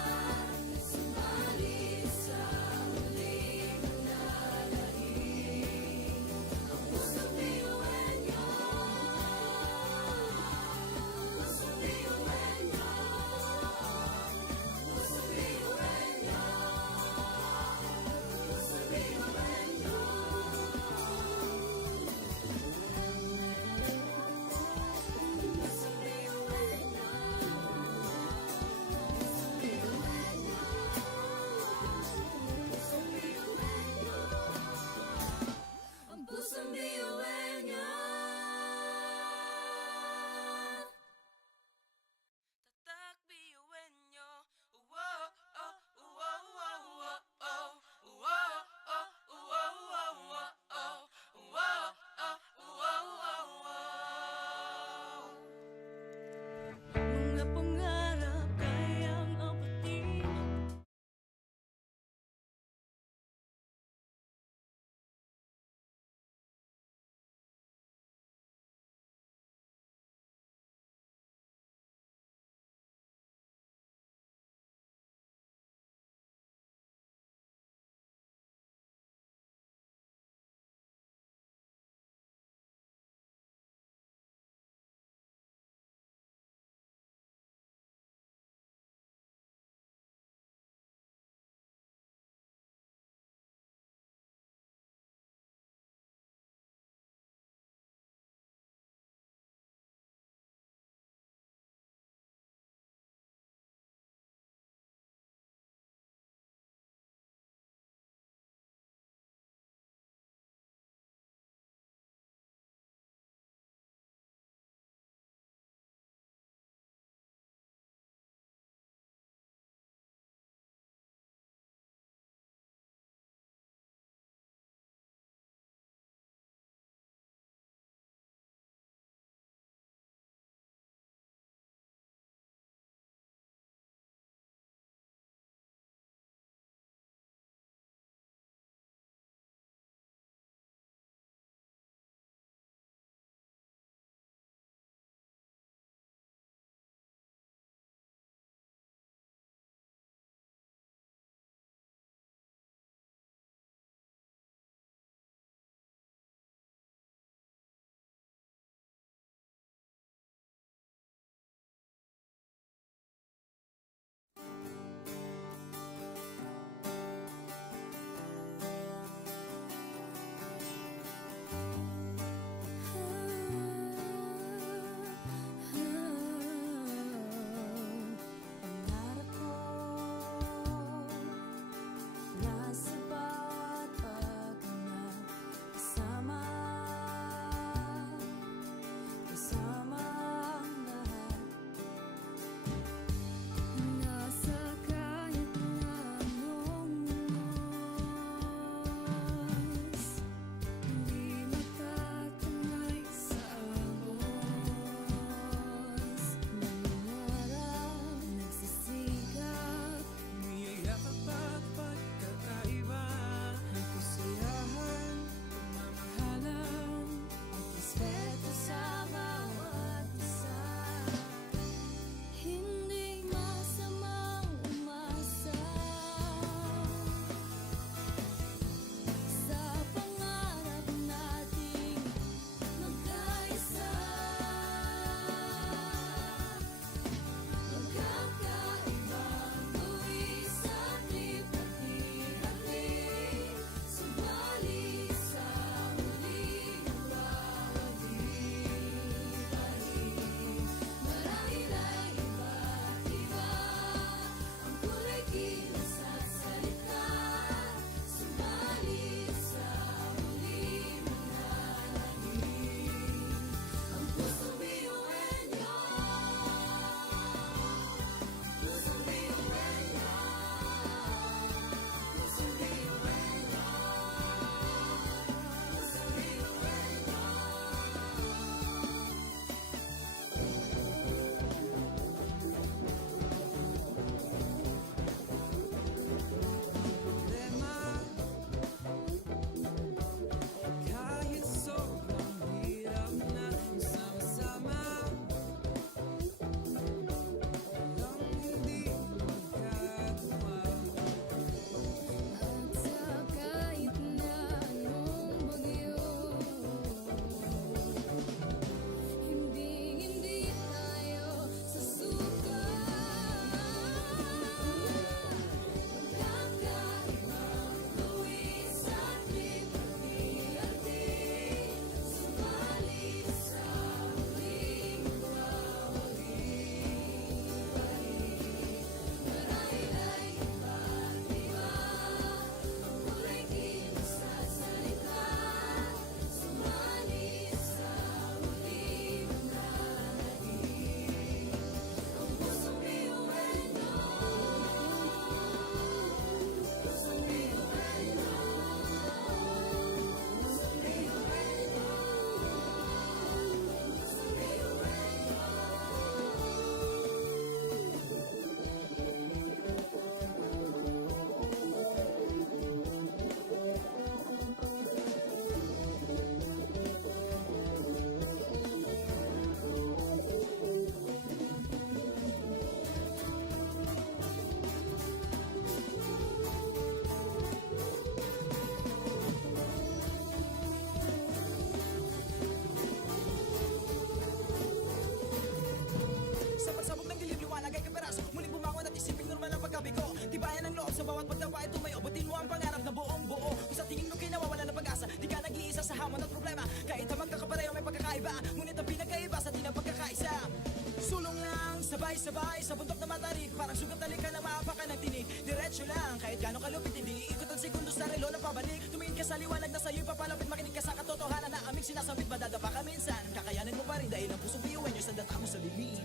Sabay-sabay sa bundok na matarik, parang sugat na lika na maapakan ng tinig. Diretso lang, kahit gano'ng kalupit, hindi ikot ang sekundos sa relo na pabalik. Tumingin ka sa liwanag na sa'yo'y papalapit, makinig ka sa katotohanan na aming sinasambit. Madadapa ka minsan, kakayanin mo pa rin dahil ang pusong biyuan nyo sa data mo sa bibig.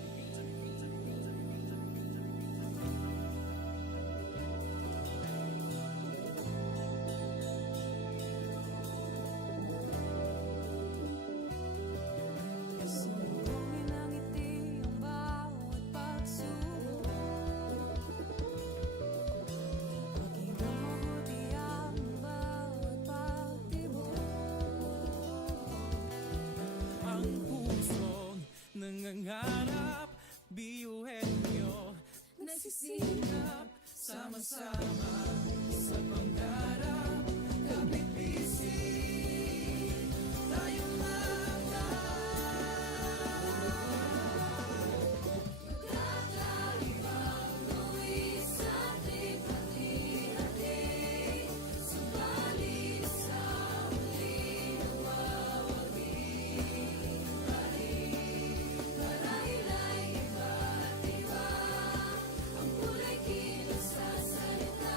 Sumbongin ang ngiti ang bawat pagsubok. Pakinggang mabuti ang bawat pagtibok. Ang pusong nangangarap, biyuhin nyo Nagsisikap sama-sama sa pangarap. Kapit-bisig tayong mga kakaibang luwis sa ating hati-hati. Subalit sa huli nawawagi. Marahil ay iba't iba ang kulay kilos sa salita.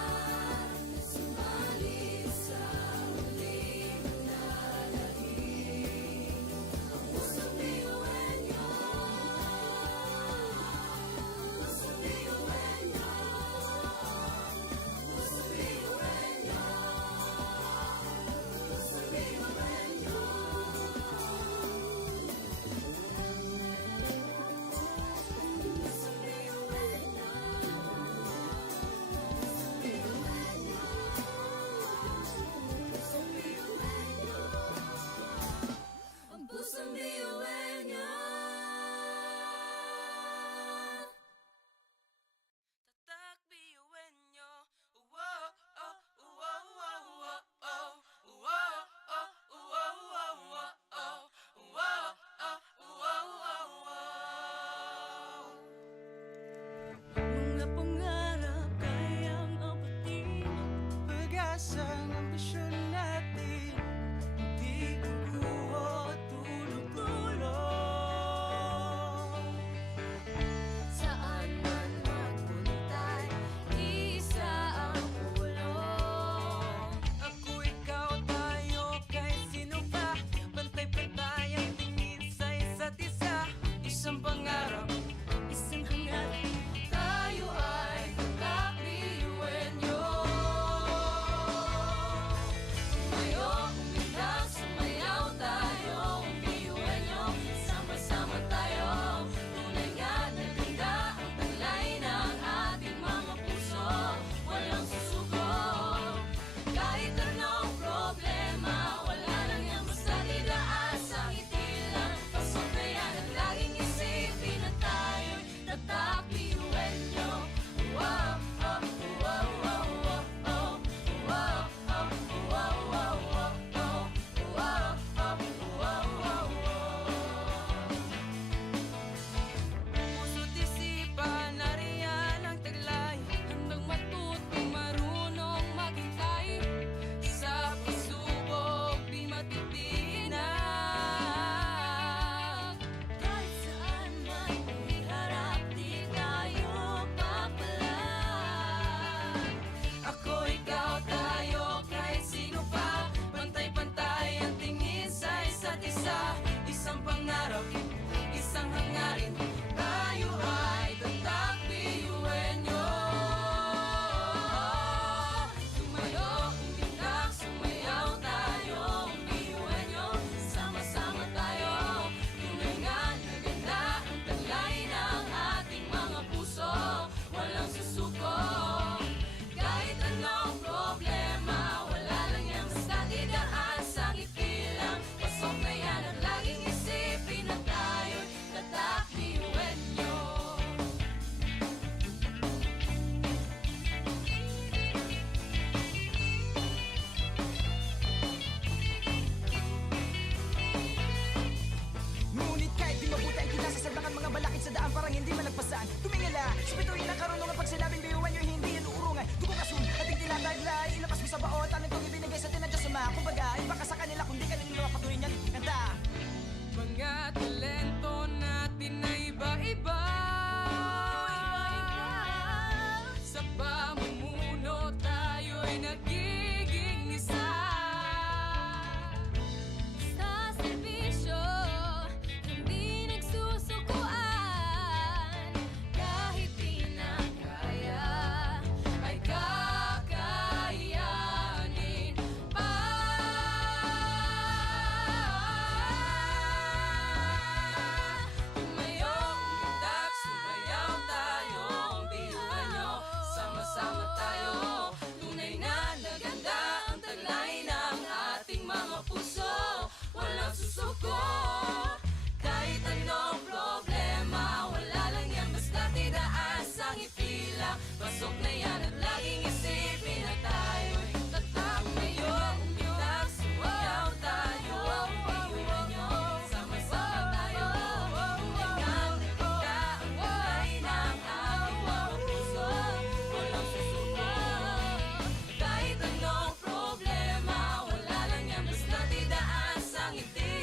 ng ngiti